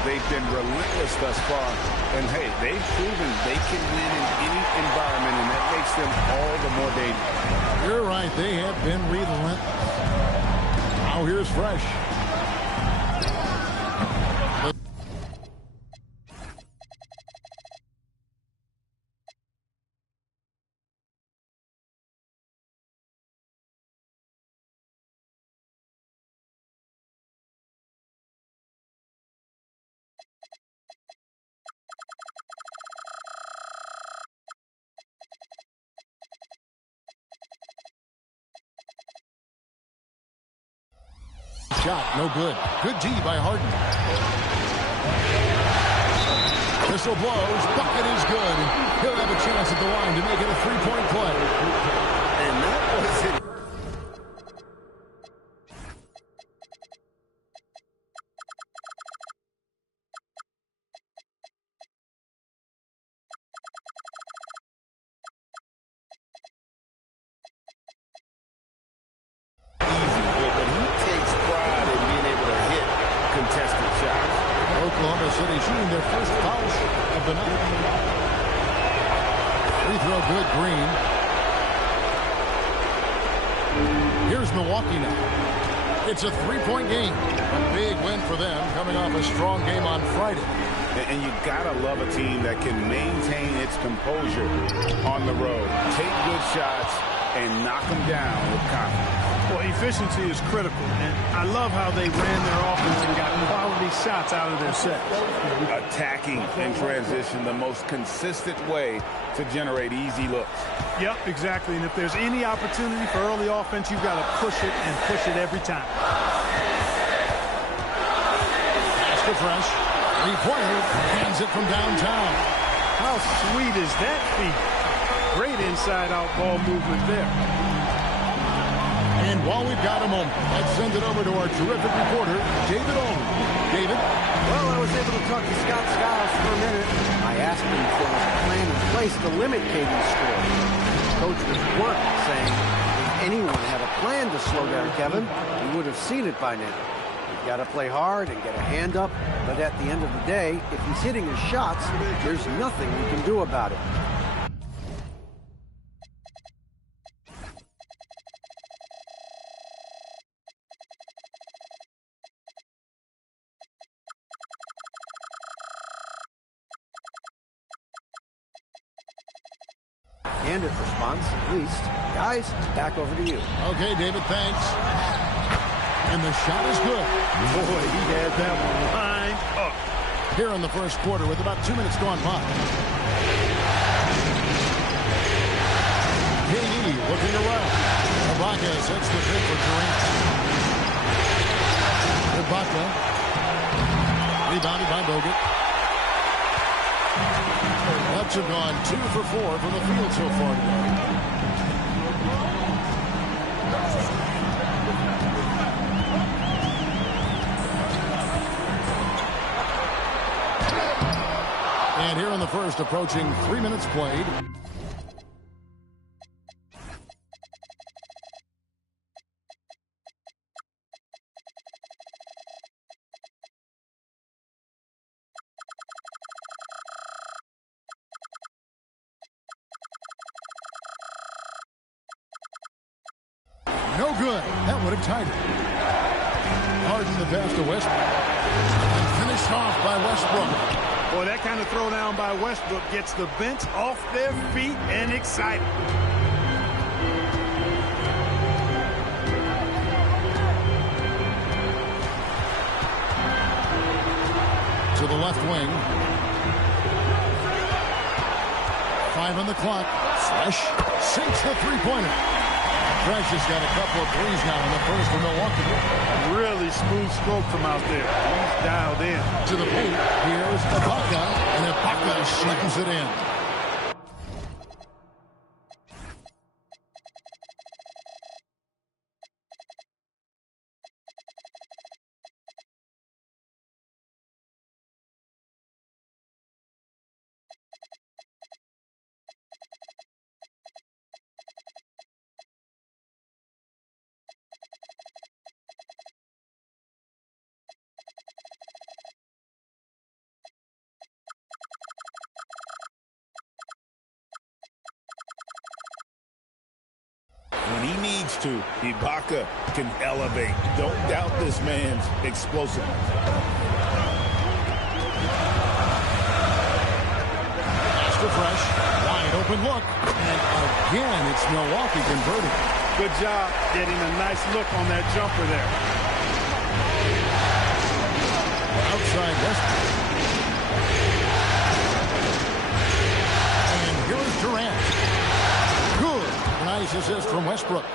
They've been relentless thus far. And, hey, they've proven they can win in any environment, and that makes them all the more dangerous. You're right. They have been relentless. Now here's Fresh. Shot, no good. Good D by Harden. Whistle blows. Bucket is good. He'll have a chance at the line to make it a three-point play. And that was it. Oklahoma City shooting their first foul of the night. Free throw good, Green. Here's Milwaukee now. It's a three-point game. A big win for them, coming off a strong game on Friday. And you gotta love a team that can maintain its composure on the road. Take good shots and knock them down with confidence. Well, efficiency is critical, and I love how they ran their offense and got quality shots out of their set. Attacking in transition, the most consistent way to generate easy looks. Yep, exactly. And if there's any opportunity for early offense, you've got to push it and push it every time. That's the Fresh. Three-pointer, hands it from downtown. How sweet is that feat? Great inside-out ball movement there. And while we've got a moment, let's send it over to our terrific reporter, David Aldridge. David? Well, I was able to talk to Scott Skiles for a minute. I asked him if there was a plan in place to limit KD's score. Coach was working, saying if anyone had a plan to slow down Kevin, he would have seen it by now. You've got to play hard and get a hand up, but at the end of the day, if he's hitting his shots, there's nothing you can do about it. Candid response, at least. Guys, back over to you. Okay, David, thanks. And the shot is good. Boy, he had that one lined up. Here in the first quarter with about 2 minutes gone by. KD looking around. Ibaka sets the pick for Durant. Ibaka. Rebounded by Bogut. Bucks have gone 2 for 4 from the field so far today. And here in the first, approaching 3 minutes played. No good. That would have tied it. Harden the pass to Westbrook. And finished off by Westbrook. Boy, that kind of throwdown by Westbrook gets the bench off their feet and excited. left wing. 5 on the clock. Fresh sinks the three-pointer. Fresh has got a couple of threes now in the first for Milwaukee. Really smooth stroke from out there. He's dialed in. To the paint. Here's Ibaka, and Ibaka slams it in. When he needs to, Ibaka can elevate. Don't doubt this man's explosiveness. Pass to Fresh. Wide open look. And again, it's Milwaukee converting. Good job getting a nice look on that jumper there. Outside Westbrook. And here's Durant. Good. Nice assist from Westbrook.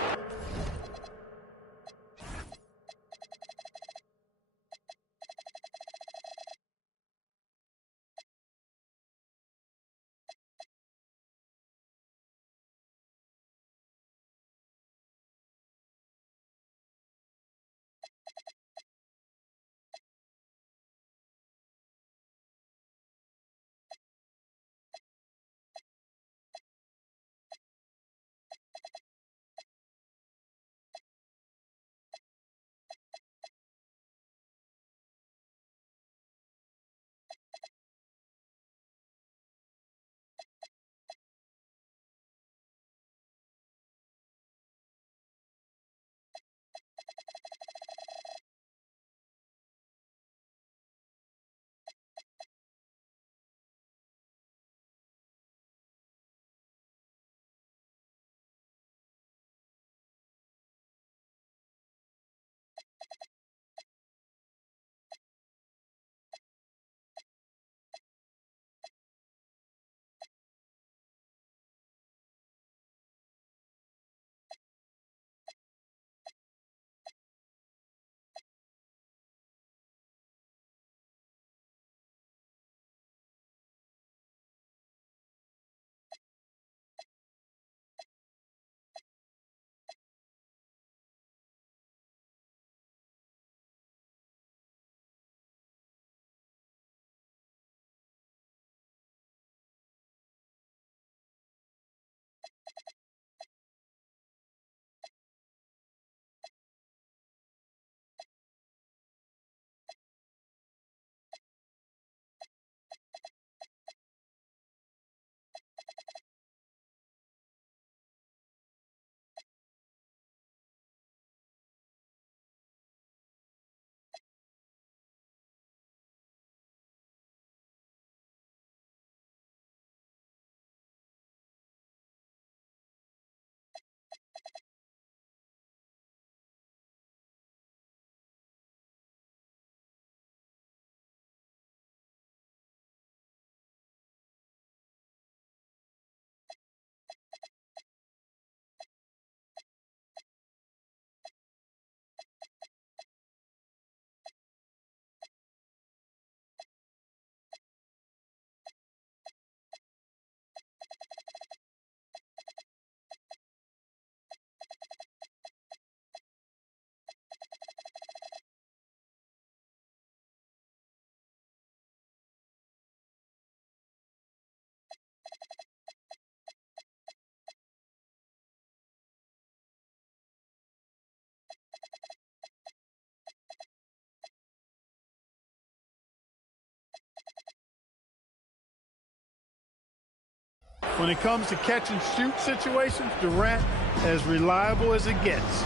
When it comes to catch and shoot situations, Durant as reliable as it gets.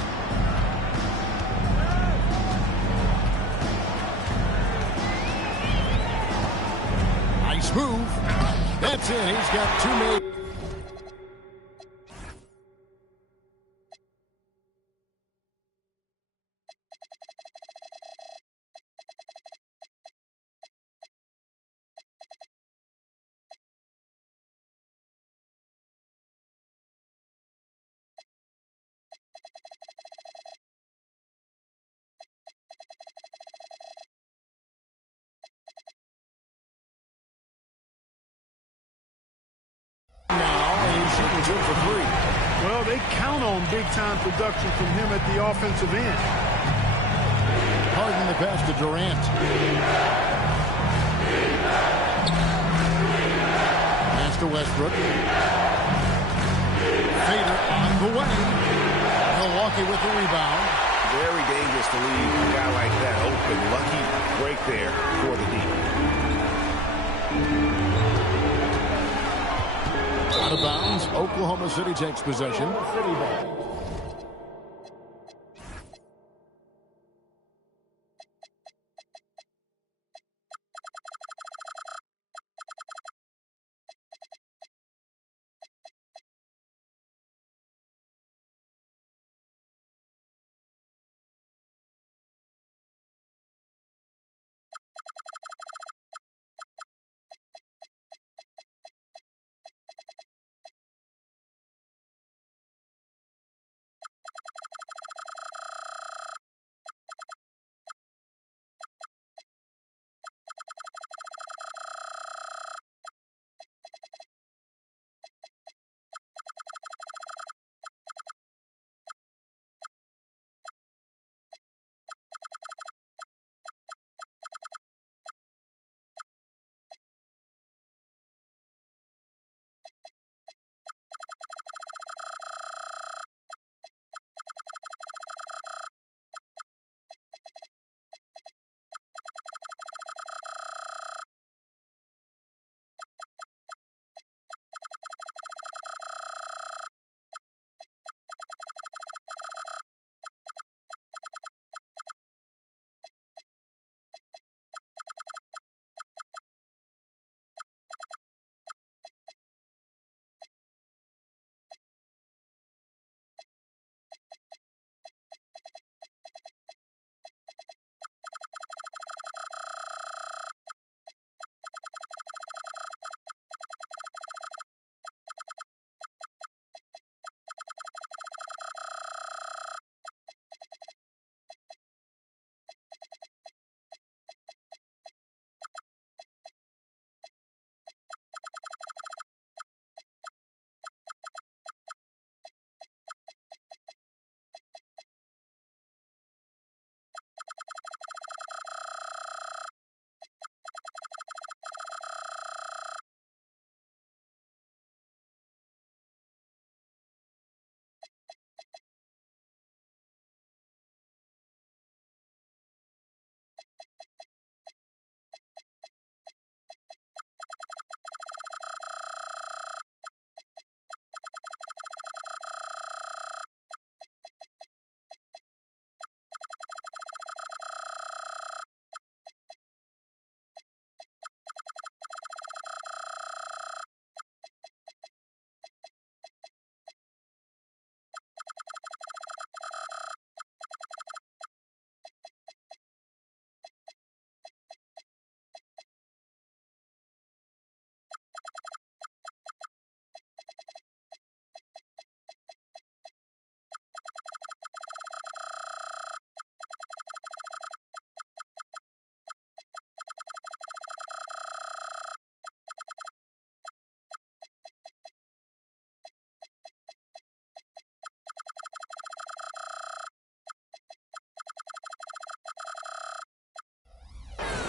Nice move. That's it. He's got 2 made. He's in for three. Well, they count on big-time production from him at the offensive end. Harden the pass to Durant. Pass to Westbrook. Fader on the way. Milwaukee with the rebound. Very dangerous to leave a guy like that open. Lucky break there for the D. Out of bounds. Oklahoma City takes possession.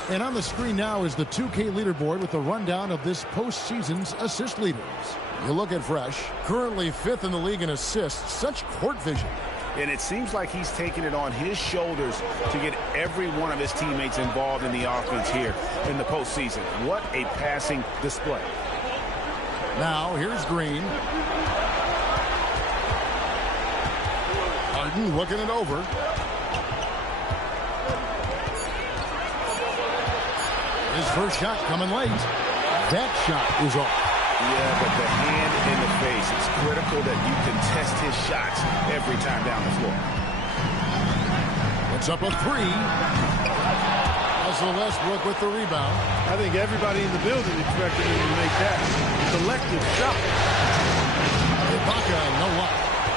And on the screen now is the 2K leaderboard with the rundown of this postseason's assist leaders. You look at Fresh, currently 5th in the league in assists. Such court vision. And it seems like he's taking it on his shoulders to get every one of his teammates involved in the offense here in the postseason. What a passing display. Now, here's Green. Harden looking it over. His first shot coming late. That shot is off. Yeah, but the hand in the face. It's critical that you contest his shots every time down the floor. Puts up a three. Russell Westbrook with the rebound. I think everybody in the building expected him to make that collective shot. Ibaka, no luck.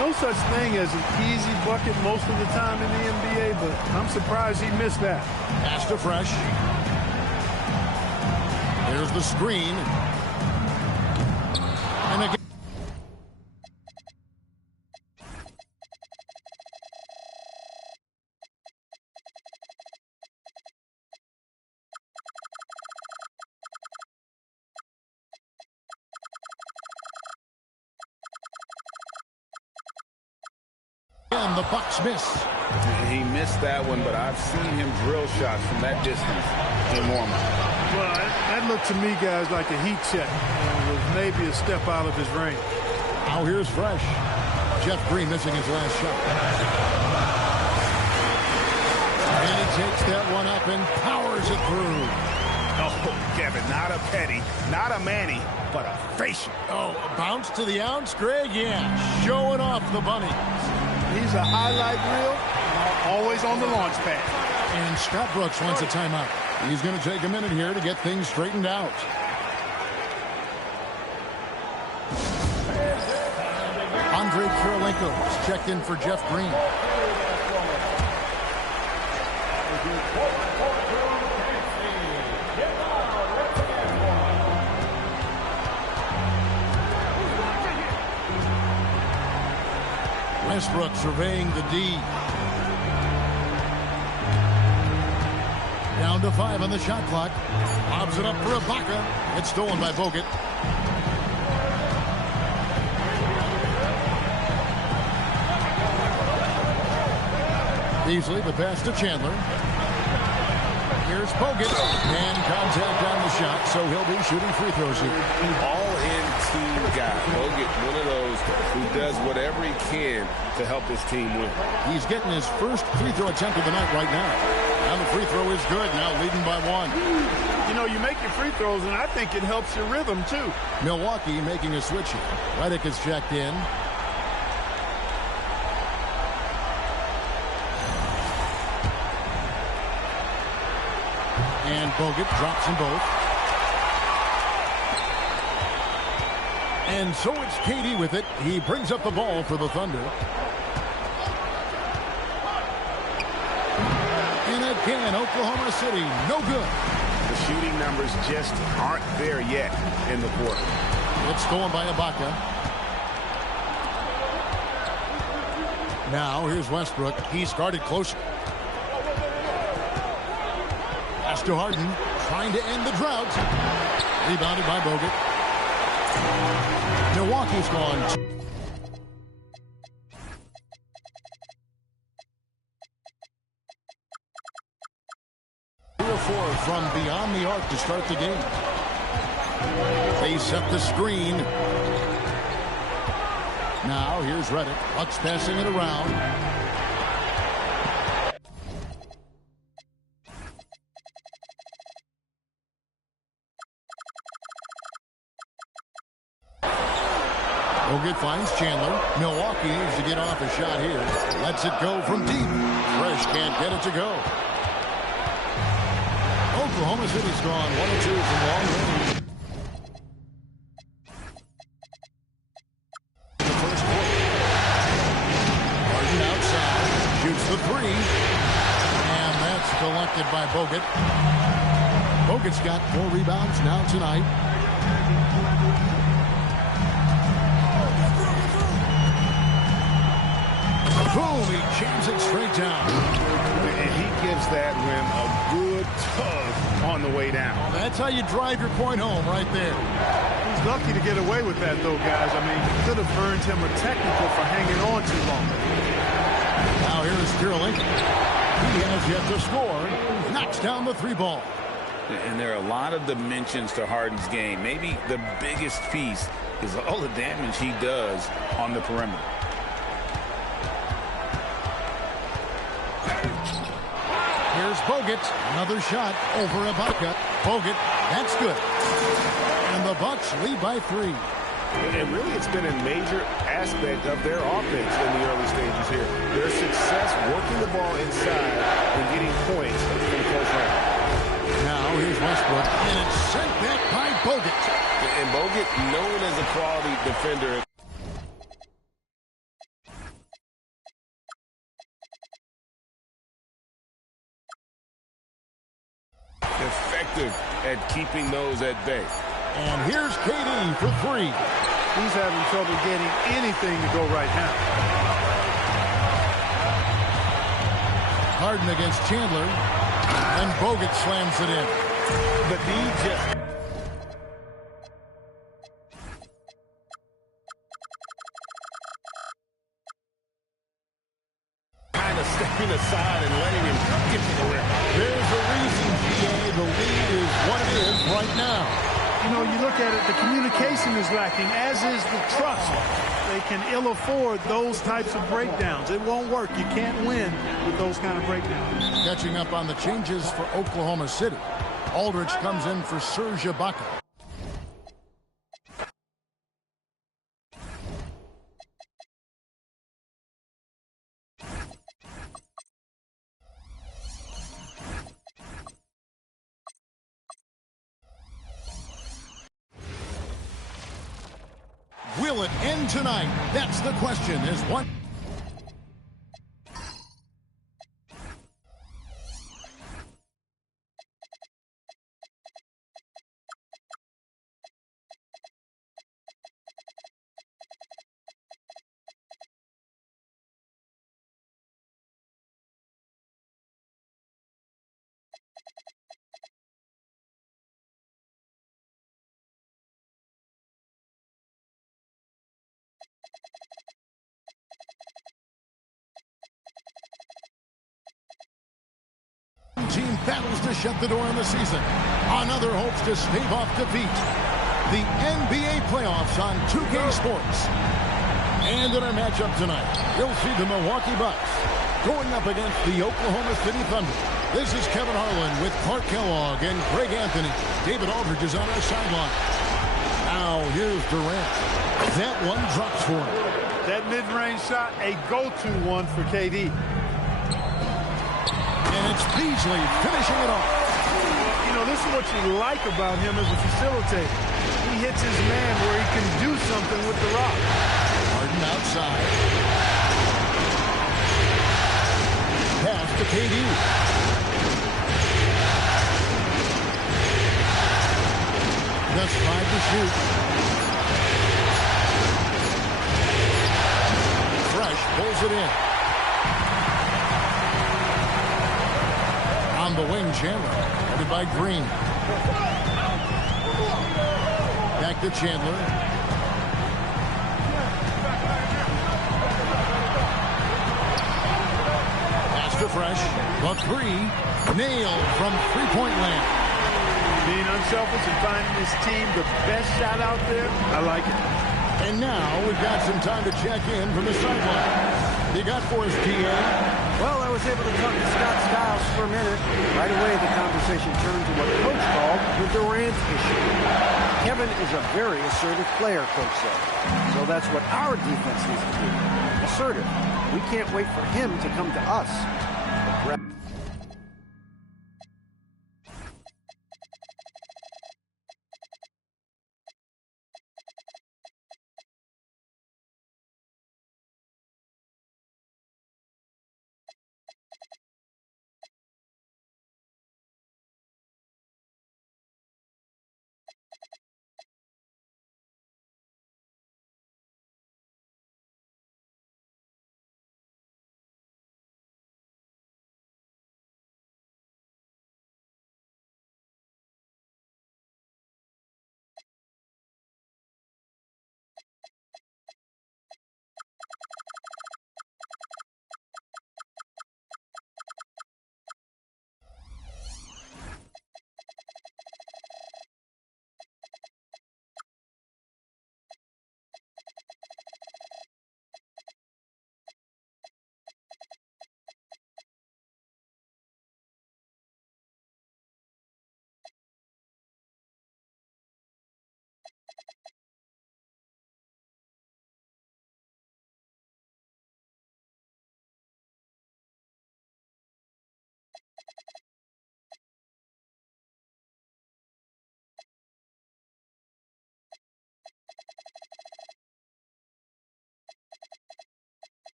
No such thing as an easy bucket most of the time in the NBA, but I'm surprised he missed that. Pass to Fresh. There's the screen. And again. the Bucks miss. He missed that one, but I've seen him drill shots from that distance in warm-up. Well, that looked to me, guys, like a heat check. It was maybe a step out of his range. Now here's Fresh. Jeff Green missing his last shot. And he takes that one up and powers it through. Oh, Kevin, not a Petty, not a Manny, but a facial. Oh, a bounce to the ounce, Greg? Yeah, showing off the bunny. He's a highlight reel, always on the launch pad. And Scott Brooks wants a timeout. He's going to take a minute here to get things straightened out. Andre Kirilenko is checked in for Jeff Green. Westbrook surveying the D. Down to 5 on the shot clock. Lobs it up for Ibaka. It's stolen by Bogut. Beasley, the pass to Chandler. Here's Bogut. And contact on the shot, so he'll be shooting free throws here. All-in team guy. Bogut, one of those who does whatever he can to help his team win. He's getting his first free throw attempt of the night right now. And the free throw is good, now leading by 1. You know, you make your free throws, and I think it helps your rhythm, too. Milwaukee making a switch here. Redick is checked in. And Bogut drops them both. And so it's KD with it. He brings up the ball for the Thunder. And again, Oklahoma City, no good. The shooting numbers just aren't there yet in the quarter. It's stolen by Ibaka. Now here's Westbrook. He's guarded closer. Pass to Harden, trying to end the drought. Rebounded by Bogut. Milwaukee's gone. 3-4 from beyond the arc to start the game. They set the screen. Now here's Redick. Bucks passing it around. Bogut finds Chandler. Milwaukee needs to get off a shot here. Lets it go from deep. Fresh can't get it to go. Oklahoma City's gone 1 or 2 from long range. The first quarter. Harden outside. Shoots the 3. And that's collected by Bogut. Bogut's got 4 rebounds now tonight. Boom, he jams it straight down. And he gives that rim a good tug on the way down. That's how you drive your point home right there. He's lucky to get away with that, though, guys. I mean, could have earned him a technical for hanging on too long. Now here's Kirilenko. He has yet to score. Knocks down the 3 ball. And there are a lot of dimensions to Harden's game. Maybe the biggest piece is all the damage he does on the perimeter. Here's Bogut. Another shot over Ibaka. Bogut, that's good. And the Bucks lead by 3. And really, it's been a major aspect of their offense in the early stages here. Their success working the ball inside and getting points from close range. Now here's Westbrook, and it's sent back by Bogut. And Bogut, known as a quality defender. Effective at keeping those at bay. And here's KD for 3. He's having trouble getting anything to go right now. Harden against Chandler. And Bogut slams it in. But he just know, you look at it, the communication is lacking, as is the trust. They can ill afford those types of breakdowns. It won't work. You can't win with those kind of breakdowns. Catching up on the changes for Oklahoma City. Aldridge comes in for Serge Ibaka. Will it end tonight? That's the question. There's one. Team battles to shut the door on the season. Another hopes to stave off defeat. The NBA playoffs on 2K Sports. And in our matchup tonight, you'll see the Milwaukee Bucks going up against the Oklahoma City Thunder. This is Kevin Harlan with Clark Kellogg and Greg Anthony. David Aldridge is on our sideline. Now here's Durant. That one drops for him. That mid-range shot, a go-to one for KD. And it's Beasley finishing it off. You know, this is what you like about him as a facilitator. He hits his man where he can do something with the rock. Harden outside. Pass to KD. Just 5 to shoot. Fresh pulls it in. On the wing, Chandler, headed by Green. Back to Chandler. Pass to Fresh. The three, nailed from three-point land. Being unselfish and finding his team the best shot out there, I like it. And now we've got some time to check in from the sideline. You got for us, T.A.? Well, I was able to talk to Scott Skiles for a minute. Right away, the conversation turned to what Coach called the Durant issue. Kevin is a very assertive player, Coach said. So that's what our defense needs to be. Assertive. We can't wait for him to come to us.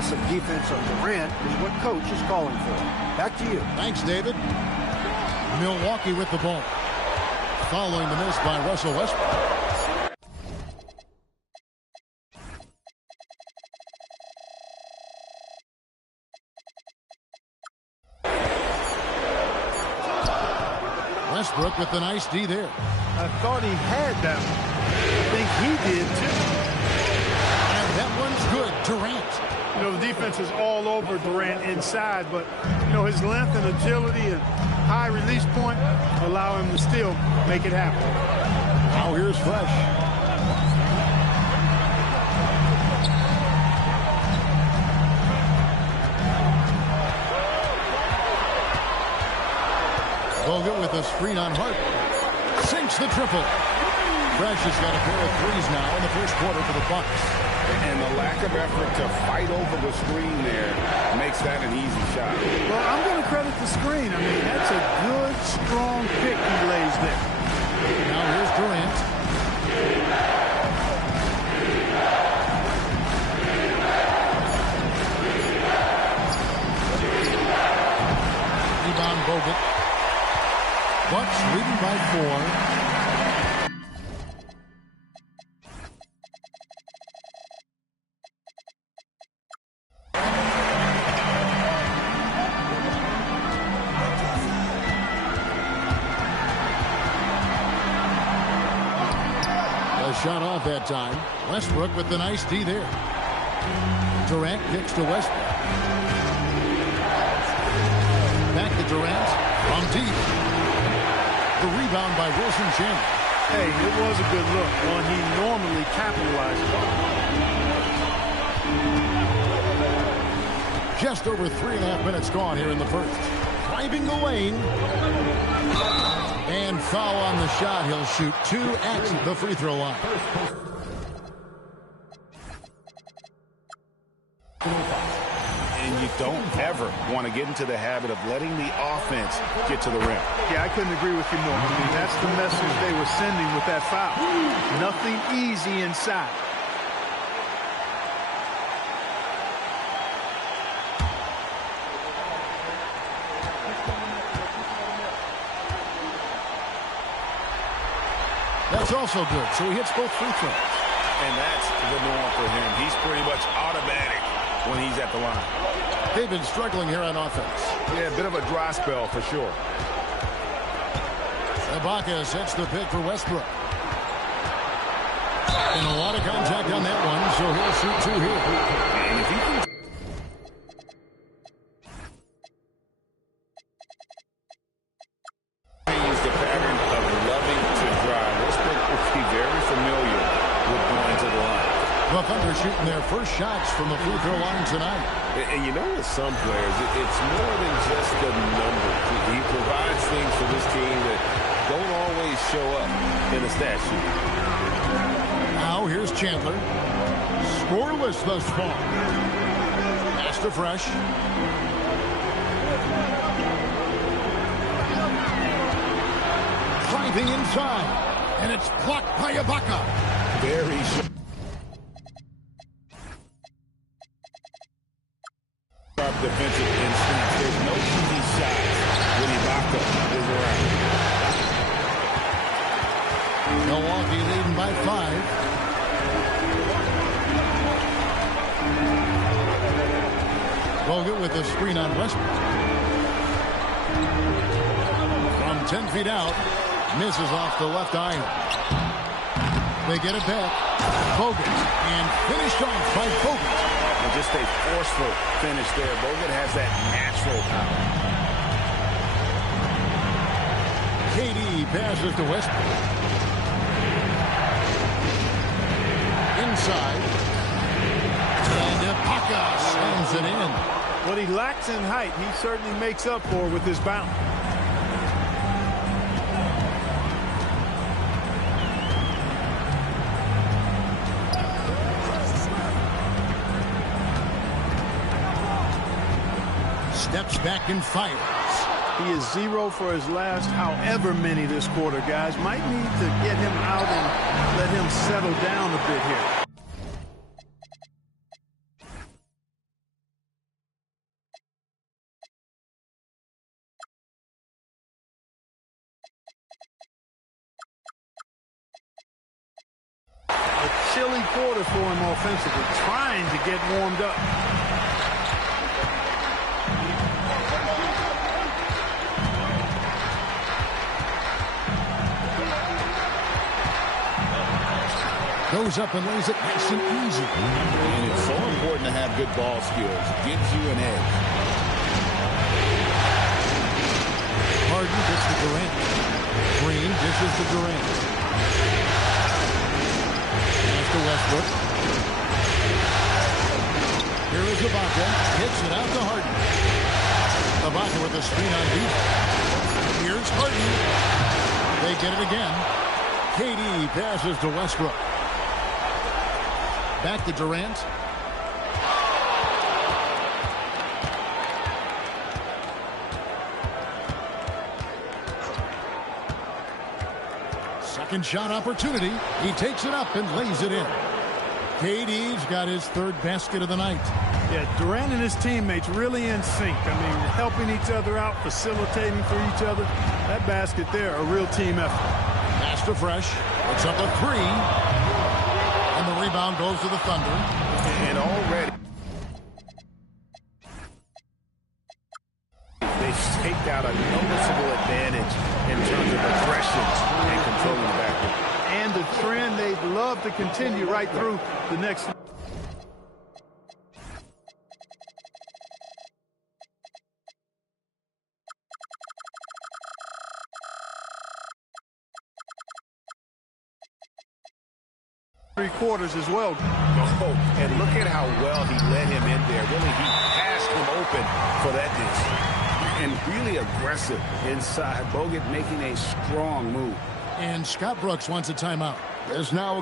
Some defense on Durant is what Coach is calling for. Back to you. Thanks, David. Milwaukee with the ball. Following the miss by Russell Westbrook. Westbrook with the nice D there. I thought he had that one. I think he did, too. And that one's good. Durant. You know, the defense is all over Durant inside, but, you know, his length and agility and high release point allow him to still make it happen. Now here's Fresh. Bogut with a screen on Hart. Sinks the triple. Fresh has got a pair of threes now in the first quarter for the Bucks. And the lack of effort to fight over the screen there makes that an easy shot. Well, I'm going to credit the screen. I mean, that's a good, strong pick he lays there. Now here's Durant. Rebound Bogut. Bucks leading by 4. Shot off that time. Westbrook with the nice D there. Durant kicks to Westbrook. Back to Durant from deep. The rebound by Wilson Chandler. Hey, it was a good look, one he normally capitalizes on. Just over 3.5 minutes gone here in the first. Driving the lane. And foul on the shot. He'll shoot 2 at the free throw line. And you don't ever want to get into the habit of letting the offense get to the rim. Yeah, I couldn't agree with you more. I mean, that's the message they were sending with that foul. Nothing easy inside. That's also good. So he hits both free throws. And that's the norm for him. He's pretty much automatic when he's at the line. They've been struggling here on offense. Yeah, a bit of a dry spell for sure. Ibaka sets the pick for Westbrook. And a lot of contact on that one, so he'll shoot 2 here. And if he can... the pattern of loving to drive, Westbrook will be very familiar with going to the line. The Thunder shooting their first shots from the free throw line tonight. And you know, with some players, it's more than just the numbers. He provides things for this team that don't always show up in the stat sheet. Now here's Chandler. Scoreless thus far. Pass to Fresh. Driving inside. And it's blocked by Ibaka. Very sharp defensive instincts. There's no easy shots when Ibaka is around. Milwaukee leading by 5. Bogut with the screen on Westbrook. From 10 feet out, misses off the left iron. They get it back. Bogut, and finished off by Bogut. And just a forceful finish there. Bogut has that natural power. KD passes to Westbrook. Inside. And Ibaka slams it in. What he lacks in height, he certainly makes up for with his bounce. Steps back and fires. He is 0 for his last however many this quarter, guys. Might need to get him out and let him settle down a bit here. A chilly quarter for him offensively, trying to get warmed up. Goes up and lays it nice and easy. And it's so important to have good ball skills. Gives you an edge. Harden gets to Durant. Green dishes to Durant. Pass to Westbrook. Here is Ibaka. Hits it out to Harden. Ibaka with a screen on defense. Here's Harden. They get it again. KD passes to Westbrook. Back to Durant. Second shot opportunity. He takes it up and lays it in. KD's got his third basket of the night. Yeah, Durant and his teammates really in sync. I mean, helping each other out, facilitating for each other. That basket there, a real team effort. Pass to Fresh. It's up a three. And the rebound goes to the Thunder. And already they've staked out a noticeable advantage in terms of aggression and controlling the backcourt. And the trend they'd love to continue right through the next. Three quarters as well. Oh, and look at how well he led him in there. Really, he passed him open for that dish. And really aggressive inside. Bogut making a strong move. And Scott Brooks wants a timeout. There's now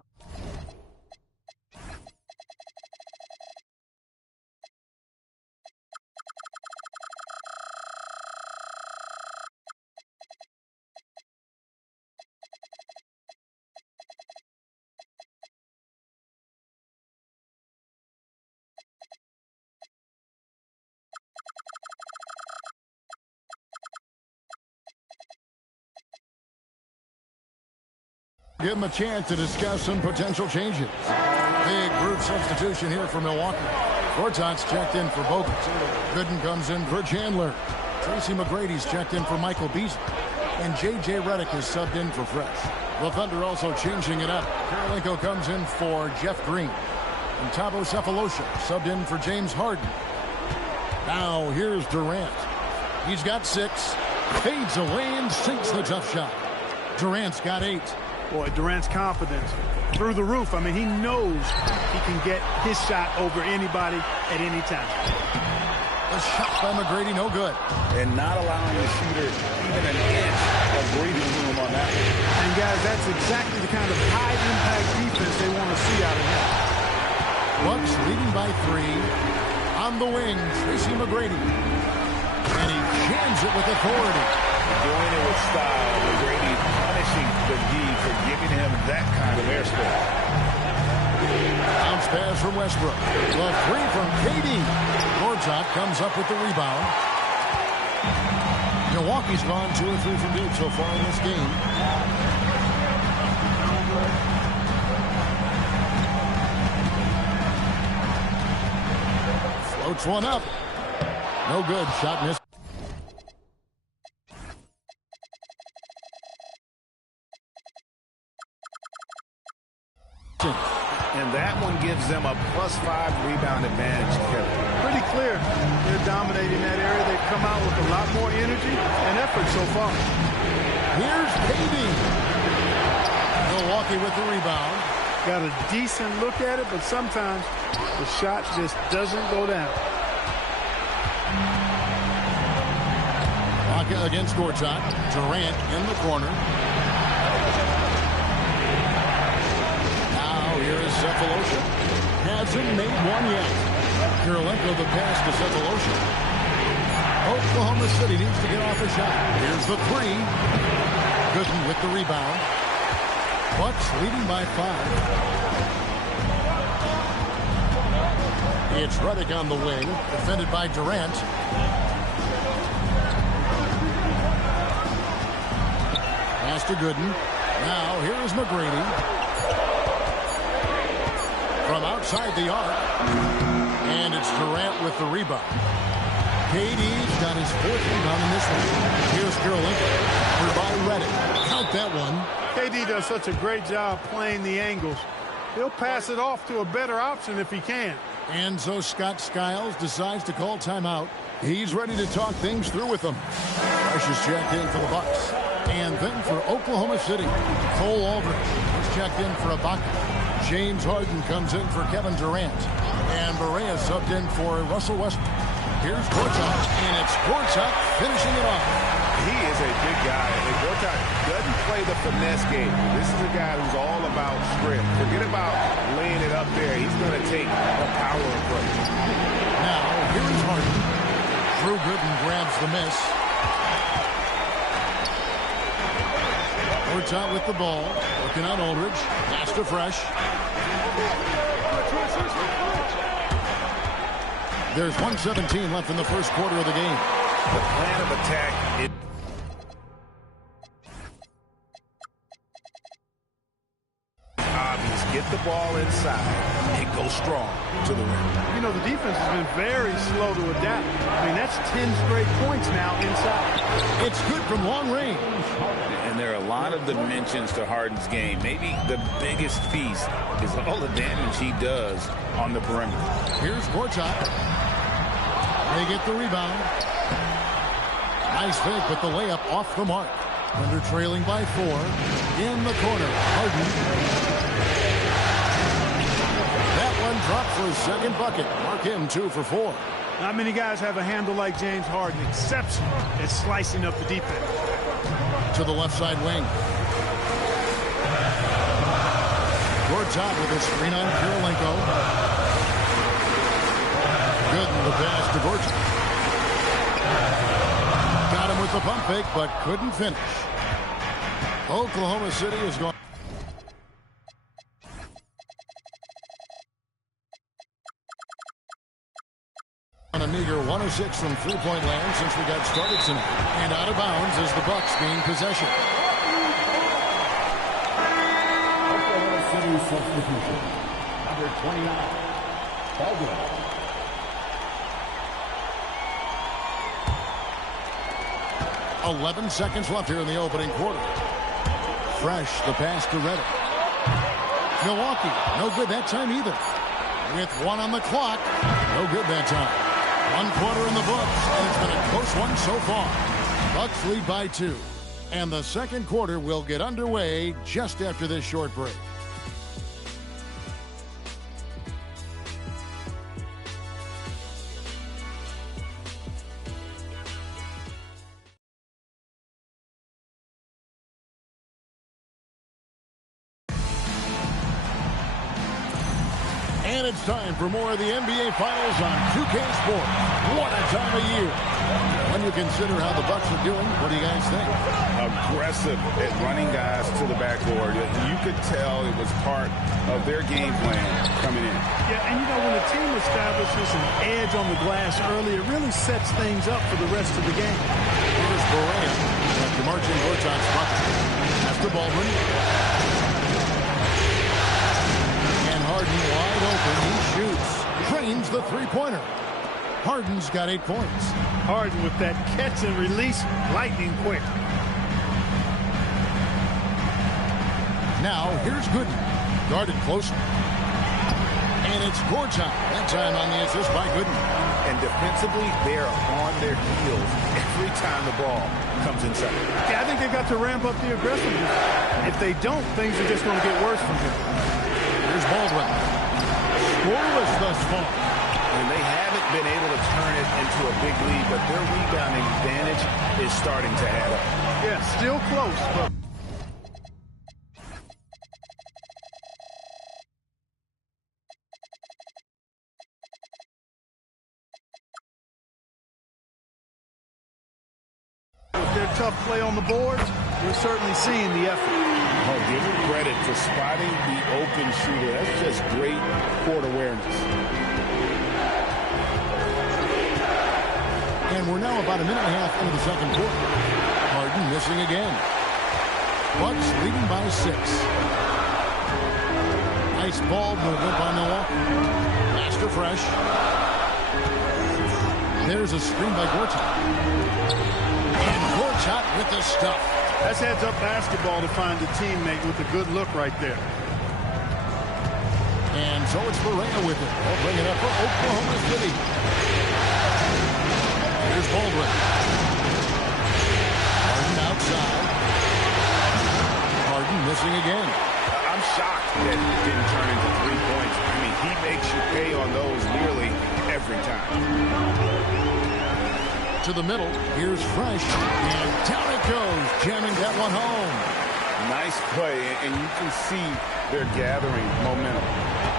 give him a chance to discuss some potential changes. Big group substitution here for Milwaukee. Gortat's checked in for Bogut. Gooden comes in for Chandler. Tracy McGrady's checked in for Michael Beasley. And J.J. Redick is subbed in for Fresh. The Thunder also changing it up. Karolinko comes in for Jeff Green. And Thabo Sefolosha subbed in for James Harden. Now here's Durant. He's got 6. Fades away and sinks the tough shot. Durant's got 8. Boy, Durant's confidence through the roof. I mean, he knows he can get his shot over anybody at any time. The shot by McGrady, no good. And not allowing the shooter even an inch of breathing room on that one. And, guys, that's exactly the kind of high-impact defense they want to see out of him. Bucks leading by 3. On the wing, Tracy McGrady. And he jams it with authority. Doing it with style. McGrady punishing the D for giving him that kind of airspace. Bounce pass from Westbrook. The 3 from KD. Gortat comes up with the rebound. Milwaukee's gone 2 of 3 from deep so far in this game. Floats one up. No good. Shot missed. And that one gives them a +5 rebound advantage, Kevin. Pretty clear. They're dominating that area. They've come out with a lot more energy and effort so far. Here's KD. Milwaukee with the rebound. Got a decent look at it, but sometimes the shot just doesn't go down. Ibaka against Gortat. Durant in the corner. Here is Sefolosha. Hasn't made one yet. Karolinko the pass to Sefolosha. Oklahoma City needs to get off a shot. Here's the 3. Gooden with the rebound. Bucks leading by 5. It's Redick on the wing. Defended by Durant. Pass to Gooden. Now here is McGrady. From outside the arc. And it's Durant with the rebound. KD's got his 4th rebound in this one. Here's Karolinko. By Redick. Count that one. KD does such a great job playing the angles. He'll pass it off to a better option if he can. And so Scott Skiles decides to call timeout. He's ready to talk things through with them. Fresh is checked in for the Bucks. And then for Oklahoma City, Cole Aldrich is checked in for Ibaka. James Harden comes in for Kevin Durant. And Barea subbed in for Russell Westbrook. Here's Gortat, and it's Gortat finishing it off. He is a big guy, and Gortat doesn't play the finesse game. This is a guy who's all about strength. Forget about laying it up there. He's going to take the power approach. Now, here is Harden. Drew Gooden grabs the miss. Gortat with the ball. Working on Aldridge. Pass to Fresh. There's 1:17 left in the first quarter of the game. The plan of attack is obvious. Get the ball inside and go strong to the rim. You know, the defense has been very slow to adapt. I mean, that's 10 straight points now inside. It's good from long range. And there are a lot of dimensions to Harden's game. Maybe the biggest piece is all the damage he does on the perimeter. Here's Gortat. They get the rebound. Nice fake, but the layup off the mark. Under trailing by 4. In the corner, Harden. That one dropped for his second bucket. Mark him 2 for 4. Not many guys have a handle like James Harden. Exceptional at slicing up the defense. To the left side wing. Gortat with a screen on Kirilenko. Good in the pass to Gortat. Got him with the pump fake, but couldn't finish. Oklahoma City is going. On a meager 106 from three-point land since we got started tonight. And out of bounds as the Bucks gain possession. Oklahoma City substitution. Number 29, Baldwin. 11 seconds left here in the opening quarter. Fresh, the pass to Reddick. Milwaukee, no good that time either. With 1 on the clock, no good that time. 1 quarter in the books, and it's been a close one so far. Bucks lead by 2. And the second quarter will get underway just after this short break. And it's time for more of the NBA Finals on 2K Sports. What a time of year. When you consider how the Bucks are doing, what do you guys think? Aggressive at running guys to the backboard. You could tell it was part of their game plan coming in. Yeah, and you know, when a team establishes an edge on the glass early, it really sets things up for the rest of the game. Here's Barea after marching Gortat's bucket. That's to Baldwin. Harden wide open. He shoots. Drains the three-pointer. Harden's got 8 points. Harden with that catch and release, lightning quick. Now here's Gooden. Guarded closer. And it's Gortat. That time on the assist by Gooden. And defensively, they're on their heels every time the ball comes inside. Yeah, I think they got to ramp up the aggressiveness. If they don't, things are just going to get worse from here. Here's Baldwin. Scoreless thus far. And they haven't been able to turn it into a big lead, but their rebounding advantage is starting to add up. Yeah, still close, but... with their tough play on the boards, we're certainly seeing the effort. Oh, give him credit for spotting the open shooter. That's just great court awareness. And we're now about a minute and a half into the second quarter. Harden missing again. Bucks leading by 6. Nice ball movement by Milwaukee. Master Fresh. There's a screen by Gortat. And Gortat with the stuff. That's heads-up basketball to find a teammate with a good look right there. And so it's Berea with it. They'll bring it up for Oklahoma City. Here's Baldwin. Harden outside. Harden missing again. I'm shocked that it didn't turn into 3 points. I mean, he makes you pay on those nearly every time. To the middle. Here's Fresh. And down it goes. Jamming that one home. Nice play, and you can see they're gathering momentum.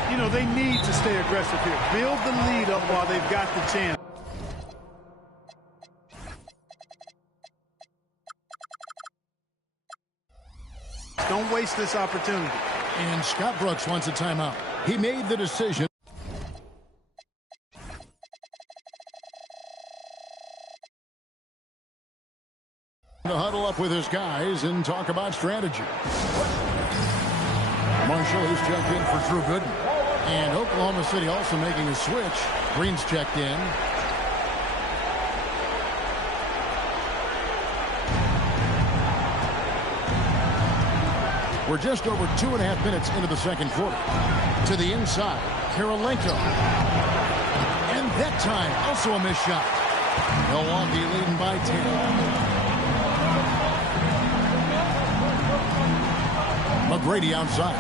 You know, they need to stay aggressive here. Build the lead up while they've got the chance. Don't waste this opportunity. And Scott Brooks wants a timeout. He made the decision to huddle up with his guys and talk about strategy. Marshall is checked in for Drew Gooden. And Oklahoma City also making a switch. Green's checked in. We're just over 2.5 minutes into the second quarter. To the inside, Karolinko. And that time, also a missed shot. Milwaukee leading by 10. McGrady outside.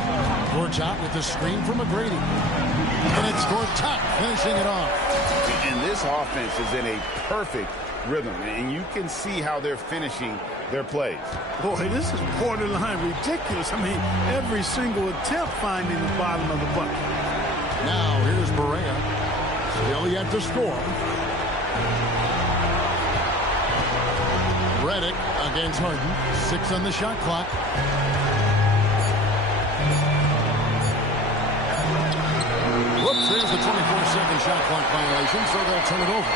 Gortat with the screen from McGrady. And it's Gortat finishing it off. And this offense is in a perfect rhythm, and you can see how they're finishing their plays. Boy, this is borderline ridiculous. I mean, every single attempt finding the bottom of the bucket. Now here's Berea. Still yet to score. Redick against Harden. 6 on the shot clock. Whoops, there's the 24-second shot clock violation, so they'll turn it over.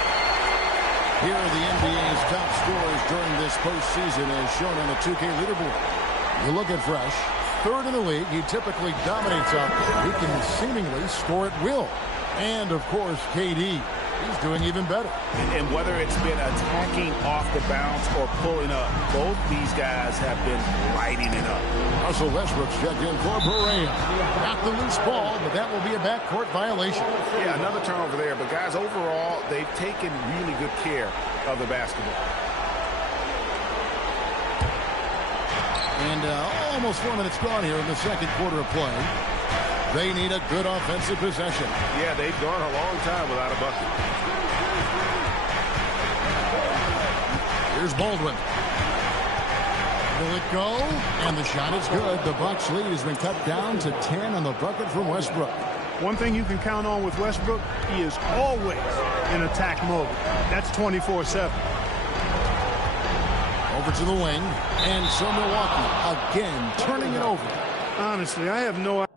Here are the NBA's top scorers during this postseason as shown on the 2K leaderboard. You look at Fresh, 3rd in the league. He typically dominates out there. He can seemingly score at will. And, of course, KD. He's doing even better. And whether it's been attacking off the bounce or pulling up, both these guys have been lighting it up. Russell Westbrook's checked in for Berea. Got the loose ball, but that will be a backcourt violation. Yeah, another turnover there. But, guys, overall, they've taken really good care of the basketball. And almost 4 minutes gone here in the second quarter of play. They need a good offensive possession. Yeah, they've gone a long time without a bucket. Here's Baldwin. Will it go? And the shot is good. The Bucks lead has been cut down to 10 on the bucket from Westbrook. One thing you can count on with Westbrook, he is always in attack mode. That's 24/7. Over to the wing. And so Milwaukee again turning it over. Honestly, I have no idea.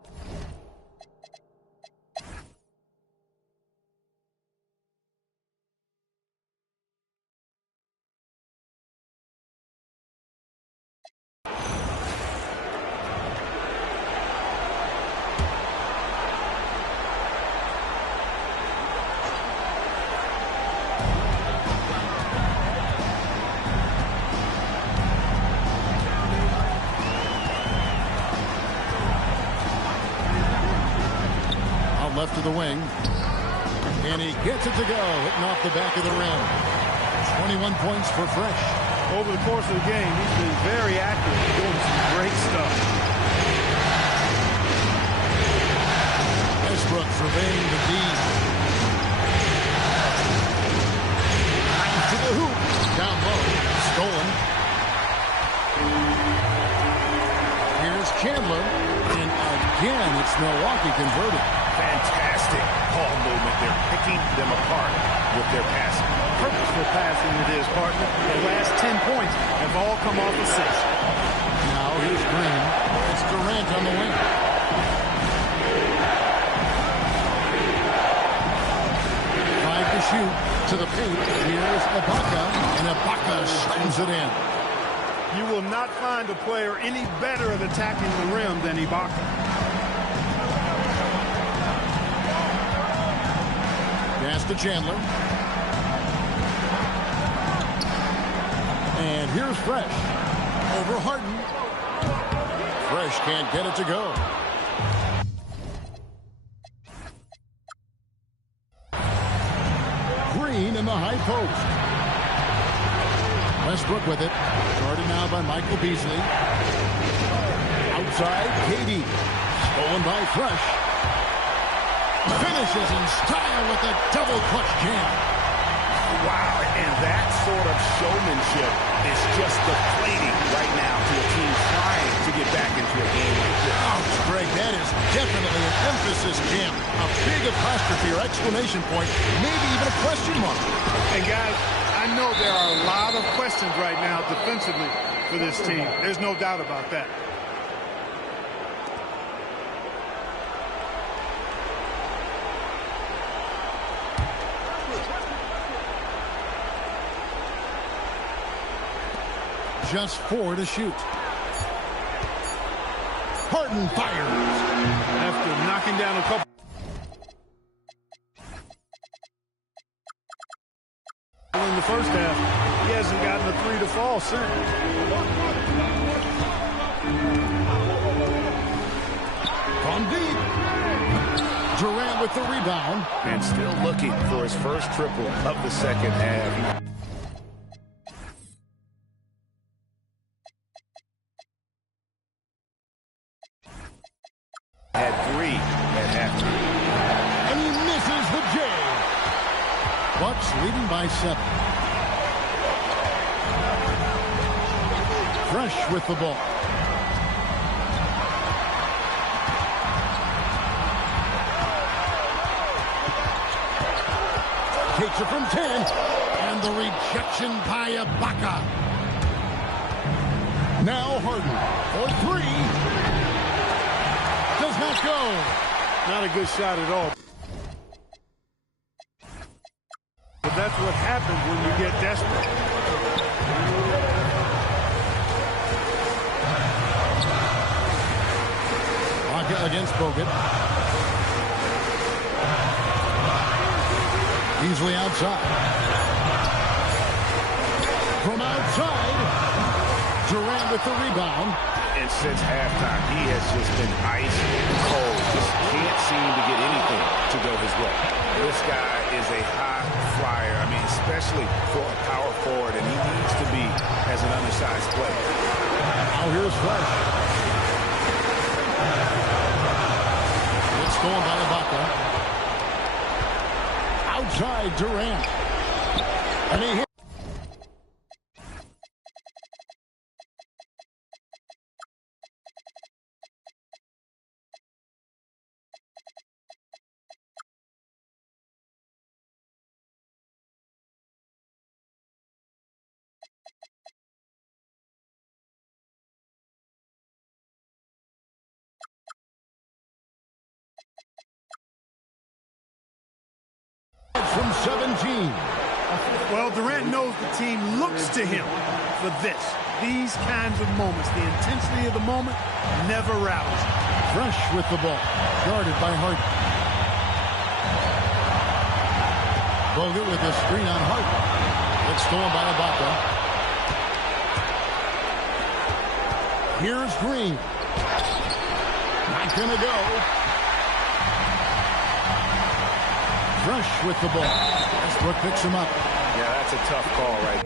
Left to the wing. And he gets it to go. Hitting off the back of the rim. 21 points for Fresh. Over the course of the game, he's been very active, doing some great stuff. Westbrook surveying the D. Back to the hoop. Down low. Stolen. Here's Chandler. And again, it's Milwaukee converted. Fantastic ball movement. They're picking them apart with their passing. Purposeful passing it is, partner. The last 10 points have all come off assists. Now here's Green. It's Durant on the wing. Five to shoot. To the paint. Here's Ibaka. And Ibaka slams it in. You will not find a player any better at attacking the rim than Ibaka. Pass to Chandler. And here's Fresh. Over Harden. Fresh can't get it to go. the high post. Westbrook with it. Guarded now by Michael Beasley. Outside, KD. Stolen by Fresh. Finishes in style with a double clutch jam. Wow, and that sort of showmanship is just deflating right now to a team trying to get back into a game like this. Ouch, Greg, that is definitely an emphasis jam. A big apostrophe or exclamation point, maybe even a question mark. And guys, I know there are a lot of questions right now defensively for this team. There's no doubt about that. Just 4 to shoot. Harden fires. After knocking down a couple in the first half, he hasn't gotten a 3 to fall since. From deep. Durant with the rebound. And still looking for his first triple of the second half. Had 3 at halftime. And he misses the J. Bucks leading by 7. Fresh with the ball. Takes it from 10. And the rejection by Ibaka. Now Harden for 3. Does not go. Not a good shot at all. But that's what happens when you get desperate. Ibaka against Bogut. Easily outside. From outside. Durant with the rebound. And since halftime, he has just been ice cold. Just can't seem to get anything to go his way. This guy is a high flyer. I mean, especially for a power forward, and he needs to be as an undersized player. Now here's Fresh. It's stolen by Ibaka. Outside Durant. And he hit. From 17. Well, Durant knows the team looks to him for this. These kinds of moments, the intensity of the moment, never rallies. Fresh with the ball. Guarded by Harden. Bogut with a screen on Harden. It's stolen by Ibaka. Here's Green. Not gonna go. Fresh with the ball. Westbrook picks him up. Yeah, that's a tough call, right?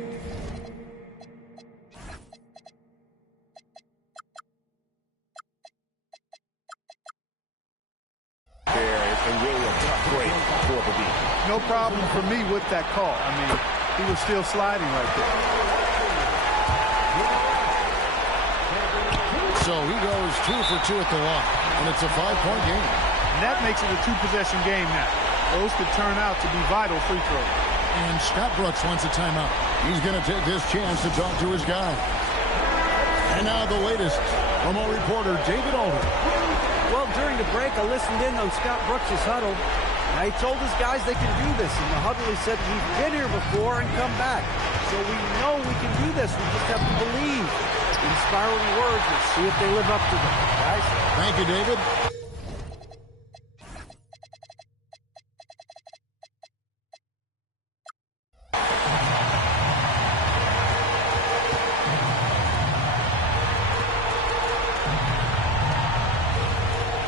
And really a tough break for the beat. No problem for me with that call. I mean, he was still sliding right there. So he goes 2 for 2 at the line, and it's a 5-point game. And that makes it a 2-possession game now. Those could turn out to be vital free throws. And Scott Brooks wants a timeout. He's going to take this chance to talk to his guy. And now the latest from our reporter, David Alder. Well, during the break, I listened in on Scott Brooks' huddle. And he told his guys they can do this. In the huddle, he said, we've been here before and come back. So we know we can do this. We just have to believe. Inspiring words. Let's see if they live up to them, guys. Thank you, David.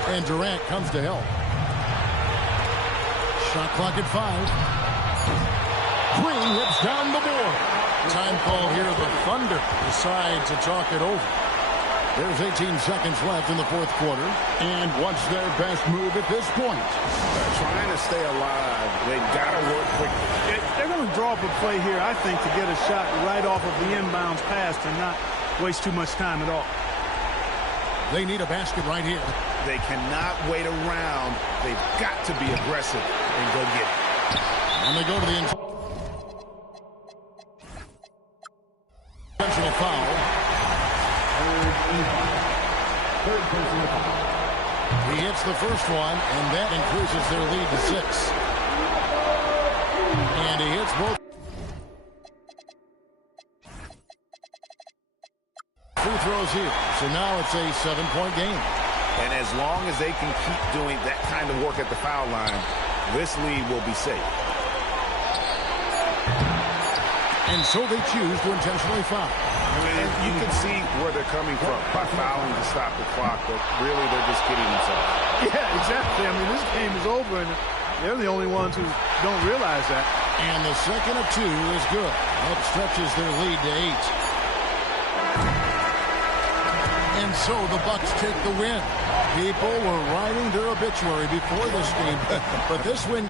And Durant comes to help. Shot clock at 5. Green whips down the board. Time call here. The Thunder decide to talk it over. There's 18 seconds left in the fourth quarter. And what's their best move at this point? Trying to stay alive. They've got to work quickly. They're going to draw up a play here, I think, to get a shot right off of the inbounds pass and not waste too much time at all. They need a basket right here. They cannot wait around. They've got to be aggressive and go get it. And they go to the intentional foul. Third personal foul. He hits the first one, and that increases their lead to 6. And he hits both free throws here. So now it's a 7-point game. And as long as they can keep doing that kind of work at the foul line, this lead will be safe. And so they choose to intentionally foul. And you can see where they're coming from by fouling to stop the clock, but really they're just kidding themselves. Yeah, exactly. I mean, this game is over, and they're the only ones who don't realize that. And the second of 2 is good. That stretches their lead to 8. And so the Bucks take the win. People were writing their obituary before this game, but this win.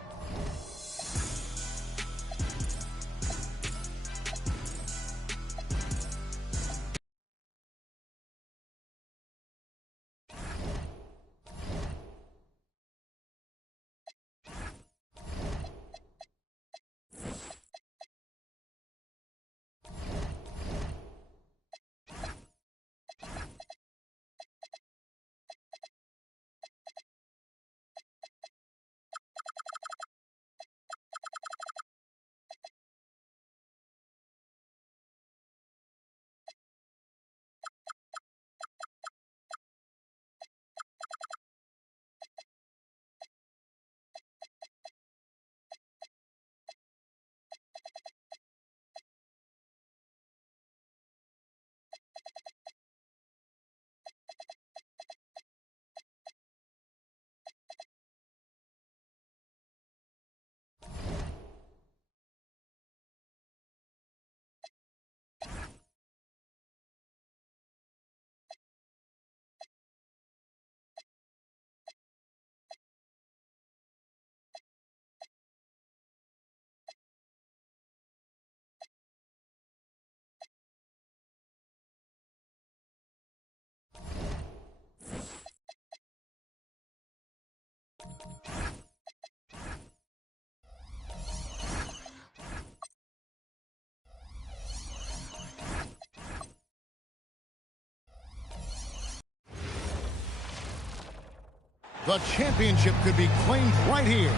The championship could be claimed right here.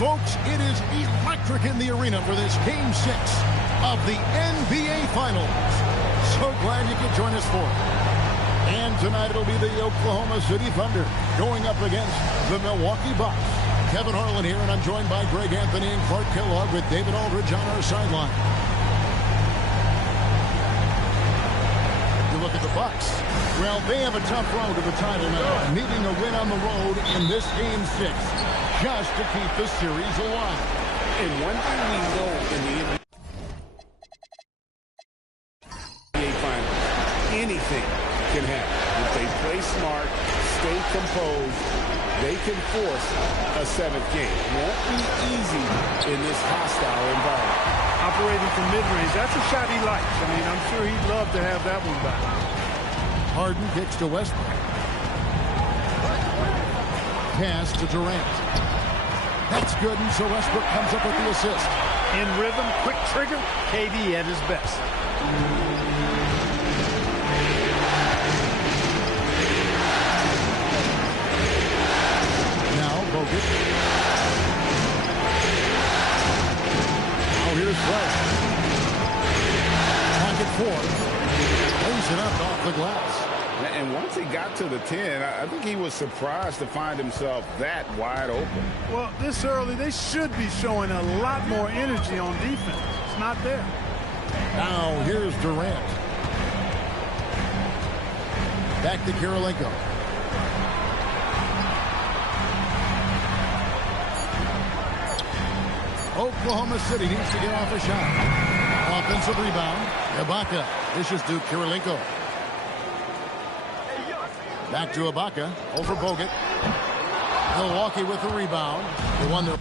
Folks, it is electric in the arena for this Game 6 of the NBA Finals. So glad you could join us for it. And tonight it'll be the Oklahoma City Thunder going up against the Milwaukee Bucks. Kevin Harlan here, and I'm joined by Greg Anthony and Clark Kellogg with David Aldridge on our sideline. You look at the Bucks. Well, they have a tough road to the title now, needing a win on the road in this Game 6 just to keep the series alive. And one thing we know in the NBA Finals, anything can happen. If they play smart, stay composed, they can force a 7th game. It won't be easy in this hostile environment. Operating from mid-range, that's a shot he likes. I mean, I'm sure he'd love to have that one back. Harden kicks to Westbrook. Pass to Durant. That's good, and so Westbrook comes up with the assist. In rhythm, quick trigger, KD at his best. Now Bogut. Now here's Fred. Pocket 4. Brings it up off the glass. And once he got to the 10, I think he was surprised to find himself that wide open. Well, this early, they should be showing a lot more energy on defense. It's not there. Now here's Durant. Back to Kirilenko. Oklahoma City needs to get off a shot. Offensive rebound. Ibaka dishes to Kirilenko. Back to Ibaka. Over Bogut. Milwaukee with the rebound. They won their...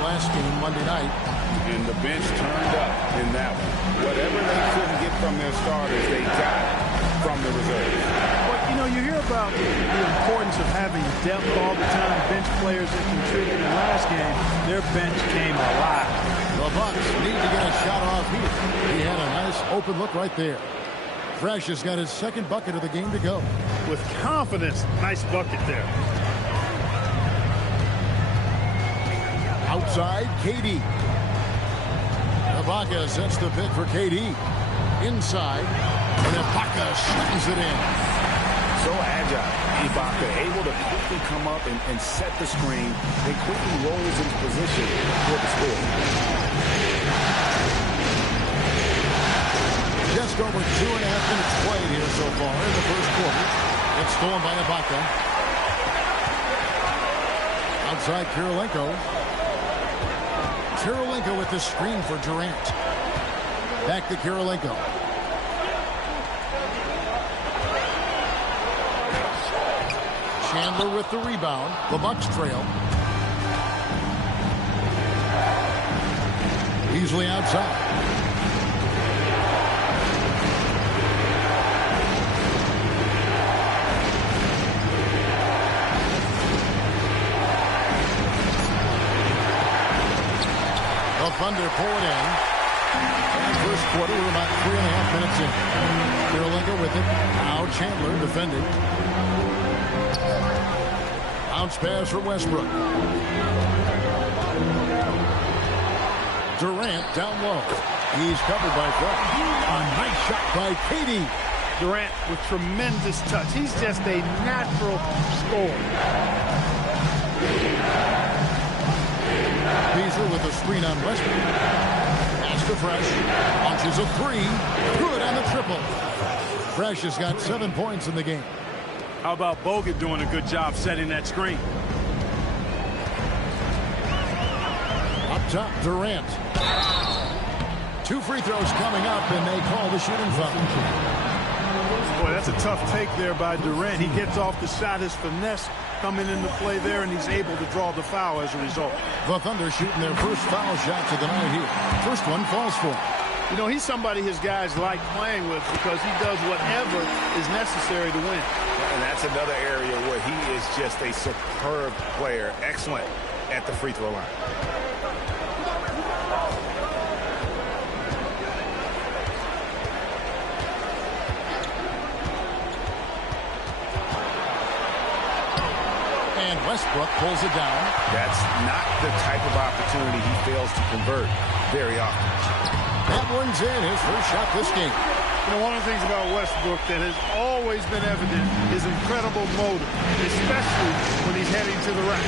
last game Monday night. And the bench turned up in that one. Whatever they couldn't get from their starters, they got from the reserves. Well, you know, you hear about the importance of having depth all the time. Bench players that contributed last game, their bench came alive. The Bucks need to get a shot off here. He had a nice open look right there. Fresh has got his second bucket of the game to go. With confidence, nice bucket there. Outside, KD. Ibaka sets the pick for KD. Inside, and Ibaka slams it in. So agile. Ibaka able to quickly come up and set the screen, then quickly rolls into position for the score. Just over 2.5 minutes played here so far in the first quarter. It's stolen by Ibaka. Outside, Kirilenko. Kirilenko with the screen for Durant. Back to Kirilenko. Chandler with the rebound. The Bucks trail. Easily outside. The Thunder pull it in. And first quarter, we're about 3.5 minutes in. Kirilenko with it. Now Chandler defending. Bounce pass for Westbrook. Durant down low. He's covered by Fresh. A nice shot by KD. Durant with tremendous touch. He's just a natural scorer. Beasley with a screen on Westbrook. Pass to Fresh. Launches a three. Good on the triple. Fresh has got 7 points in the game. How about Bogut doing a good job setting that screen? Up top, Durant. 2 free throws coming up, and they call the shooting foul. Boy, that's a tough take there by Durant. He gets off the shot, his finesse coming into play there, and he's able to draw the foul as a result. The Thunder shooting their first foul shots of the night here. First one falls for him. You know, he's somebody his guys like playing with because he does whatever is necessary to win. And that's another area where he is just a superb player. Excellent at the free throw line. And Westbrook pulls it down. That's not the type of opportunity he fails to convert very often. That one's in, his first shot this game. You know, one of the things about Westbrook that has always been evident is incredible motor, especially when he's heading to the rack.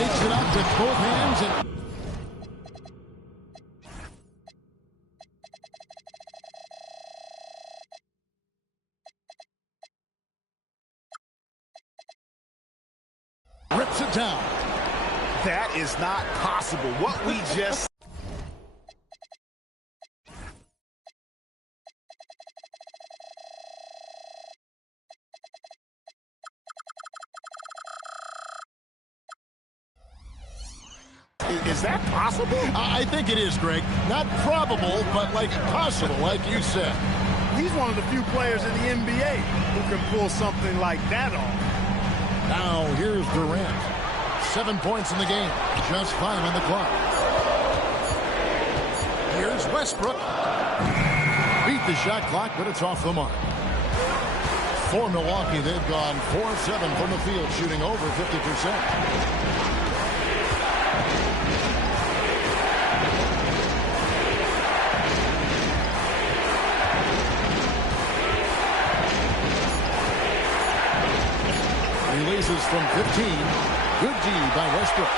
Takes it up with both hands and rips it down. That is not possible. What we just... Is that possible? I think it is, Greg. Not probable, but like possible, like you said. He's one of the few players in the NBA who can pull something like that off. Now, here's Durant. 7 points in the game. Just 5 on the clock. Here's Westbrook. Beat the shot clock, but it's off the mark. For Milwaukee, they've gone 4-7 from the field, shooting over 50%. Releases from 15. Good D by Westbrook.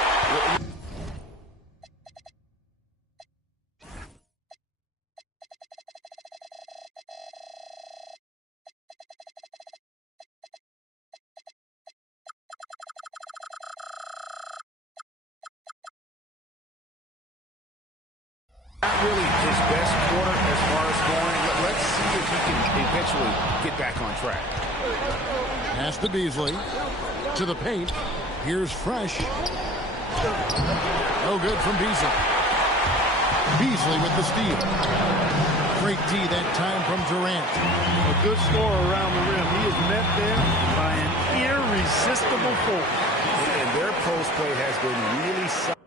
eventually get back on track. Pass to Beasley. To the paint. Here's Fresh. No good from Beasley. Beasley with the steal. Great D that time from Durant. A good scorer around the rim. He is met there by an irresistible force. And their post play has been really solid.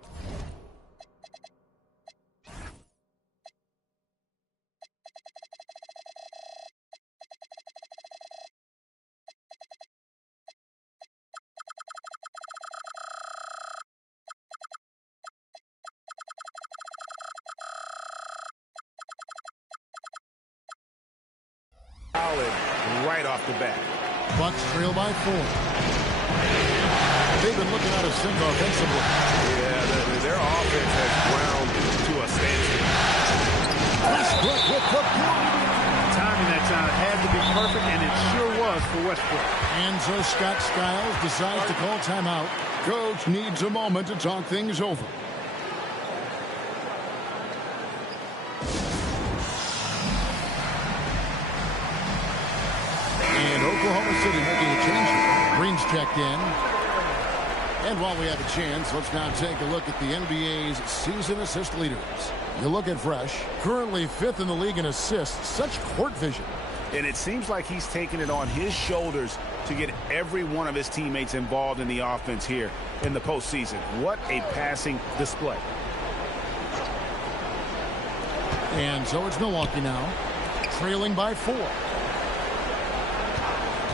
Right off the bat. Bucks trail by 4. They've been looking out of sync offensively. Yeah, their offense has ground to a standstill. Westbrook with the point. Timing that time had to be perfect, and it sure was for Westbrook. And so Scott Skiles decides to call timeout. Coach needs a moment to talk things over. And Oklahoma City making a change. Green's checked in. And while we have a chance, let's now take a look at the NBA's season assist leaders. You look at Fresh, currently 5th in the league in assists. Such court vision. And it seems like he's taking it on his shoulders to get every one of his teammates involved in the offense here in the postseason. What a passing display. And so it's Milwaukee now, trailing by 4.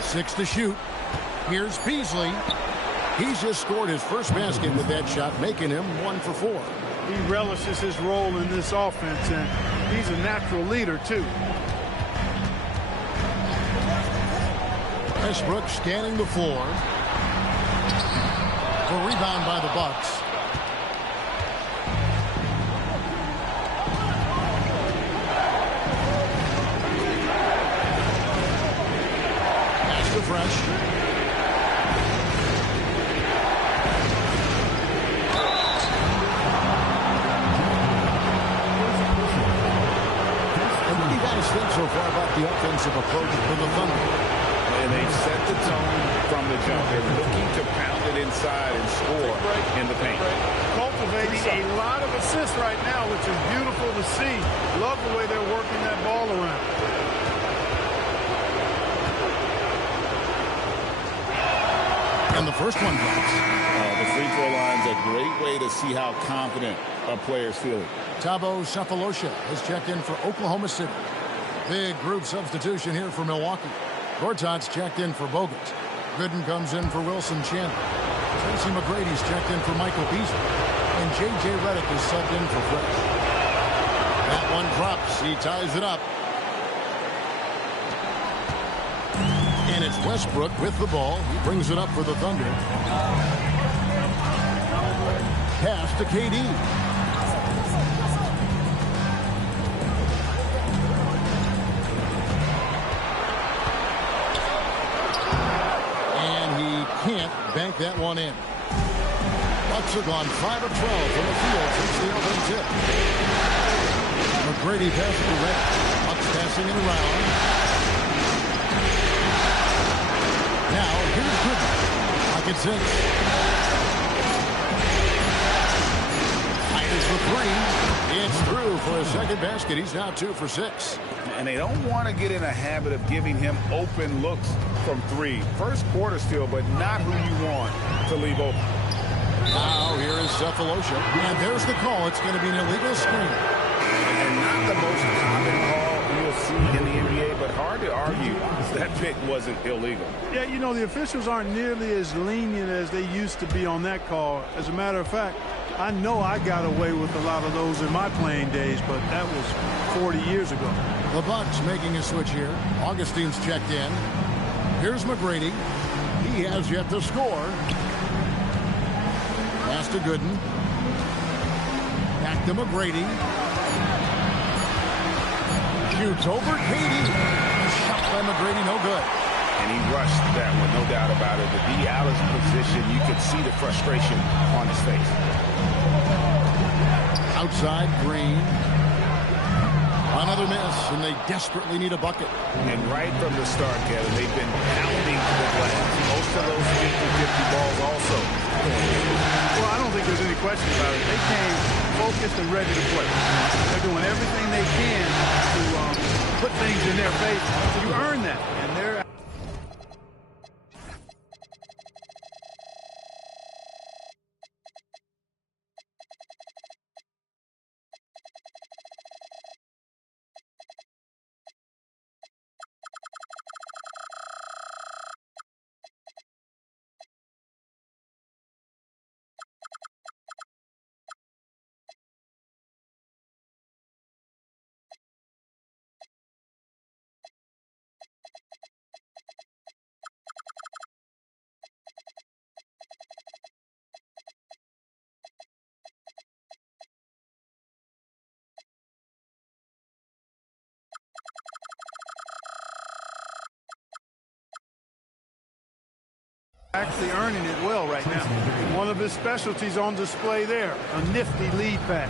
6 to shoot. Here's Beasley. He's just scored his first basket with that shot, making him 1 for 4. He relishes his role in this offense, and he's a natural leader, too. Westbrook scanning the floor. A rebound by the Bucks. Pass to Fresh. Think so far about the offensive approach for the Thunder. And they've set the tone from the jump. They're looking to pound it inside and score in the paint. Cultivating a lot of assists right now, which is beautiful to see. Love the way they're working that ball around. And the first one drops. The free throw line's a great way to see how confident a player's feeling. Thabo Sefolosha has checked in for Oklahoma City. Big group substitution here for Milwaukee. Gortat's checked in for Bogut. Gooden comes in for Wilson Chandler. Tracy McGrady's checked in for Michael Beasley. And J.J. Redick is subbed in for Fresh. That one drops. He ties it up. And it's Westbrook with the ball. He brings it up for the Thunder. Pass to KD. Can't bank that one in. Bucks have gone 5 of 12 from the field since the opening tip. McGrady passes to Redick. Bucks passing it around. Now here's Gooden. Pocket 6. Titus with 3. It's through for a second basket. He's now 2 for 6. And they don't want to get in a habit of giving him open looks from 3. First quarter still, but not who you want to leave open. Now here is Sefolosha. And there's the call. It's going to be an illegal screen. And not the most common call you'll see in the NBA, but hard to argue that pick wasn't illegal. Yeah, you know, the officials aren't nearly as lenient as they used to be on that call. As a matter of fact, I know I got away with a lot of those in my playing days, but that was 40 years ago. The Bucks making a switch here. Augustine's checked in. Here's McGrady. He has yet to score. Pass to Gooden. Back to McGrady. Shoots over KD. Shot by McGrady, no good. And he rushed that one, no doubt about it. To be out of position, you could see the frustration on his face. Outside, Green. Another miss, and they desperately need a bucket. And right from the start, Kevin, they've been pounding to the glass. Most of those 50-50 balls also. Well, I don't think there's any question about it. They came focused and ready to play. They're doing everything they can to put things in their face. You earn that, and they're... actually earning it well right now. One of his specialties on display there, a nifty lead pass.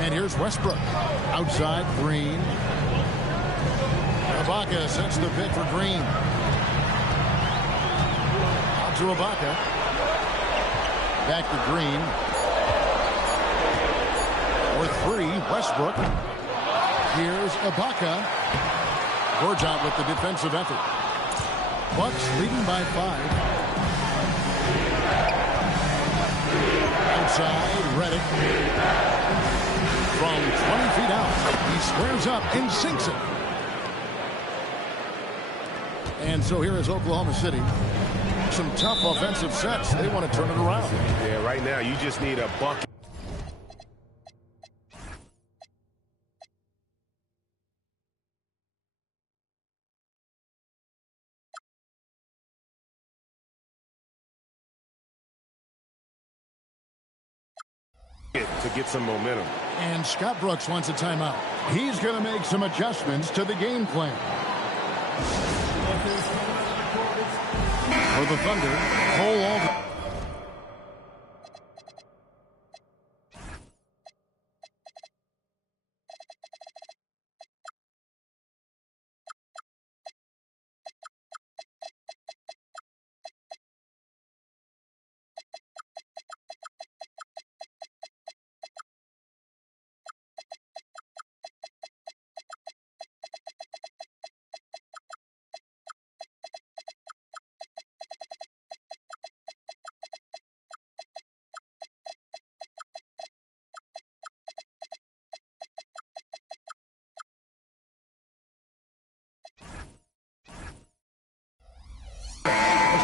And here's Westbrook. Outside, Green. Ibaka sets the pick for Green. Out to Ibaka. Back to Green. For three, Westbrook. Here's Ibaka. Gortat with the defensive effort. Bucks leading by 5. Outside, Redick. From 20 feet out, he squares up and sinks it. And so here is Oklahoma City. Some tough offensive sets. They want to turn it around. Yeah, right now you just need a bucket. To get some momentum. And Scott Brooks wants a timeout. He's going to make some adjustments to the game plan. For the Thunder, Cole Aldridge.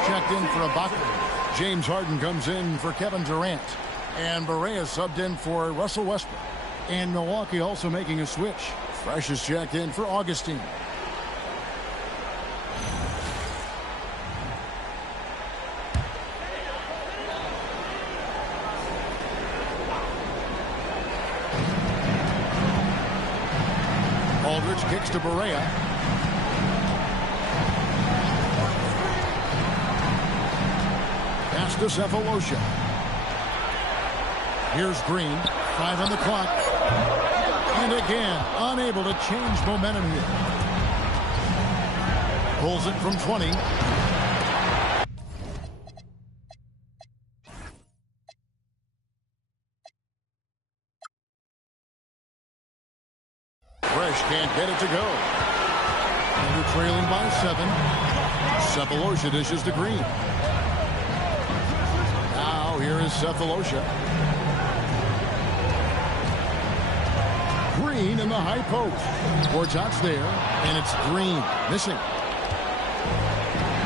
Checked in for Ibaka. James Harden comes in for Kevin Durant. And Barea subbed in for Russell Westbrook. And Milwaukee also making a switch. Fresh is checked in for Augustine. Aldridge kicks to Barea. To Cephalosha. Here's Green. 5 on the clock. And again, unable to change momentum here. Pulls it from 20. Fresh can't get it to go. And they're trailing by 7. Cephalosha dishes to Green. Here is Cephalosha. Green in the high post. Gortat's there, and it's Green missing.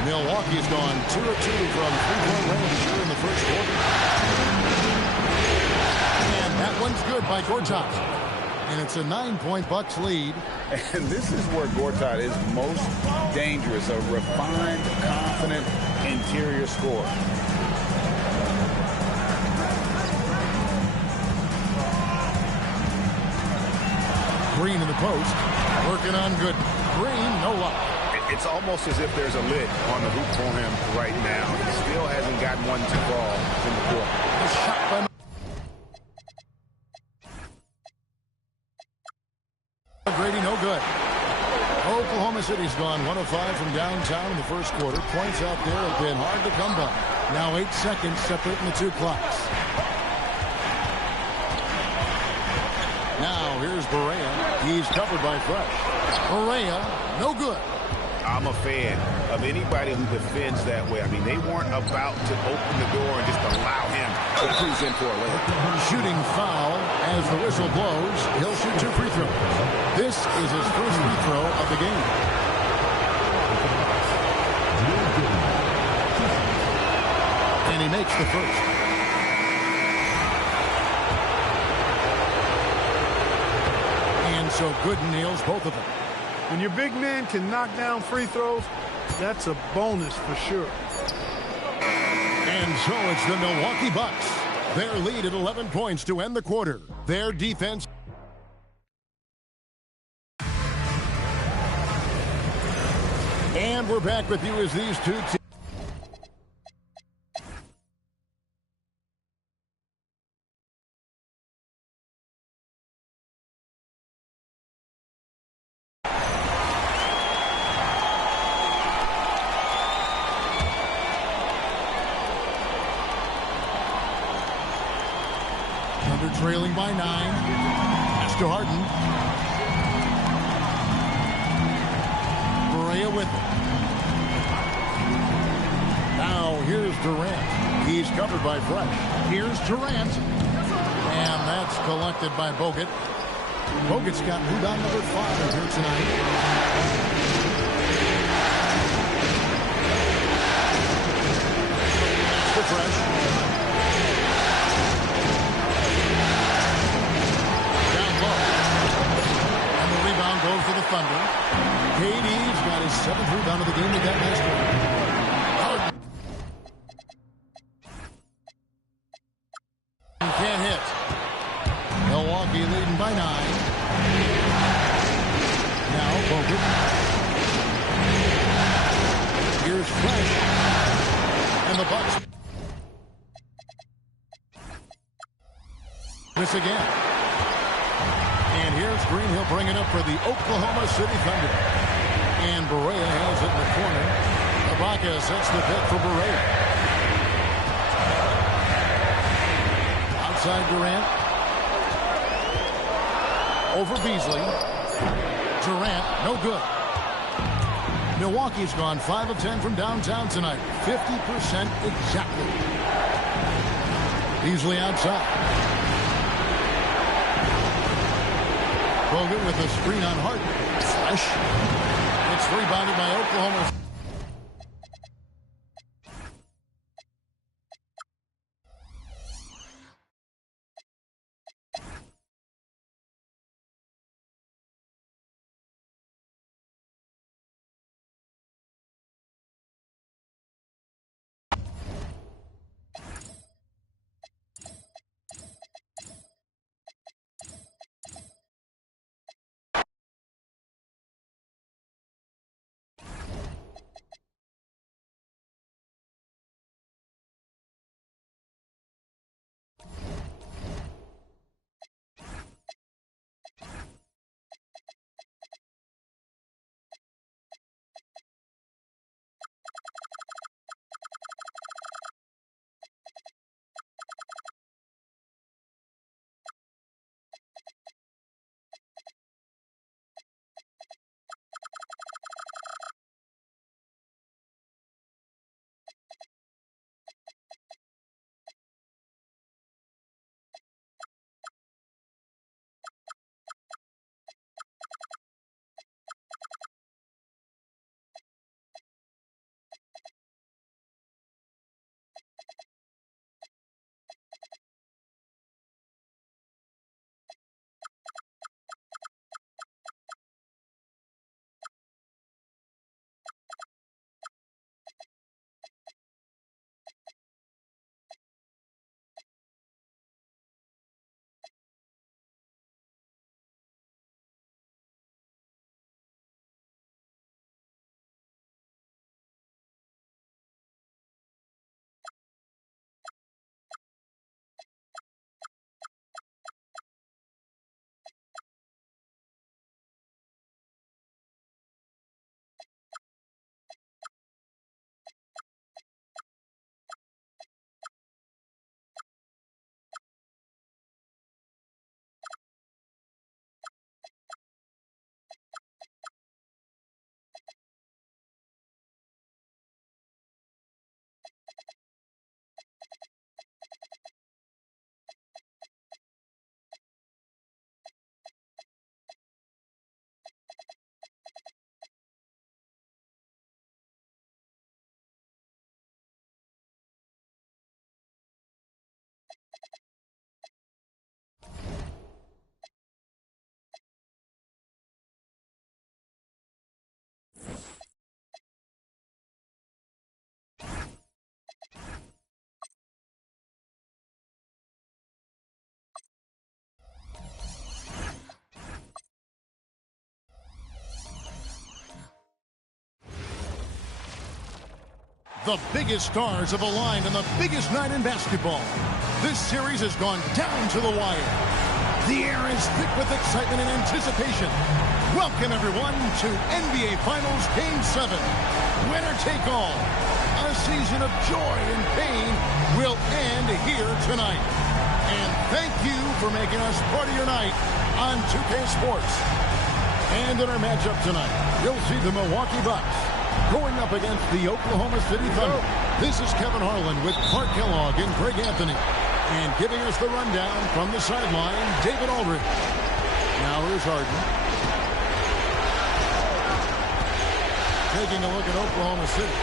Milwaukee's gone 2 of 2 from three-point range here in the first quarter. And that one's good by Gortat. And it's a 9-point Bucks lead. And this is where Gortat is most dangerous, a refined, confident interior scorer. Green in the post. Working on good. Green, no luck. It's almost as if there's a lid on the hoop for him right now. He still hasn't gotten one to fall in the court. A shot by good. Oklahoma City's gone 1 of 5 from downtown in the first quarter. Points out there have been hard to come by. Now 8 seconds separating the two clocks. Now here's Berea. He's covered by Fresh. Berea, no good. I'm a fan of anybody who defends that way. I mean, they weren't about to open the door and just allow him to cruise in for a layup. Shooting foul as the whistle blows. He'll shoot 2 free throws. This is his first free throw of the game. And he makes the first. And so Gooden nails both of them. When your big man can knock down free throws, that's a bonus for sure. And so it's the Milwaukee Bucks. Their lead at 11 points to end the quarter. Their defense. And we're back with you as these two teams. Trailing by 9. Pass to Harden. Berea with it. Now here's Durant. He's covered by Fresh. Here's Durant. And that's collected by Bogut. Bogut's got rebound number 5 here tonight. For Fresh. Goes to the Thunder. KD's got his 7th rebound of the game with that last one. Harden. Can't hit. Milwaukee leading by 9. Now Bogut. Here's Fresh. And the Bucks. Miss again. And here's Green. He'll bring it up for the Oklahoma City Thunder. And Berea has it in the corner. Ibaka sets the pick for Berea. Outside Durant. Over Beasley. Durant, no good. Milwaukee's gone 5 of 10 from downtown tonight. 50% exactly. Beasley outside. Bogut with a screen on Harden. Fresh. It's rebounded by Oklahoma. The biggest stars have aligned on the biggest night in basketball. This series has gone down to the wire. The air is thick with excitement and anticipation. Welcome, everyone, to NBA Finals Game 7. Winner take all. A season of joy and pain will end here tonight. And thank you for making us part of your night on 2K Sports. And in our matchup tonight, you'll see the Milwaukee Bucks going up against the Oklahoma City Thunder. This is Kevin Harlan with Clark Kellogg and Greg Anthony. And giving us the rundown from the sideline, David Aldridge. Now here's Harden. Taking a look at Oklahoma City.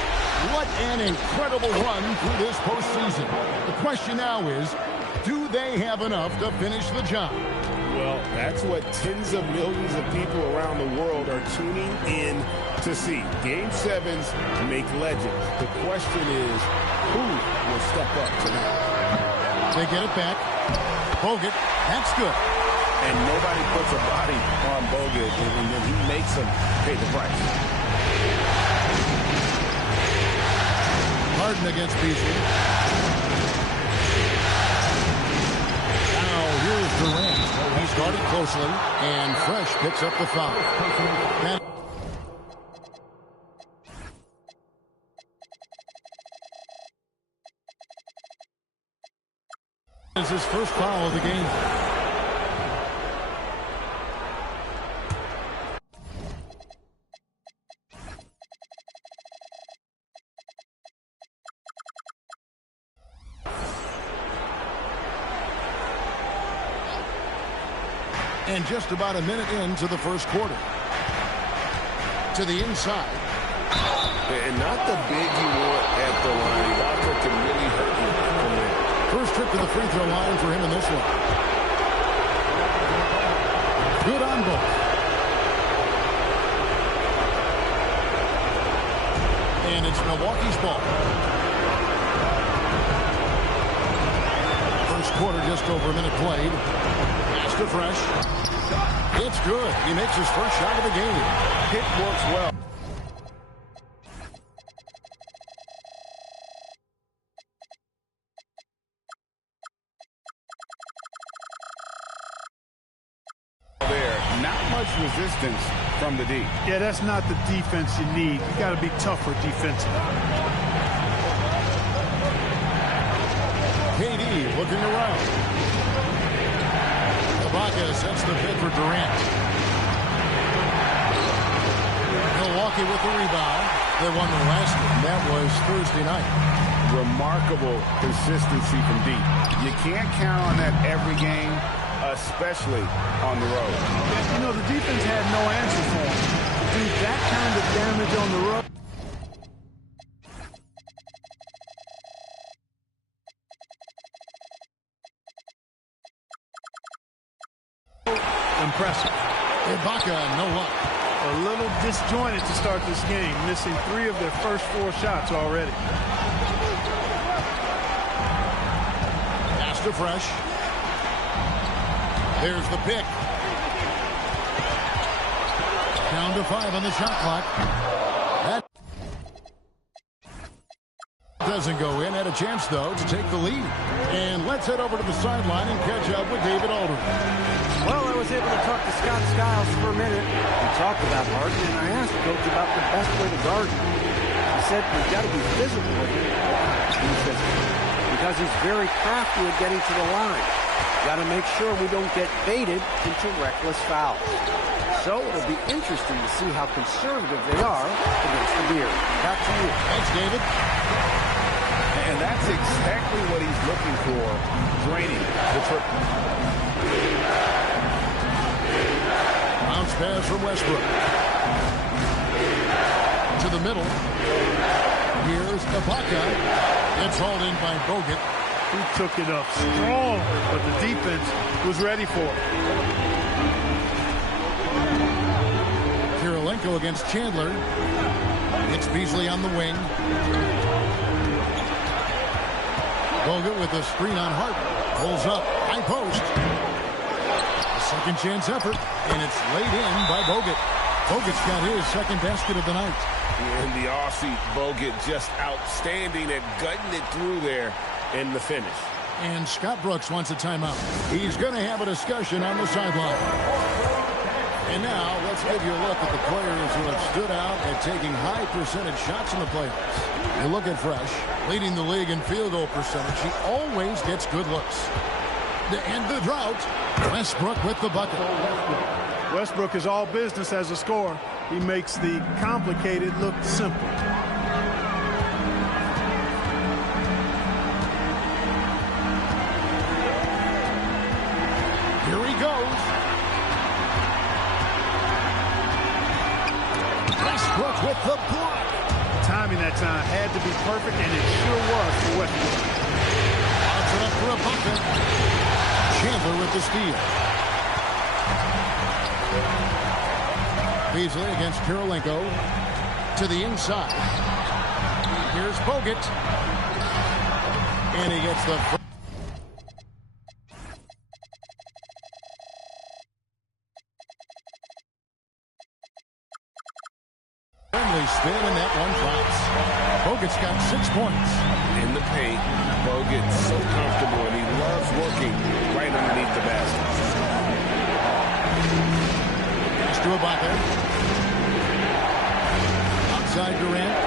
What an incredible run through this postseason. The question now is, do they have enough to finish the job? Well, that's what tens of millions of people around the world are tuning in to see. Game 7s make legends. The question is, who will step up tonight? They get it back. Bogut, that's good. And nobody puts a body on Bogut, and then he makes them pay the price. Harden against Beasley. Now here's Durant. He's guarded closely, and Fresh picks up the foul. That is his first foul of the game. And just about a minute into the first quarter. To the inside. And not the big you want at the line. Ibaka can really hurt you from there. First trip to the free throw line for him in this one. Good on both. And it's Milwaukee's ball. First quarter, just over a minute played. Pass to Fresh. It's good. He makes his first shot of the game. Pick works well. Resistance from the D. Yeah, that's not the defense you need. You got to be tougher defensively. KD looking around. Ibaka sets the pick for Durant. Milwaukee with the rebound. They won the last game. That was Thursday night. Remarkable consistency from D. You can't count on that every game, especially on the road. You know, the defense had no answer for him. To do that kind of damage on the road. Impressive. Ibaka, no luck. A little disjointed to start this game, missing 3 of their first 4 shots already. Pass to Fresh. There's the pick. Down to 5 on the shot clock. That doesn't go in. Had a chance, though, to take the lead. And let's head over to the sideline and catch up with David Aldridge. Well, I was able to talk to Scott Skiles for a minute. We talked about Harden, and I asked Coach about the best way to guard him. He said, we've got to be physical with him. He says, because he's very crafty at getting to the line. Got to make sure we don't get baited into reckless fouls. So it'll be interesting to see how conservative they are against the Bears. Back to you. Thanks, David. And that's exactly what he's looking for, draining the triple. Bounce pass from Westbrook. To the middle. Here's Ibaka. It's hauled in by Bogut. He took it up strong, but the defense was ready for it. Kirilenko against Chandler. It's Beasley on the wing. Bogut with a screen on Harden. Pulls up. High post. A second chance effort, and it's laid in by Bogut. Bogut's got his second basket of the night. And the Aussie Bogut just outstanding at gutting it through there in the finish. And Scott Brooks wants a timeout. He's going to have a discussion on the sideline. And now let's give you a look at the players who have stood out at taking high percentage shots in the playoffs. You look at Fresh, leading the league in field goal percentage. He always gets good looks. To end the drought, Westbrook with the bucket. Westbrook is all business as a scorer. He makes the complicated look simple. Here he goes. Westbrook with the block. Timing that time had to be perfect, and it sure was for Westbrook. Lobs it up for a bucket. Chandler with the steal. Beasley against Kirilenko. To the inside. Here's Bogut. And he gets the first. Spin and that one drops. Bogut's got 6 points. In the paint, Bogut's so comfortable, and he loves working right underneath the basket. Pass to Ibaka. Outside Durant.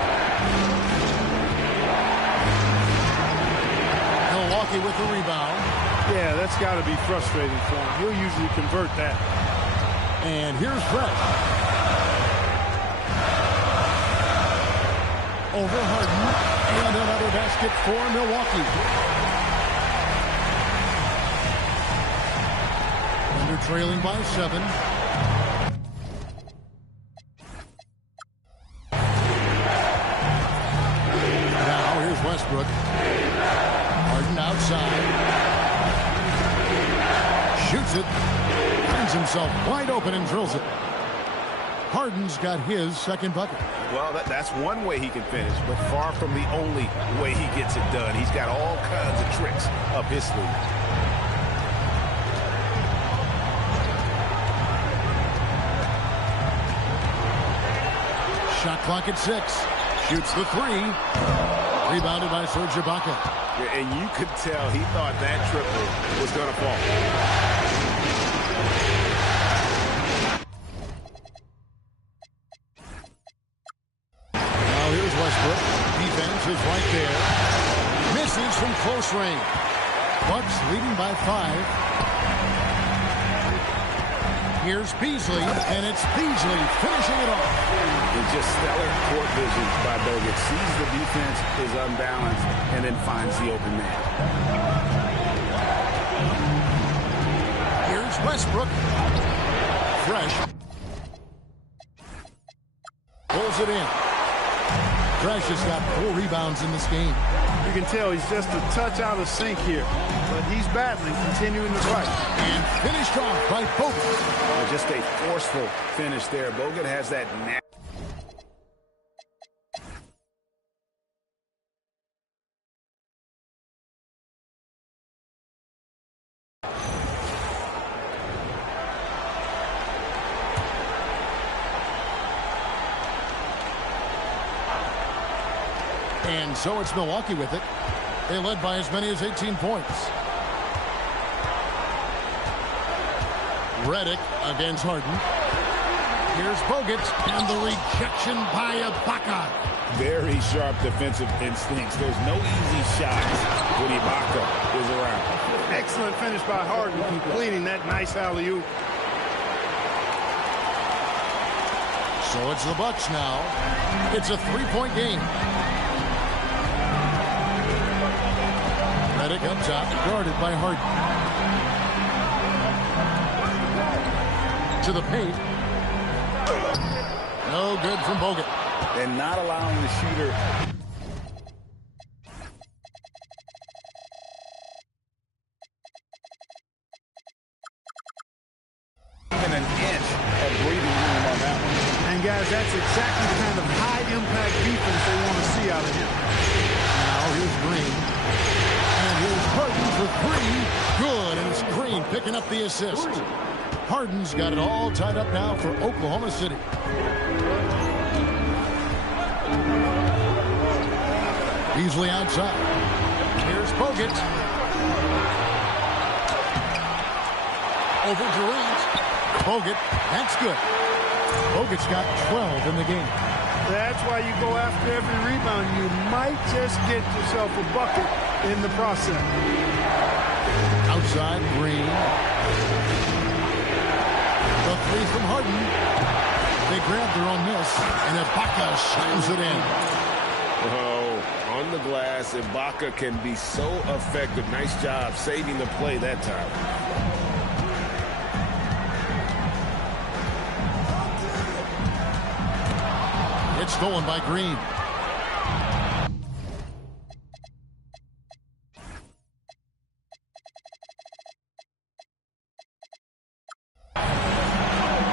Milwaukee with the rebound. Yeah, that's got to be frustrating for him. He'll usually convert that. And here's Fresh. Over Harden, and another basket for Milwaukee. Under trailing by 7. Now here's Westbrook. Harden outside. Shoots it. Finds himself wide open and drills it. Harden's got his second bucket. Well, that's one way he can finish, but far from the only way he gets it done. He's got all kinds of tricks up his sleeve. Shot clock at 6. Shoots the 3. Rebounded by Serge Ibaka. Yeah, and you could tell he thought that triple was going to fall. Westbrook. Defense is right there. Misses from close range. Bucks leading by 5. Here's Beasley, and it's Beasley finishing it off. It's just stellar court vision by Bogut. Sees the defense is unbalanced and then finds the open man. Here's Westbrook. Fresh. Pulls it in. Fresh has got 4 rebounds in this game. You can tell he's just a touch out of sync here, but he's battling, continuing to fight. And finished off by Bogut. Just a forceful finish there. Bogut has that knack. And so it's Milwaukee with it. They led by as many as 18 points. Redick against Harden. Here's Bogut, and the rejection by Ibaka. Very sharp defensive instincts. There's no easy shots when Ibaka is around. Excellent finish by Harden, completing that nice alley-oop. So it's the Bucks now. It's a 3-point game. Redick up top, guarded by Harden. To the paint. No good from Bogut. And not allowing the shooter. And an inch of breathing room on that one. And guys, that's exactly the kind of high-impact defense they want to see out of him. Now here's Green. And here's Harden for 3. Good, and it's Green picking up the assist. Harden's got it all tied up now for Oklahoma City. Beasley outside. Here's Bogut. Over Durant. Bogut, that's good. Bogut's got 12 in the game. That's why you go after every rebound. You might just get yourself a bucket in the process. Outside, Green. The three from Harden. They grab their own miss, and Ibaka slams it in. Oh, on the glass, Ibaka can be so effective. Nice job saving the play that time. It's stolen by Green.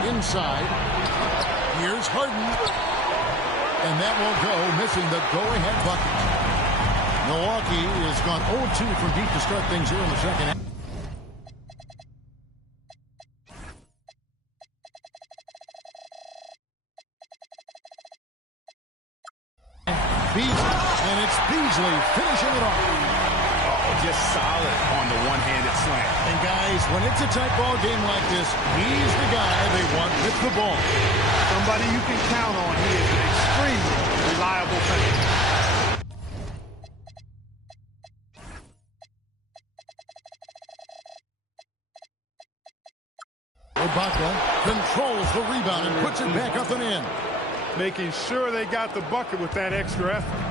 Inside. Here's Harden. And that won't go, missing the go-ahead bucket. Milwaukee has gone 0-2 from deep to start things here in the second half. And it's Beasley finishing it off. Oh, just solid on the one-handed slam. And guys, when it's a tight ball game like this, he's the guy they want with the ball. Somebody you can count on. He is an extremely reliable finisher. Ibaka controls the rebound and puts it back up and in. Making sure they got the bucket with that extra effort.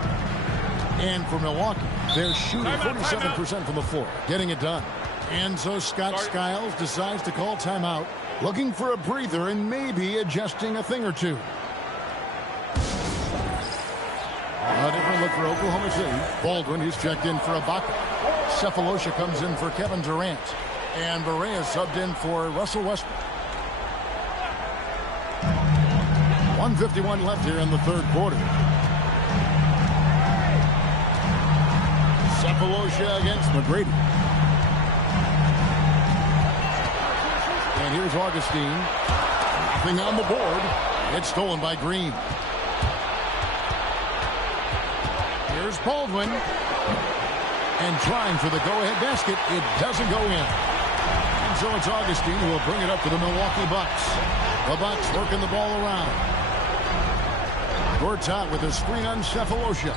And for Milwaukee, they're shooting 47% from the floor, getting it done. And so Scott Skiles decides to call timeout, looking for a breather and maybe adjusting a thing or two. A different look for Oklahoma City. Baldwin, he's checked in for Ibaka. Cephalosha comes in for Kevin Durant. And Barea subbed in for Russell Westbrook. 1:51 left here in the third quarter. Cephalosha against McGrady. And here's Augustine. Nothing on the board. It's stolen by Green. Here's Baldwin. And trying for the go-ahead basket. It doesn't go in. And so it's Augustine who will bring it up to the Milwaukee Bucks. The Bucks working the ball around. Gortat with a screen on Cephalosha.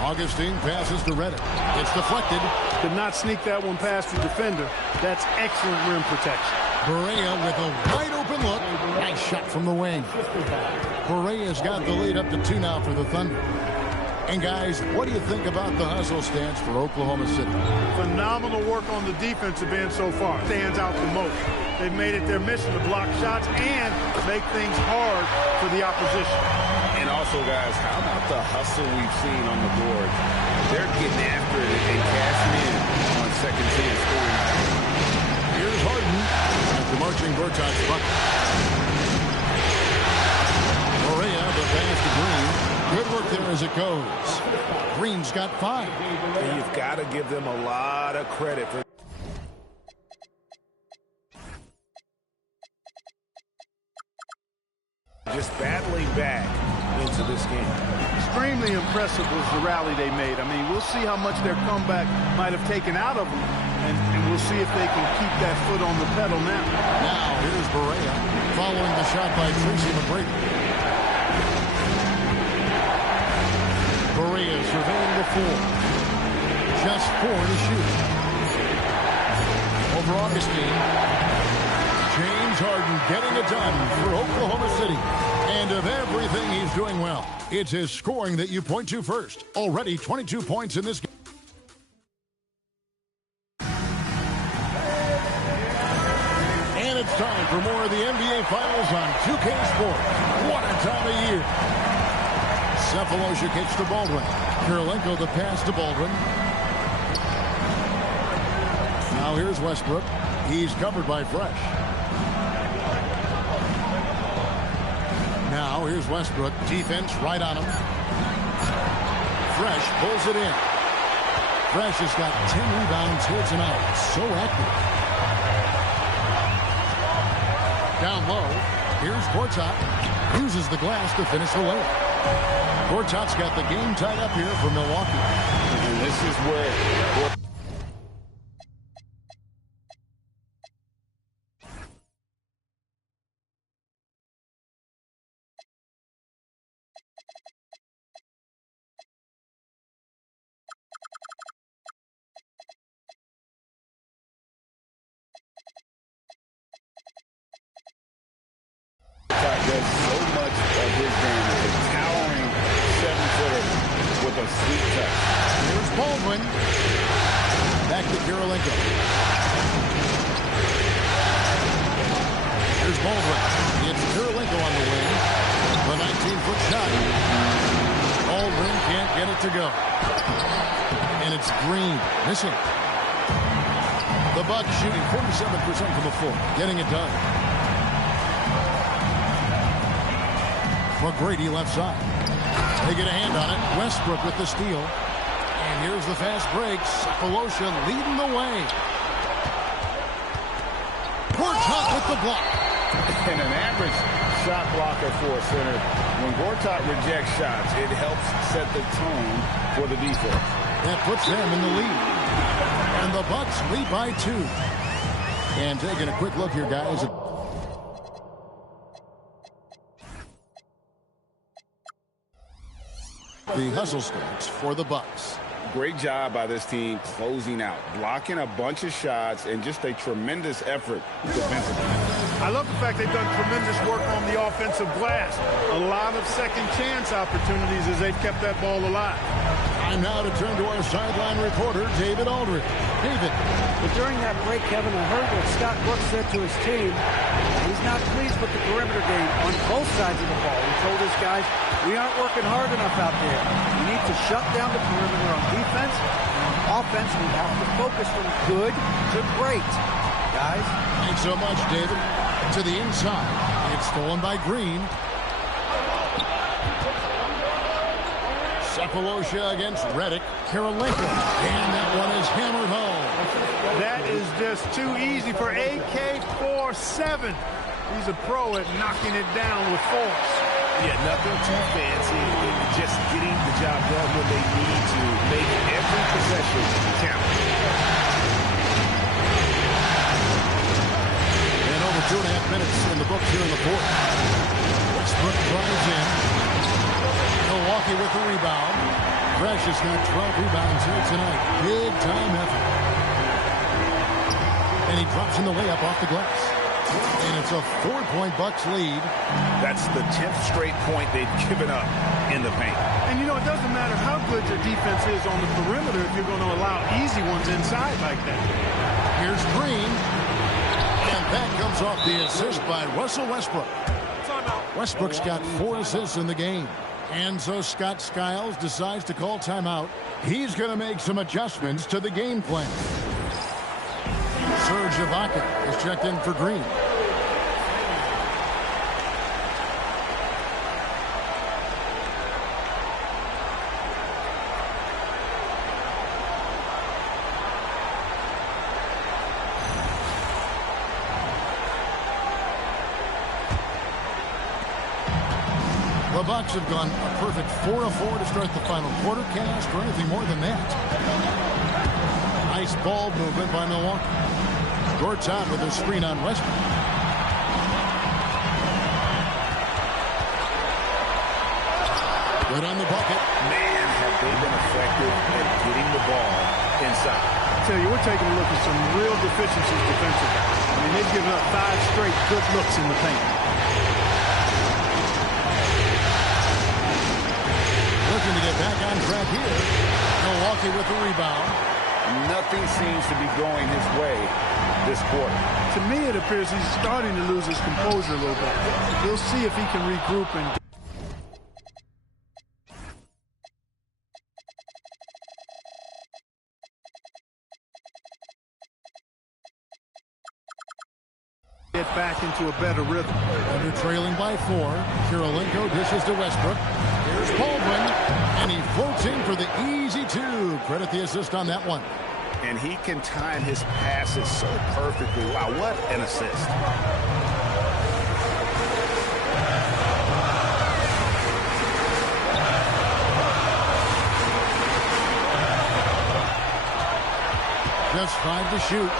Augustine passes to Reddick. It's deflected. Did not sneak that one past the defender. That's excellent rim protection. Barea with a wide open look. Nice shot from the wing. Barea's got the lead up to 2 now for the Thunder. And guys, what do you think about the hustle stance for Oklahoma City? Phenomenal work on the defensive end so far. Stands out the most. They've made it their mission to block shots and make things hard for the opposition. And also, guys, how about the hustle we've seen on the board? They're getting after it and cashing in on second chance scoring. Here's Harden after marching Gortat's bucket. Barea, the pass to Green. Good work there as it goes. Green's got 5. And you've got to give them a lot of credit for just battling back into this game. Extremely impressive was the rally they made. I mean, we'll see how much their comeback might have taken out of them, and we'll see if they can keep that foot on the pedal now. Now, here's Barea following the shot by Tracy McGrady. Barea surveying the 4. Just 4 to shoot. Over Augustine. James Harden getting it done for Oklahoma City. And of everything he's doing well, it's his scoring that you point to first. Already 22 points in this game. And it's time for more of the NBA Finals on 2K Sports. What a time of year. Cephalosha kicks to Baldwin. Kirilenko the pass to Baldwin. Now here's Westbrook. He's covered by Fresh. Now here's Westbrook. Defense right on him. Fresh pulls it in. Fresh has got 10 rebounds here tonight. So active. Down low. Here's Gortat. Uses the glass to finish the layup. Gortat's got the game tied up here for Milwaukee. And this is where... does so much of his game as a towering 7-footer with a sweet touch. Here's Baldwin. Back to Kirilenko. Here's Baldwin. It's Kirilenko on the wing. The 19-foot shot. Baldwin can't get it to go. And it's Green. Missing. The Bucks shooting 47% from the floor. Getting it done. McGrady left side. They get a hand on it. Westbrook with the steal. And here's the fast break. Sapolosha leading the way. Gortat with the block. And an average shot blocker for a center. When Gortat rejects shots, it helps set the tone for the defense. That puts them in the lead. And the Bucks lead by 2. And taking a quick look here, guys. The hustle starts for the Bucks. Great job by this team closing out, blocking a bunch of shots, and just a tremendous effort defensively. I love the fact they've done tremendous work on the offensive glass. A lot of second chance opportunities as they've kept that ball alive. Time now to turn to our sideline reporter, David Aldridge. David. But during that break, Kevin, I heard what Scott Brooks said to his team. He's not pleased with the perimeter game on both sides of the ball. He told his guys, we aren't working hard enough out there. We need to shut down the perimeter on defense. And on offense, we have to focus from good to great. Guys. Thanks so much, David. To the inside. It's stolen by Green. Sapolosha against Redick. Kirilenko. And that one is hammered home. That is just too easy for AK-47. He's a pro at knocking it down with force. Yeah, nothing too fancy. Just getting the job done when they need to make every possession count. And over 2.5 minutes in the books here in the fourth. Westbrook drives in. Milwaukee with the rebound. Precious got 12 rebounds here tonight. Big time effort. And he drops in the layup off the glass. And it's a 4-point Bucks lead. That's the 10th straight point they've given up in the paint. And, you know, it doesn't matter how good your defense is on the perimeter if you're going to allow easy ones inside like that. Here's Green. And that comes off the assist by Russell Westbrook. Westbrook's got 4 assists in the game. And so Scott Skiles decides to call timeout. He's going to make some adjustments to the game plan. Serge Ibaka is checked in for Green. The Bucks have gone a perfect 4-4 to start the final quarter. Can't ask for anything more than that. Nice ball movement by Milwaukee. Gortat with a screen on Westbrook. Good on the bucket. Man, have they been effective at getting the ball inside. I tell you, we're taking a look at some real deficiencies defensively. I mean, they've given up 5 straight good looks in the paint. Looking to get back on track here. Milwaukee with the rebound. Nothing seems to be going his way this quarter. To me, it appears he's starting to lose his composure a little bit. We'll see if he can regroup and get back into a better rhythm. Under trailing by 4. Kirilenko dishes to Westbrook. Here's Baldwin. And he floats in for the easy 2. Credit the assist on that one. And he can time his passes so perfectly. Wow, what an assist. Just 5 to shoot.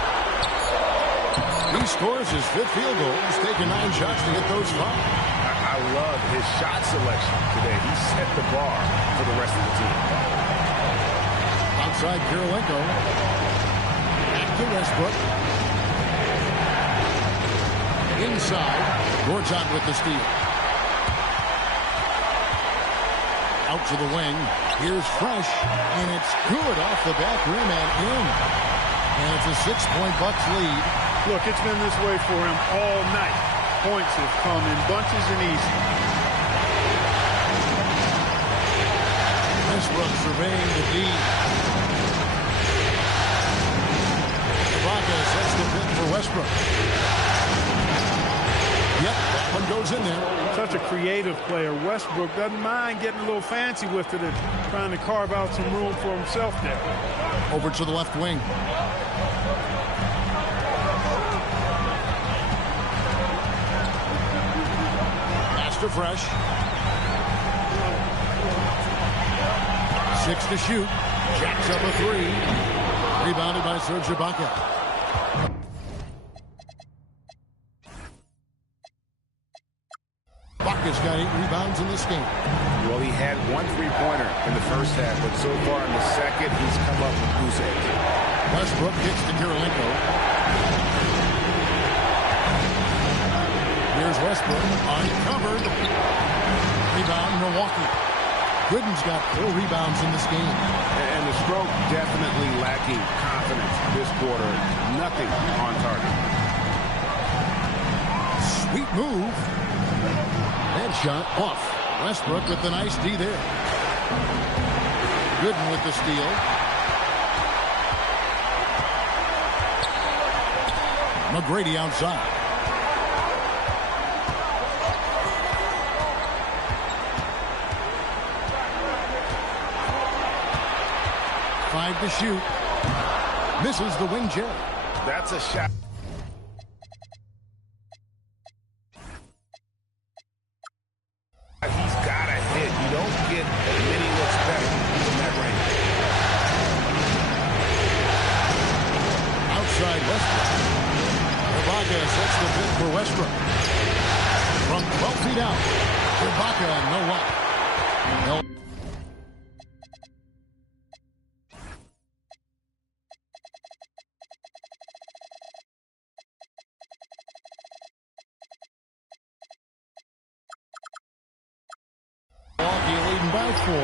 He scores his 5th field goal. He's taken 9 shots to get those 5. I love his shot selection today. He set the bar for the rest of the team. Outside Kirilenko. Back to Westbrook. Inside. Gortat with the steal. Out to the wing. Here's Fresh. And it's good off the back rim and in. And it's a 6-point Bucks lead. Look, it's been this way for him all night. Points have come in bunches and easy. Westbrook surveying the D. Ibaka sets the pick for Westbrook. Yep, that one goes in there. Such a creative player. Westbrook doesn't mind getting a little fancy with it and trying to carve out some room for himself there. Over to the left wing. Pass to Fresh. 6 to shoot. Jacks up a 3. Rebounded by Serge Ibaka. Ibaka's got 8 rebounds in this game. Well, he had 1 3-pointer in the first half, but so far in the second, he's come up with goose eggs. Westbrook kicks to Kirilenko. Here's Westbrook uncovered. Rebound, Milwaukee. Gooden's got 4 rebounds in this game. And the stroke definitely lacking confidence this quarter. Nothing on target. Sweet move. Headshot off. Westbrook with the nice D there. Gooden with the steal. McGrady outside. Five to shoot. Misses the wing J. That's a shot. He's got a hit. You don't get many looks better from that range. Outside Westbrook. Ibaka sets the pick for Westbrook. From 12 feet out. Ibaka, no luck. Leading by 4.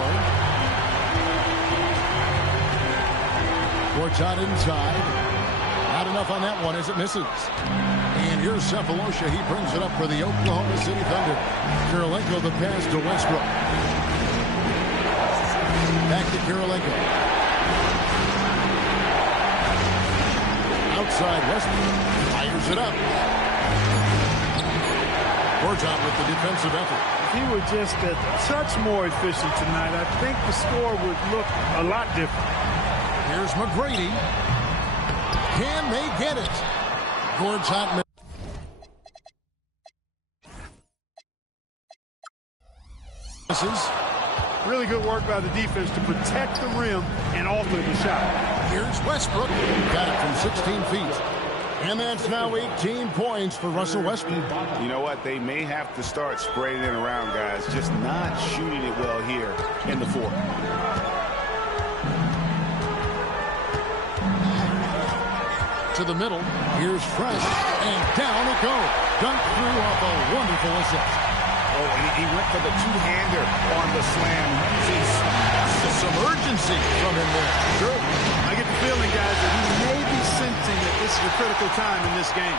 Gortat inside. Not enough on that one as it misses. And here's Cephalosha. He brings it up for the Oklahoma City Thunder. Kirilenko the pass to Westbrook. Back to Kirilenko. Outside Westbrook. Fires it up. Gortat with the defensive effort. If he were just a touch more efficient tonight, I think the score would look a lot different. Here's McGrady. Can they get it? Gortat. Misses. Really good work by the defense to protect the rim and alter the shot. Here's Westbrook. Got it from 16 feet. And that's now 18 points for Russell Westbrook. You know what? They may have to start spraying it around, guys. Just not shooting it well here in the fourth. To the middle. Here's Fresh. And down it goes. Dunked through off a wonderful assist. Oh, he went for the two-hander on the slam. Some urgency from him there. Sure. I get the feeling, guys, that he may be sensing that this is a critical time in this game.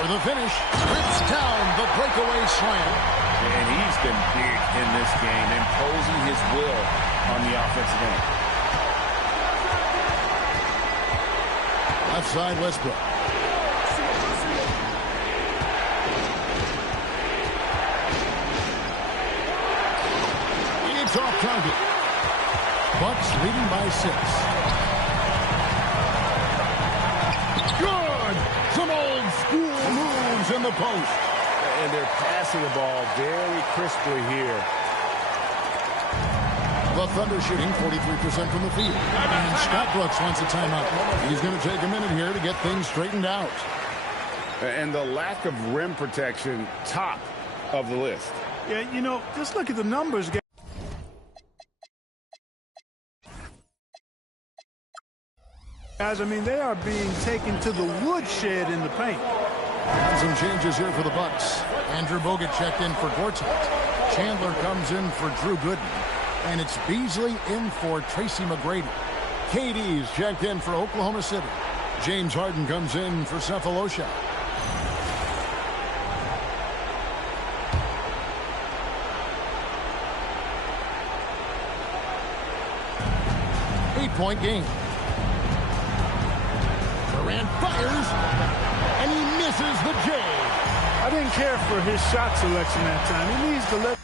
For the finish, rips down the breakaway slam. And he's been big in this game, imposing his will on the offensive end. Left side, Westbrook. It's off target. Bucks leading by 6. Good! Some old school moves in the post. And they're passing the ball very crisply here. The Thunder shooting 43% from the field. And Scott Brooks wants a timeout. He's going to take a minute here to get things straightened out. And the lack of rim protection, top of the list. Yeah, you know, just look at the numbers. Guys, I mean, they are being taken to the woodshed in the paint. And some changes here for the Bucks. Andrew Bogut checked in for Gortat. Chandler comes in for Drew Gooden. And it's Beasley in for Tracy McGrady. KD's checked in for Oklahoma City. James Harden comes in for Cephalosha. Eight-point game. Durant fires, and he misses the J. I didn't care for his shot selection that time. He needs to let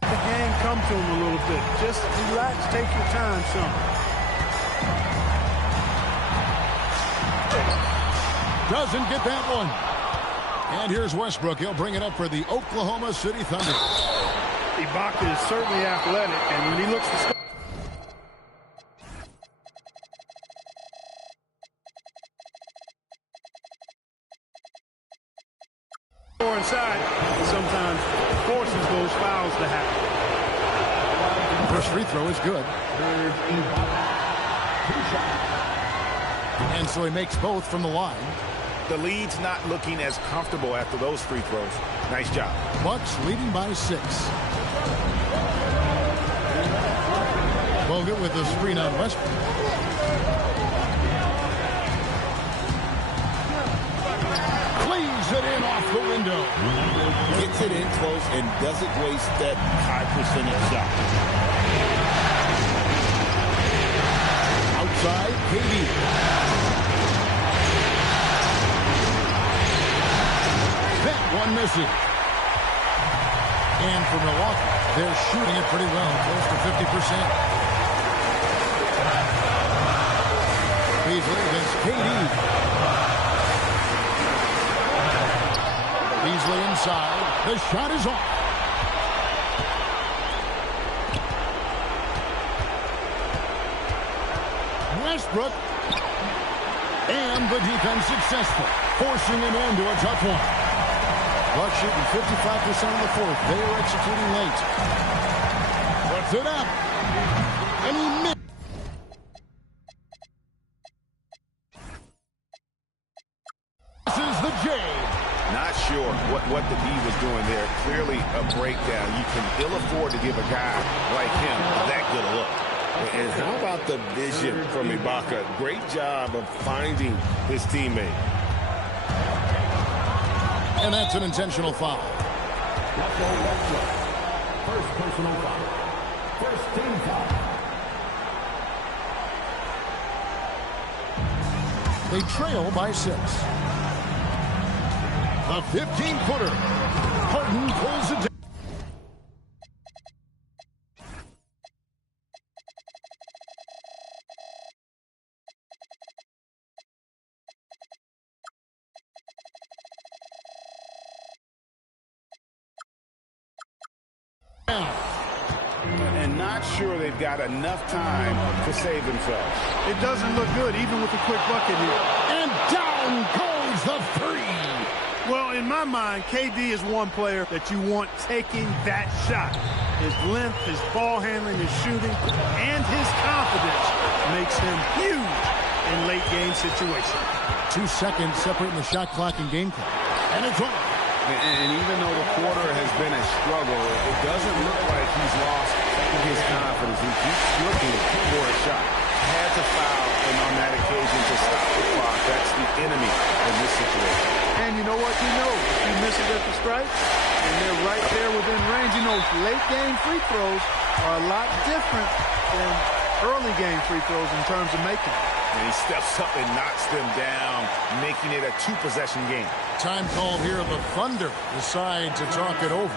the game come to him a little bit. Just relax, take your time, son. Doesn't get that one. And here's Westbrook. He'll bring it up for the Oklahoma City Thunder. Ibaka is certainly athletic, and when he looks to score inside, sometimes forces those fouls to happen. First free throw is good. And so he makes both from the line. The lead's not looking as comfortable after those free throws. Nice job. Bucks leading by 6. Bogut with the screen on Westbrook. Cleaves it in off the window. Gets it in close and doesn't waste that high percentage shot. Outside, KD. That one missing. And for Milwaukee, they're shooting it pretty well, close to 50%. Beasley against KD. Beasley inside. The shot is off. Westbrook. And the defense successful, forcing him into a tough one. Bucks shooting 55% in the fourth. They are executing late. Puts it up. And he missed. This is the J. Not sure what the D was doing there. Clearly a breakdown. You can ill afford to give a guy like him that good a look. And how about the vision from Ibaka? Great job of finding his teammate. And that's an intentional foul. First personal foul. First team foul. They trail by 6. A 15-footer. Harden pulls it down. And not sure they've got enough time to save themselves. It doesn't look good, even with a quick bucket here. And down goes the 3. Well, in my mind, KD is one player that you want taking that shot. His length, his ball handling, his shooting, and his confidence makes him huge in late game situations. 2 seconds separating the shot clock and game clock. And it's on. And even though the quarter has been a struggle, it doesn't look like he's lost his confidence. He keeps looking for a shot. Had to foul, and on that occasion to stop the clock. That's the enemy in this situation. And you know what? He knows he misses at the stripe, and they're right there within range. You know, late game free throws are a lot different than early game free throws in terms of making it. And he steps up and knocks them down, making it a 2-possession game. Time called here. The Thunder decide to talk it over.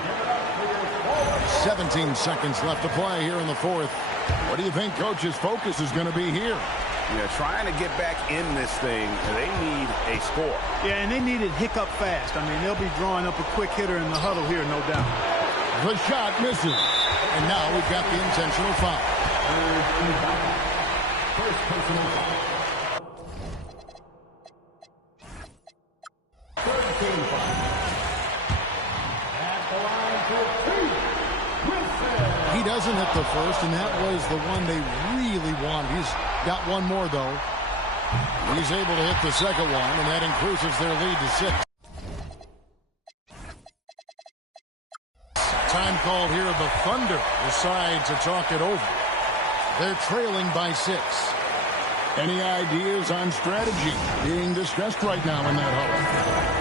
17 seconds left to play here in the fourth. What do you think Coach's focus is going to be here? Yeah, trying to get back in this thing, they need a score. Yeah, and they need it hiccup fast. I mean, they'll be drawing up a quick hitter in the huddle here, no doubt. The shot misses. And now we've got the intentional foul. First personal foul. Third team foul. At the line for two. He doesn't hit the first, and that was the one they really wanted. He's got one more, though. He's able to hit the second one, and that increases their lead to 6. Time called here. The Thunder decide to talk it over. They're trailing by 6. Any ideas on strategy being discussed right now in that huddle?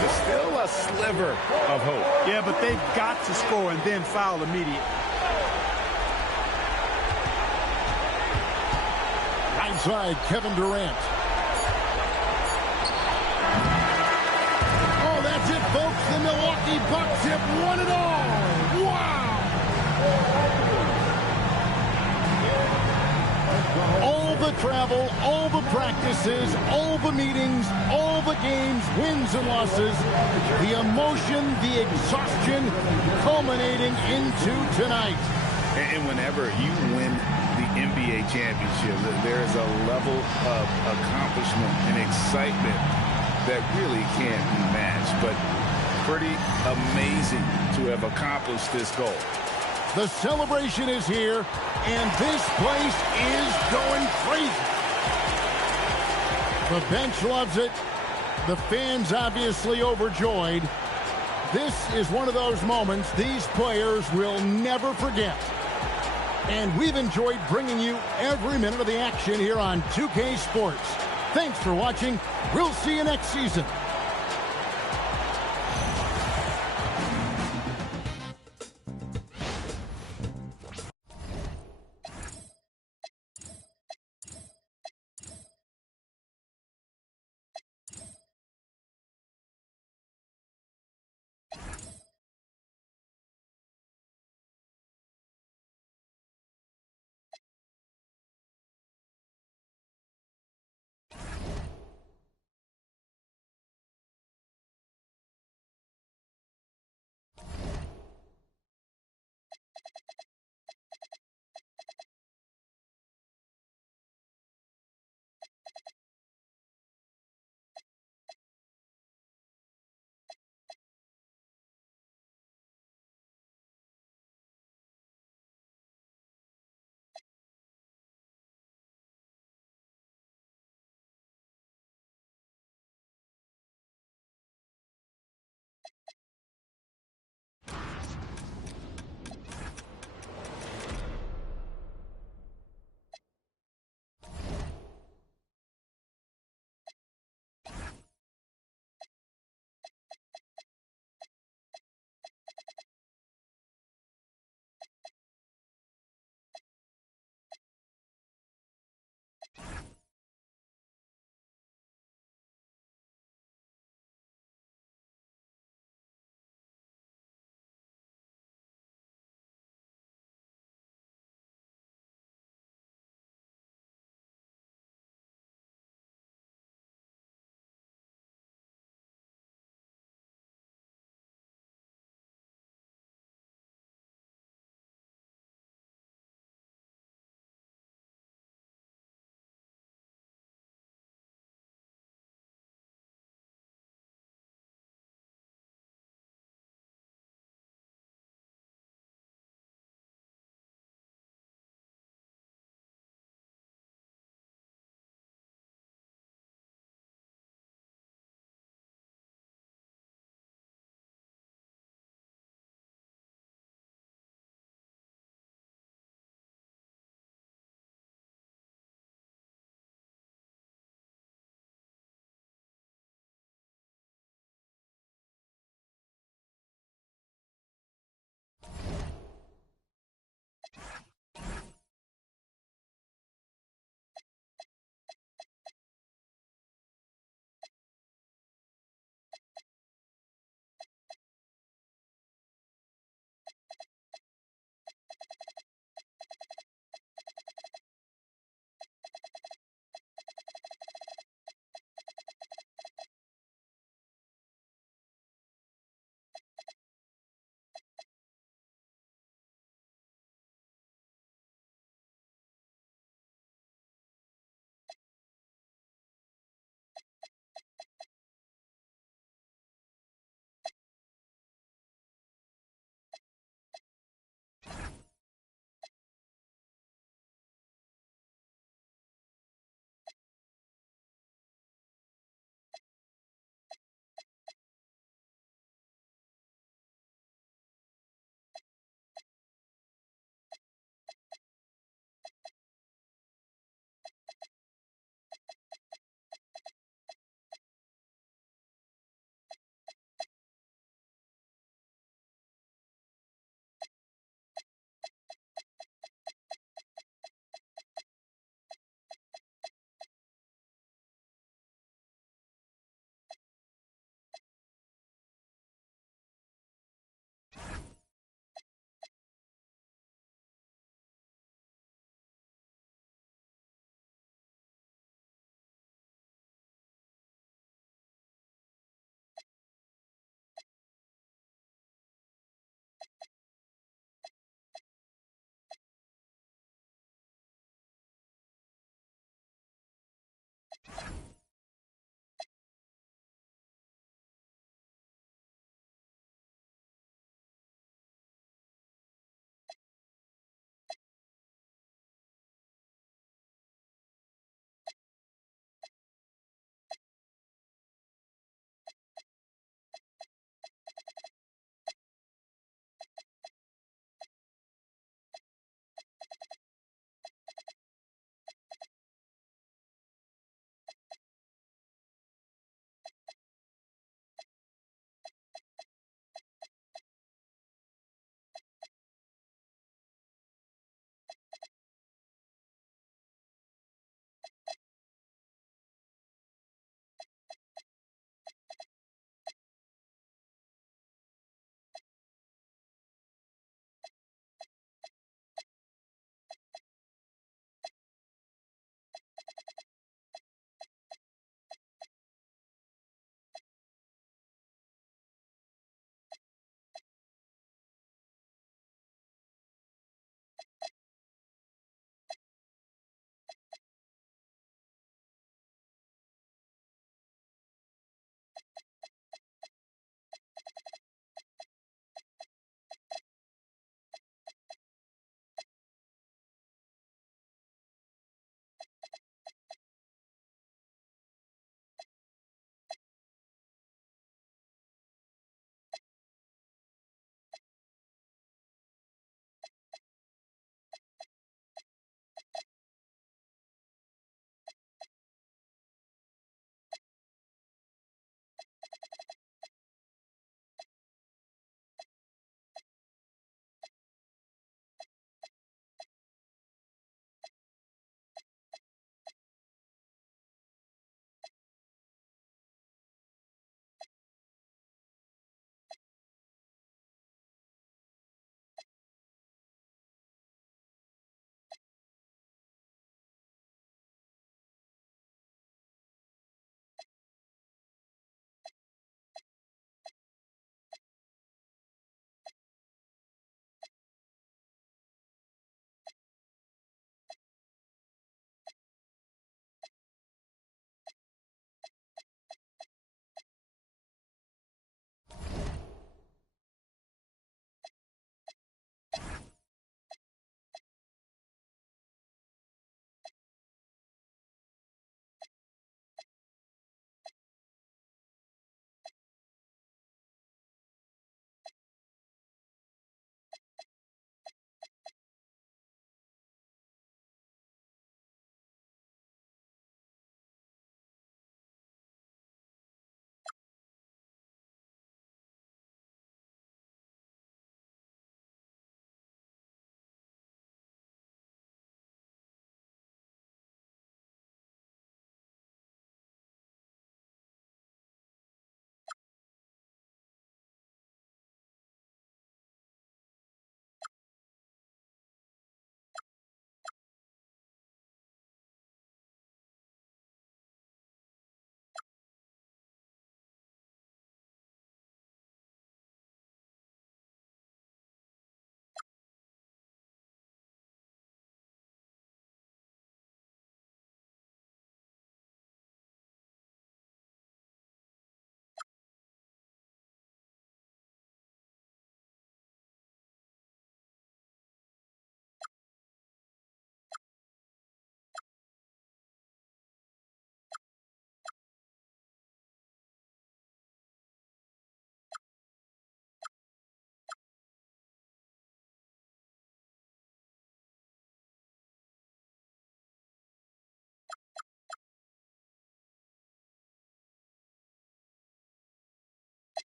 There's still a sliver of hope. Yeah, but they've got to score and then foul immediately. Right side, Kevin Durant. Oh, that's it, folks. The Milwaukee Bucks have won it all. Wow! All the travel, all the practices, all the meetings, all the games, wins and losses, the emotion, the exhaustion culminating into tonight. And whenever you win the NBA championship, there is a level of accomplishment and excitement that really can't be matched. But pretty amazing to have accomplished this goal. The celebration is here, and this place is going crazy. The bench loves it. The fans obviously overjoyed. This is one of those moments these players will never forget. And we've enjoyed bringing you every minute of the action here on 2K Sports. Thanks for watching. We'll see you next season.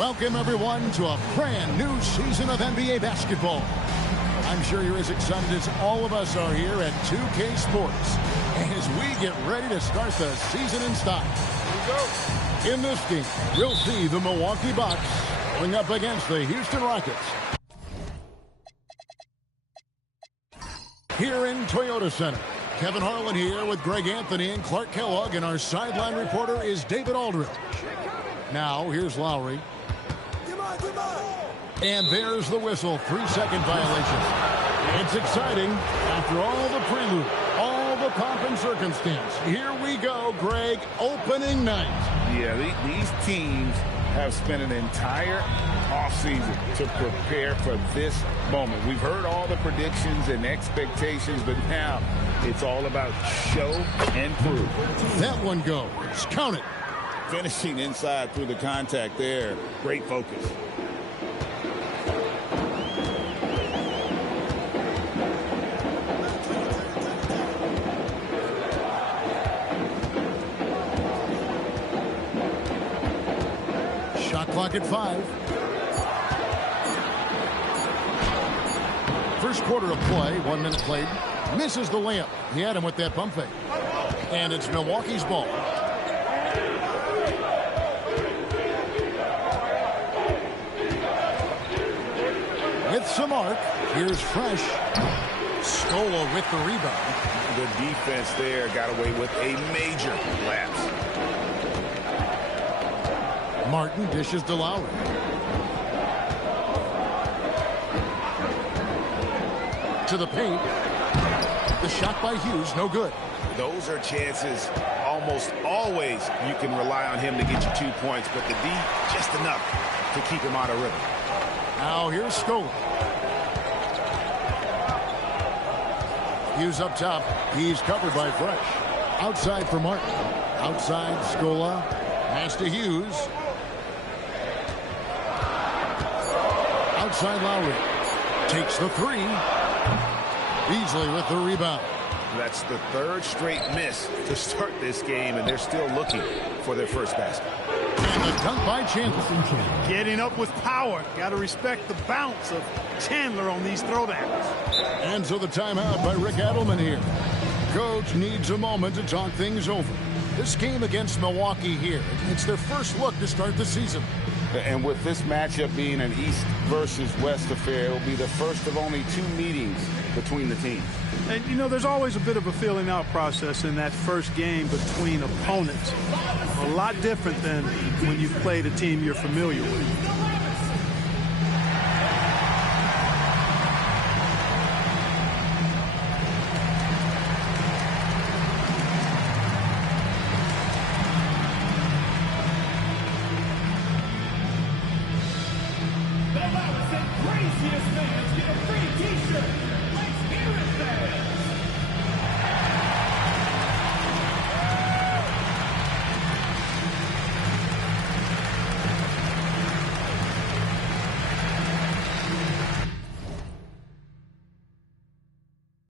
Welcome, everyone, to a brand new season of NBA basketball. I'm sure you're as excited as all of us are here at 2K Sports as we get ready to start the season in style. Here we go. In this game, we'll see the Milwaukee Bucks going up against the Houston Rockets. Here in Toyota Center, Kevin Harlan here with Greg Anthony and Clark Kellogg, and our sideline reporter is David Aldridge. Now, here's Lowry. And there's the whistle, 3-second violation. It's exciting after all the prelude, all the pomp and circumstance. Here we go, Greg, opening night. Yeah, these teams have spent an entire offseason to prepare for this moment. We've heard all the predictions and expectations, but now it's all about show and prove. That one goes. Count it. Finishing inside through the contact there. Great focus. Shot clock at 5. First quarter of play, 1 minute played. Misses the layup. He had him with that pump fake. And it's Milwaukee's ball. With some arc, here's Fresh. Scola with the rebound. The defense there got away with a major lapse. Martin dishes to Lowry. To the paint. The shot by Hughes, no good. Those are chances almost always you can rely on him to get you 2 points, but the D just enough to keep him out of rhythm. Now here's Scola. Hughes up top. He's covered by Fresh. Outside for Martin. Outside, Scola. Pass to Hughes. Outside Lowry. Takes the 3. Beasley with the rebound. That's the 3rd straight miss to start this game, and they're still looking for their first basket. And the dunk by Chandler. Getting up with power. Got to respect the bounce of Chandler on these throwdowns. And so the timeout by Rick Adelman here. Coach needs a moment to talk things over. This game against Milwaukee here, it's their first look to start the season. And with this matchup being an East versus West affair, it will be the first of only 2 meetings between the teams. And, you know, there's always a bit of a feeling out process in that first game between opponents. A lot different than when you've played a team you're familiar with. The loudest and craziest fans get a free t-shirt. Let's hear it, fans!